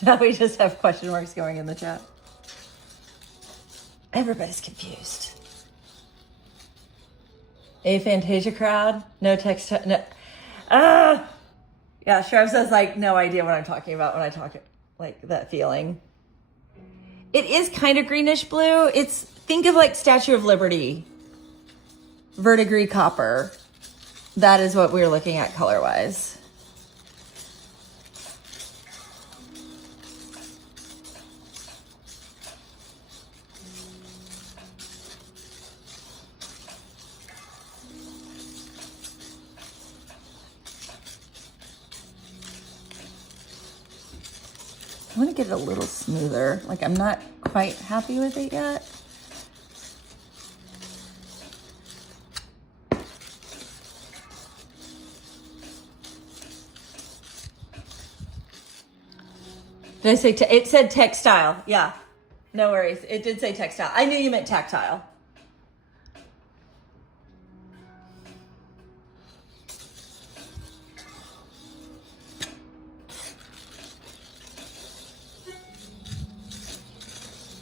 Now we just have question marks going in the chat. Everybody's confused. A Fantasia crowd? No text. No. Yeah, Shrubs has like no idea what I'm talking about when I talk like that feeling. It is kind of greenish blue. Think of like Statue of Liberty. Verdigris copper. That is what we're looking at color wise. I want to get it a little smoother. Like I'm not quite happy with it yet. Did I say, it said textile. Yeah, no worries. It did say textile. I knew you meant tactile.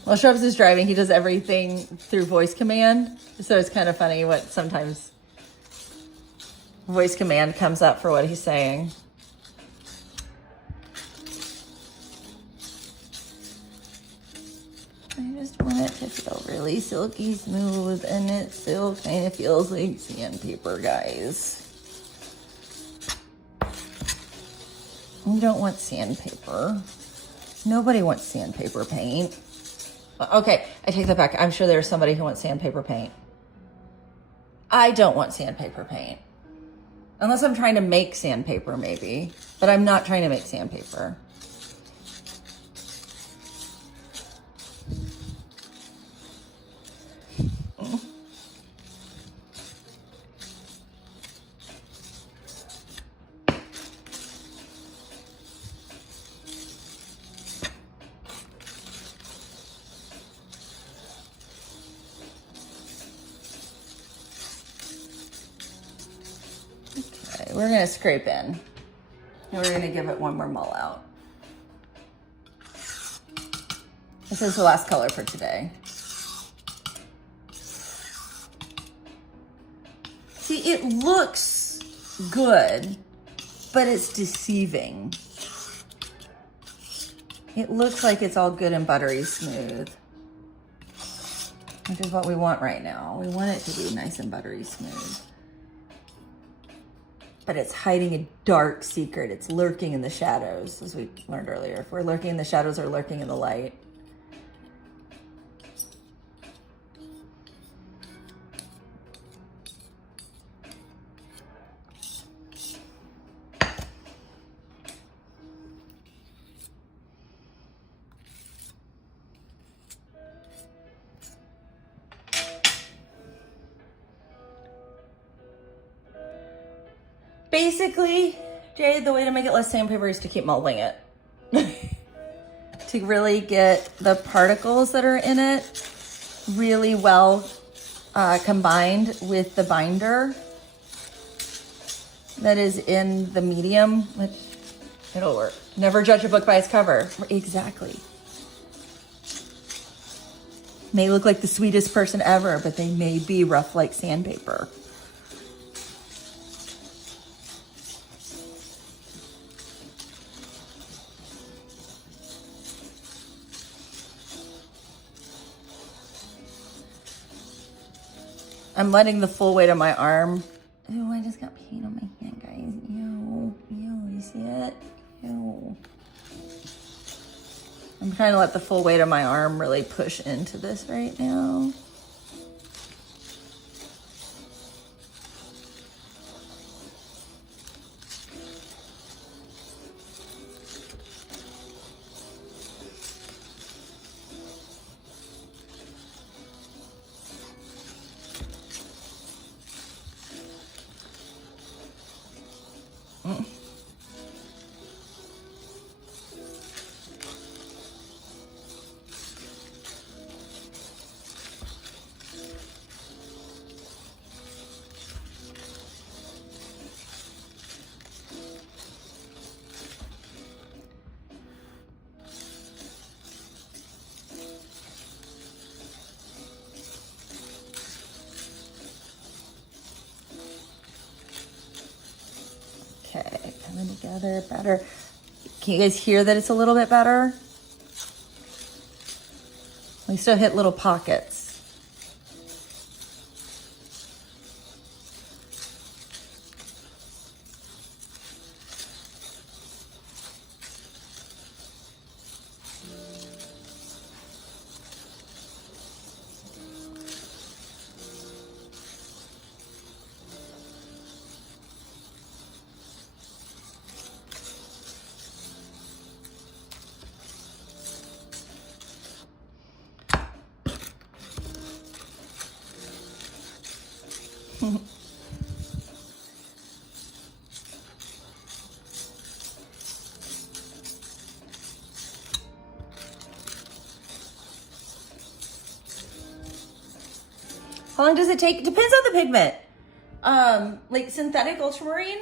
While Shrubs is driving, he does everything through voice command. So it's kind of funny what sometimes voice command comes up for what he's saying. I just want it to feel really silky smooth, and it still kind of feels like sandpaper, guys. You don't want sandpaper. Nobody wants sandpaper paint. Okay, I take that back. I'm sure there's somebody who wants sandpaper paint. I don't want sandpaper paint. Unless I'm trying to make sandpaper, maybe. But I'm not trying to make sandpaper. we're gonna scrape in. And we're gonna give it one more mull out. This is the last color for today. See, it looks good, but it's deceiving. It looks like it's all good and buttery smooth, which is what we want right now. We want it to be nice and buttery smooth. But it's hiding a dark secret. It's lurking in the shadows, as we learned earlier. If we're lurking in the shadows or lurking in the light. Basically, Jade, the way to make it less sandpaper is to keep molding it. To really get the particles that are in it really well combined with the binder that is in the medium. It'll work. Never judge a book by its cover. Exactly. May look like the sweetest person ever, but they may be rough like sandpaper. I'm letting the full weight of my arm. Oh, I just got paint on my hand, guys. Ew, you see it? Ew. I'm trying to let the full weight of my arm really push into this right now. Okay, coming together better. Can you guys hear that it's a little bit better? We still hit little pockets. How long does it take? Depends on the pigment. Like synthetic ultramarine,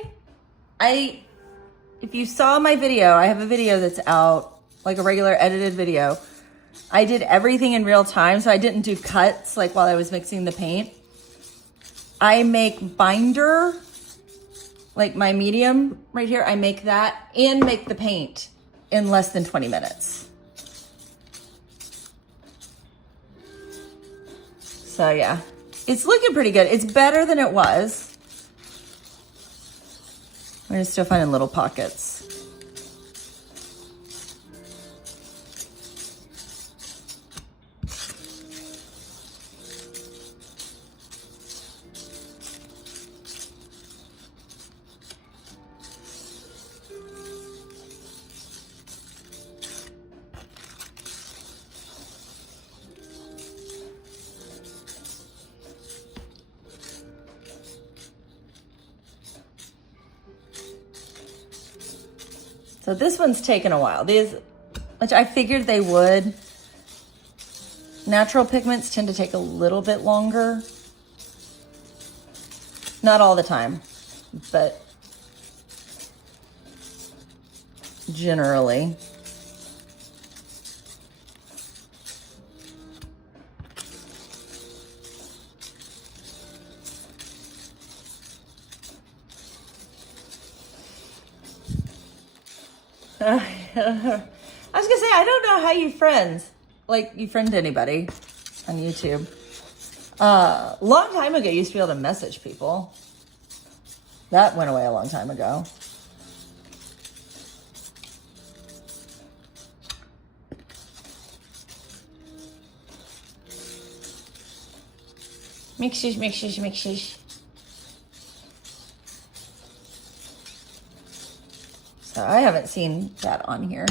if you saw my video, I have a video that's out, like a regular edited video. I did everything in real time, so I didn't do cuts like while I was mixing the paint. I make binder, like my medium right here, I make that and make the paint in less than 20 minutes. So yeah, it's looking pretty good. It's better than it was. We're just still finding little pockets. So this one's taken a while. These, which I figured they would. Natural pigments tend to take a little bit longer. Not all the time, but generally. I was gonna say, I don't know how you friends, like you friend anybody on YouTube. Long time ago, you used to be able to message people. That went away a long time ago. Mixish, mixish, mixish. So I haven't seen that on here.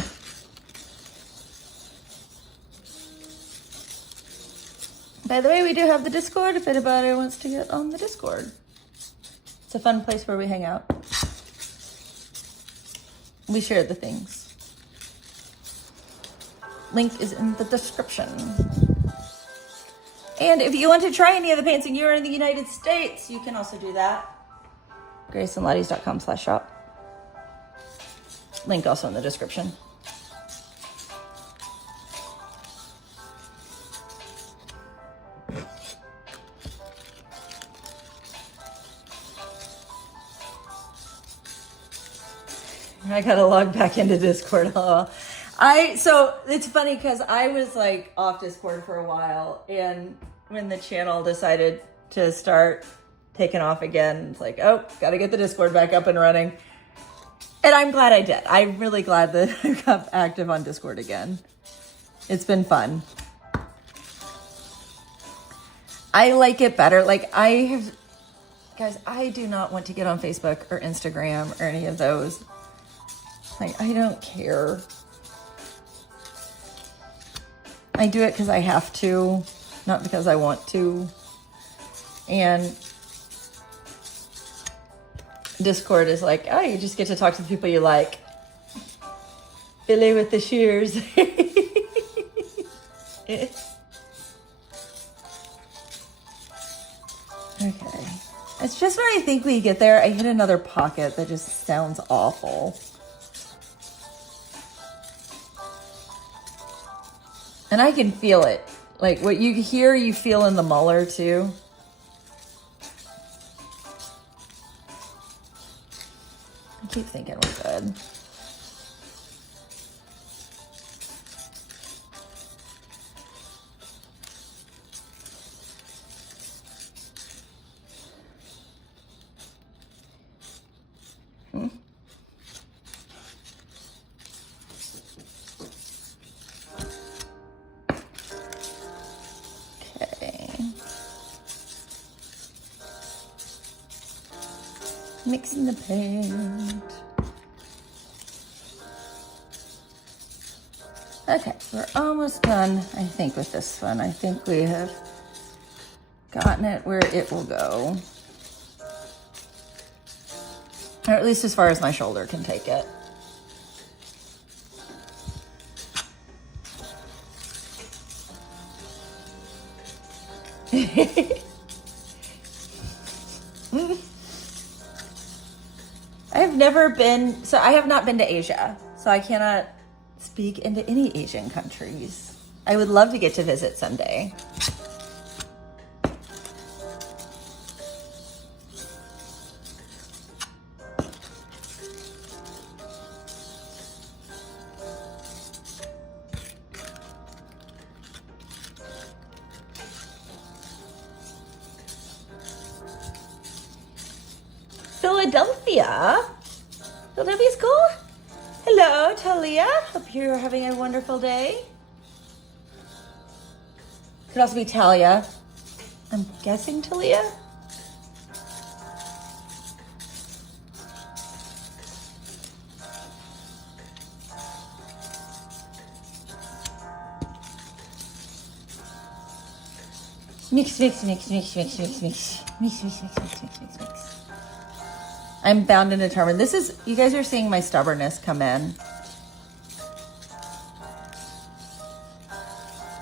By the way, we do have the Discord if anybody wants to get on the Discord. It's a fun place where we hang out. We share the things. Link is in the description. And if you want to try any of the paints and you're in the United States, you can also do that. graceandladdies.com/shop. Link also in the description. I gotta log back into Discord. So it's funny because I was like off Discord for a while, and when the channel decided to start taking off again, it's like, oh, gotta get the Discord back up and running. And I'm glad I did. I'm really glad that I got active on Discord again. It's been fun. I like it better. Like guys, I do not want to get on Facebook or Instagram or any of those. Like, I don't care. I do it because I have to, not because I want to. And Discord is like, oh, you just get to talk to the people you like. Billy with the shears. Okay. It's just when I think we get there, I hit another pocket that just sounds awful. And I can feel it. Like what you hear, you feel in the muller too. I keep thinking we're good. Mixing the paint. Okay, we're almost done, I think, with this one. I think we have gotten it where it will go. Or at least as far as my shoulder can take it. I have not been to Asia, so I cannot speak into any Asian countries. I would love to get to visit someday. Philadelphia. Philadelphia's cool. Hello, Talia. Hope you're having a wonderful day. Could also be Talia. I'm guessing Talia. Mix, mix, mix, mix, mix, mix, mix. Mix, mix, mix, mix, mix, mix, mix. I'm bound and determined. This is, you guys are seeing my stubbornness come in.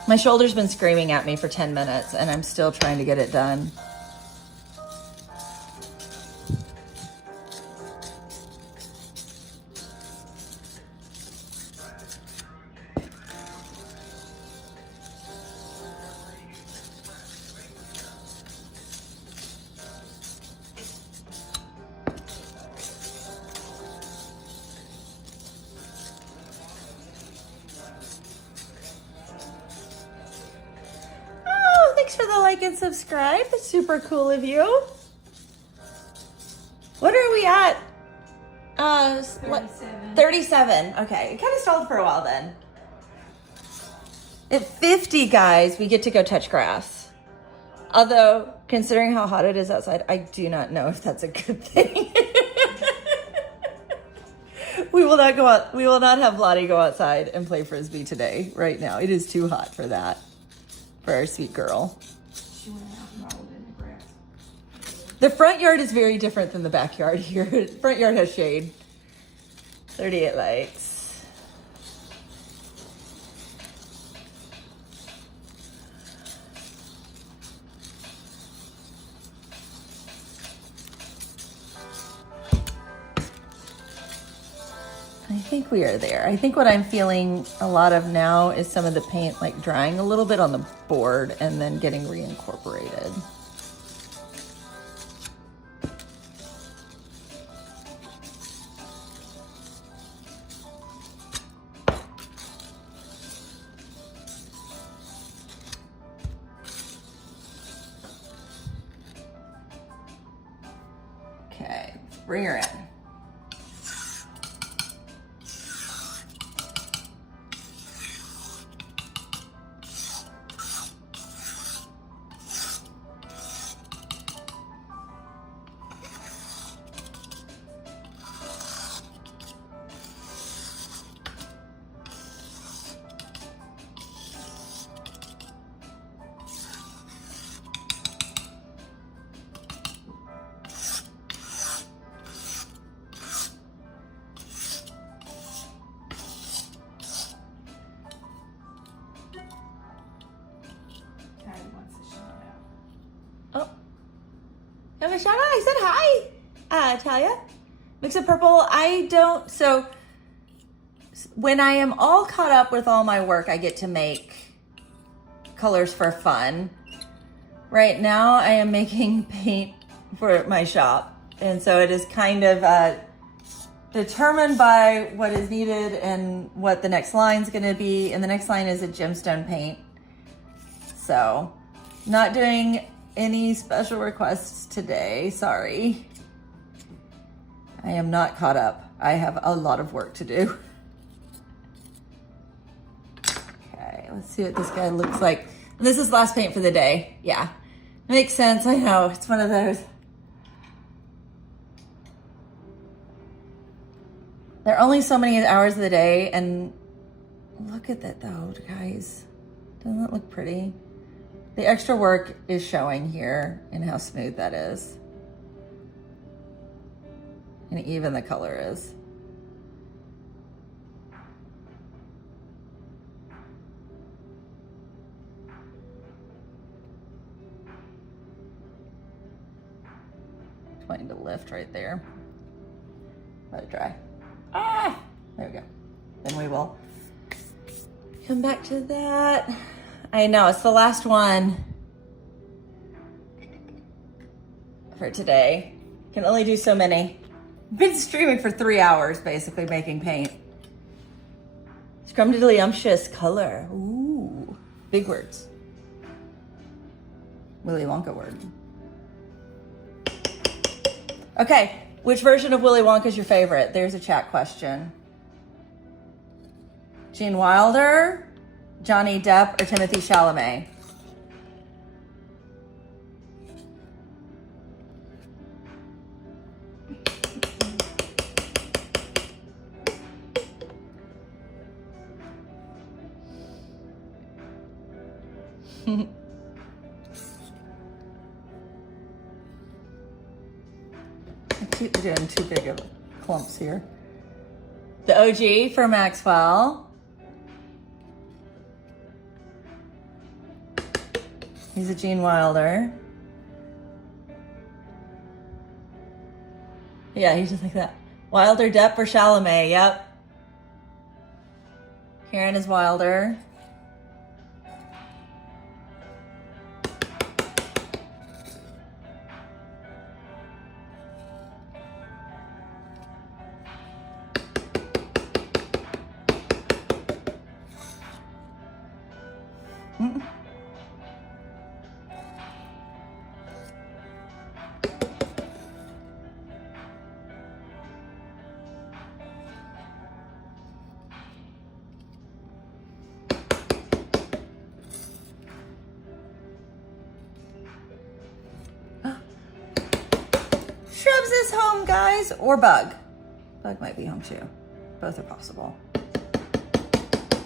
My shoulder's been screaming at me for 10 minutes and I'm still trying to get it done. for the like and subscribe. That's super cool of you. What are we at? 37. 37. Okay, it kind of stalled for a while then. At 50, guys, we get to go touch grass. Although, considering how hot it is outside, I do not know if that's a good thing. We will not go out. We will not have Lottie go outside and play Frisbee today, right now. It is too hot for that, for our sweet girl. She went out and rolled in the grass. The front yard is very different than the backyard here. The front yard has shade. 38 lights. I think we are there. I think what I'm feeling a lot of now is some of the paint like drying a little bit on the board and then getting reincorporated. Okay, bring her in. Patty wants a shout out. Oh, have a shout out. I said hi, Talia. Mix of purple. I don't. So when I am all caught up with all my work, I get to make colors for fun. Right now, I am making paint for my shop, and so it is kind of determined by what is needed and what the next line is going to be. And the next line is a gemstone paint. So, not doing any special requests today, sorry. I am not caught up. I have a lot of work to do. Okay, let's see what this guy looks like. And this is last paint for the day. Yeah, makes sense, I know, it's one of those. There are only so many hours of the day, and look at that though, guys. Doesn't that look pretty? The extra work is showing here and how smooth that is. And even the color is. It's wanting to lift right there. Let it dry. Ah! There we go. Then we will come back to that. I know, it's the last one for today. Can only do so many. Been streaming for 3 hours, basically making paint. Scrumdiddlyumptious color. Ooh, big words. Willy Wonka word. Okay, which version of Willy Wonka is your favorite? There's a chat question. Gene Wilder, Johnny Depp, or Timothy Chalamet? I keep doing too big of clumps here. The OG for Maxwell. He's a Gene Wilder. Yeah, he's just like that. Wilder, Depp, or Chalamet? Yep. Karen is Wilder. Shrubs is home, guys. Or Bug. Bug might be home too. Both are possible.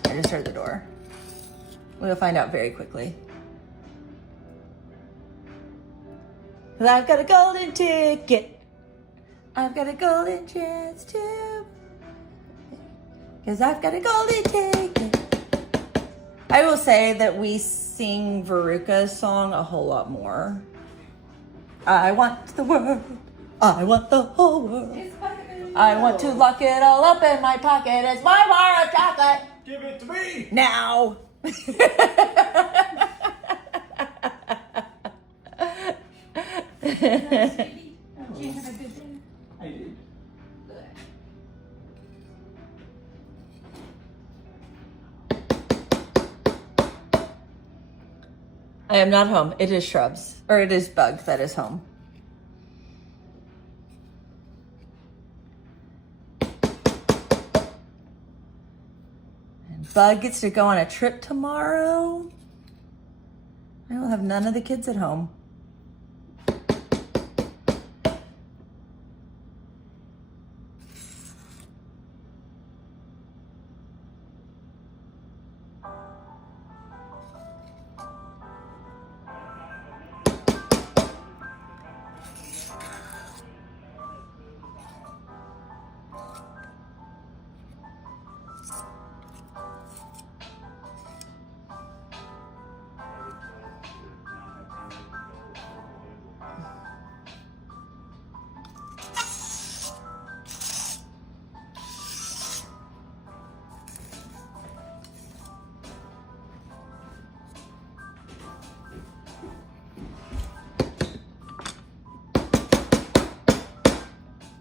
I just heard the door. We'll find out very quickly. 'Cause I've got a golden ticket. I've got a golden chance to. 'Cause I've got a golden ticket. I will say that we sing Veruca's song a whole lot more. I want the world. I want the whole world. I want to lock it all up in my pocket. It's my bar of chocolate. Give it to me. Now. Did you have a good day? I did. I am not home. It is Shrubs. Or it is Bug that is home. And Bug gets to go on a trip tomorrow. I will have none of the kids at home.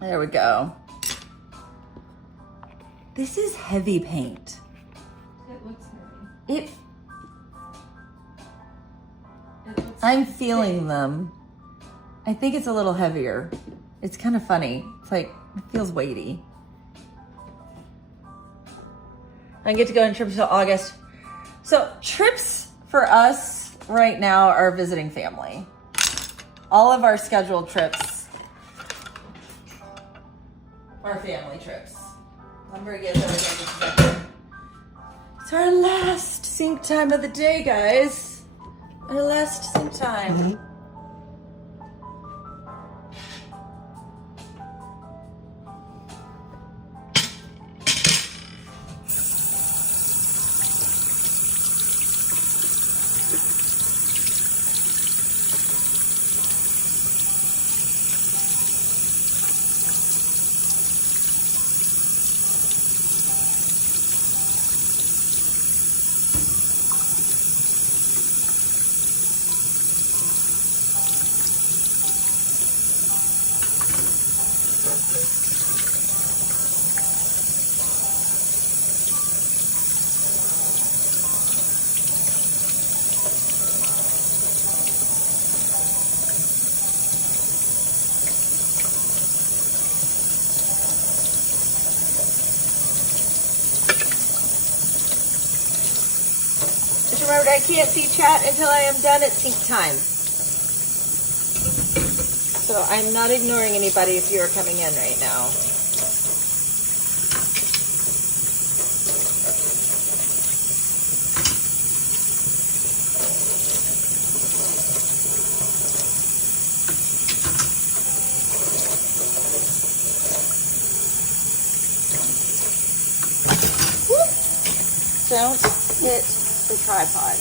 There we go. This is heavy paint. It looks heavy. It looks I'm feeling them. I think it's a little heavier. It's kind of funny. It's like, it feels weighty. I get to go on trips until August. So trips for us right now are visiting family. All of our scheduled trips are family trips. I'm gonna get everything. It's our last sync time of the day, guys. Our last sync time. Remember, I can't see chat until I am done at sync time. So I'm not ignoring anybody if you are coming in right now. Whoop. Don't hit the tripod.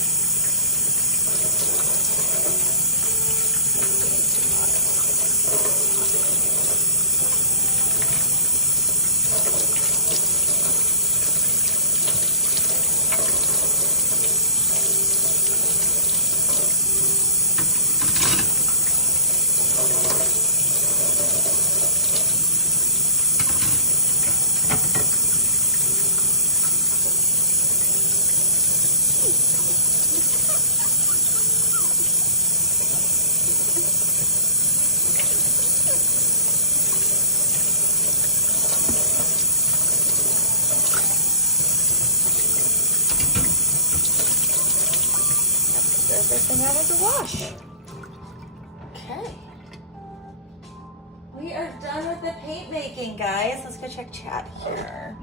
Everything I had to wash. Okay. We We are done with the paint making, guys. Let's go check chat here.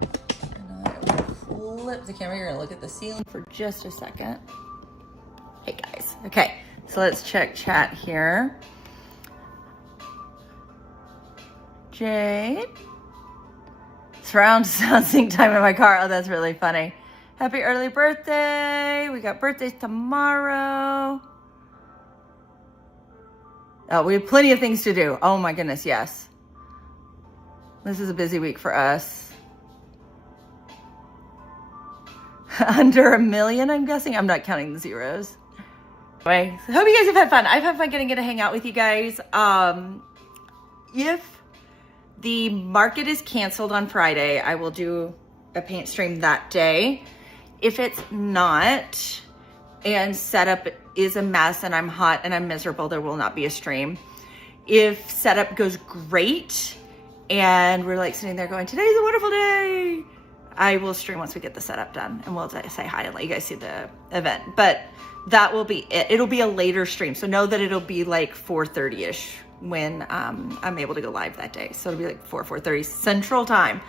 And I will flip the camera. You're gonna look at the ceiling for just a second. Hey guys. Okay, so let's check chat here. Jade. Surround sound sync time in my car. Oh, that's really funny. Happy early birthday. We got birthdays tomorrow. Oh, we have plenty of things to do. Oh my goodness, yes. This is a busy week for us. Under 1 million, I'm guessing. I'm not counting the zeros. Anyway, so hope you guys have had fun. I've had fun getting to hang out with you guys. If the market is canceled on Friday, I will do a paint stream that day. If it's not, and setup is a mess and I'm hot and I'm miserable, there will not be a stream. If setup goes great and we're like sitting there going, today's a wonderful day, I will stream once we get the setup done, and we'll say hi and let you guys see the event. But that will be it. It'll be a later stream, so know that it'll be like 4:30ish when I'm able to go live that day. So it'll be like 4:30 Central Time.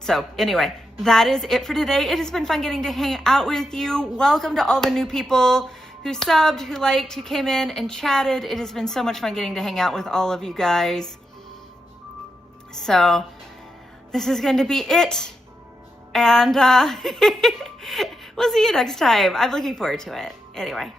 So anyway, that is it for today. It has been fun getting to hang out with you. Welcome to all the new people who subbed, who liked, who came in and chatted. It has been so much fun getting to hang out with all of you guys. So this is going to be it. And we'll see you next time. I'm looking forward to it. Anyway.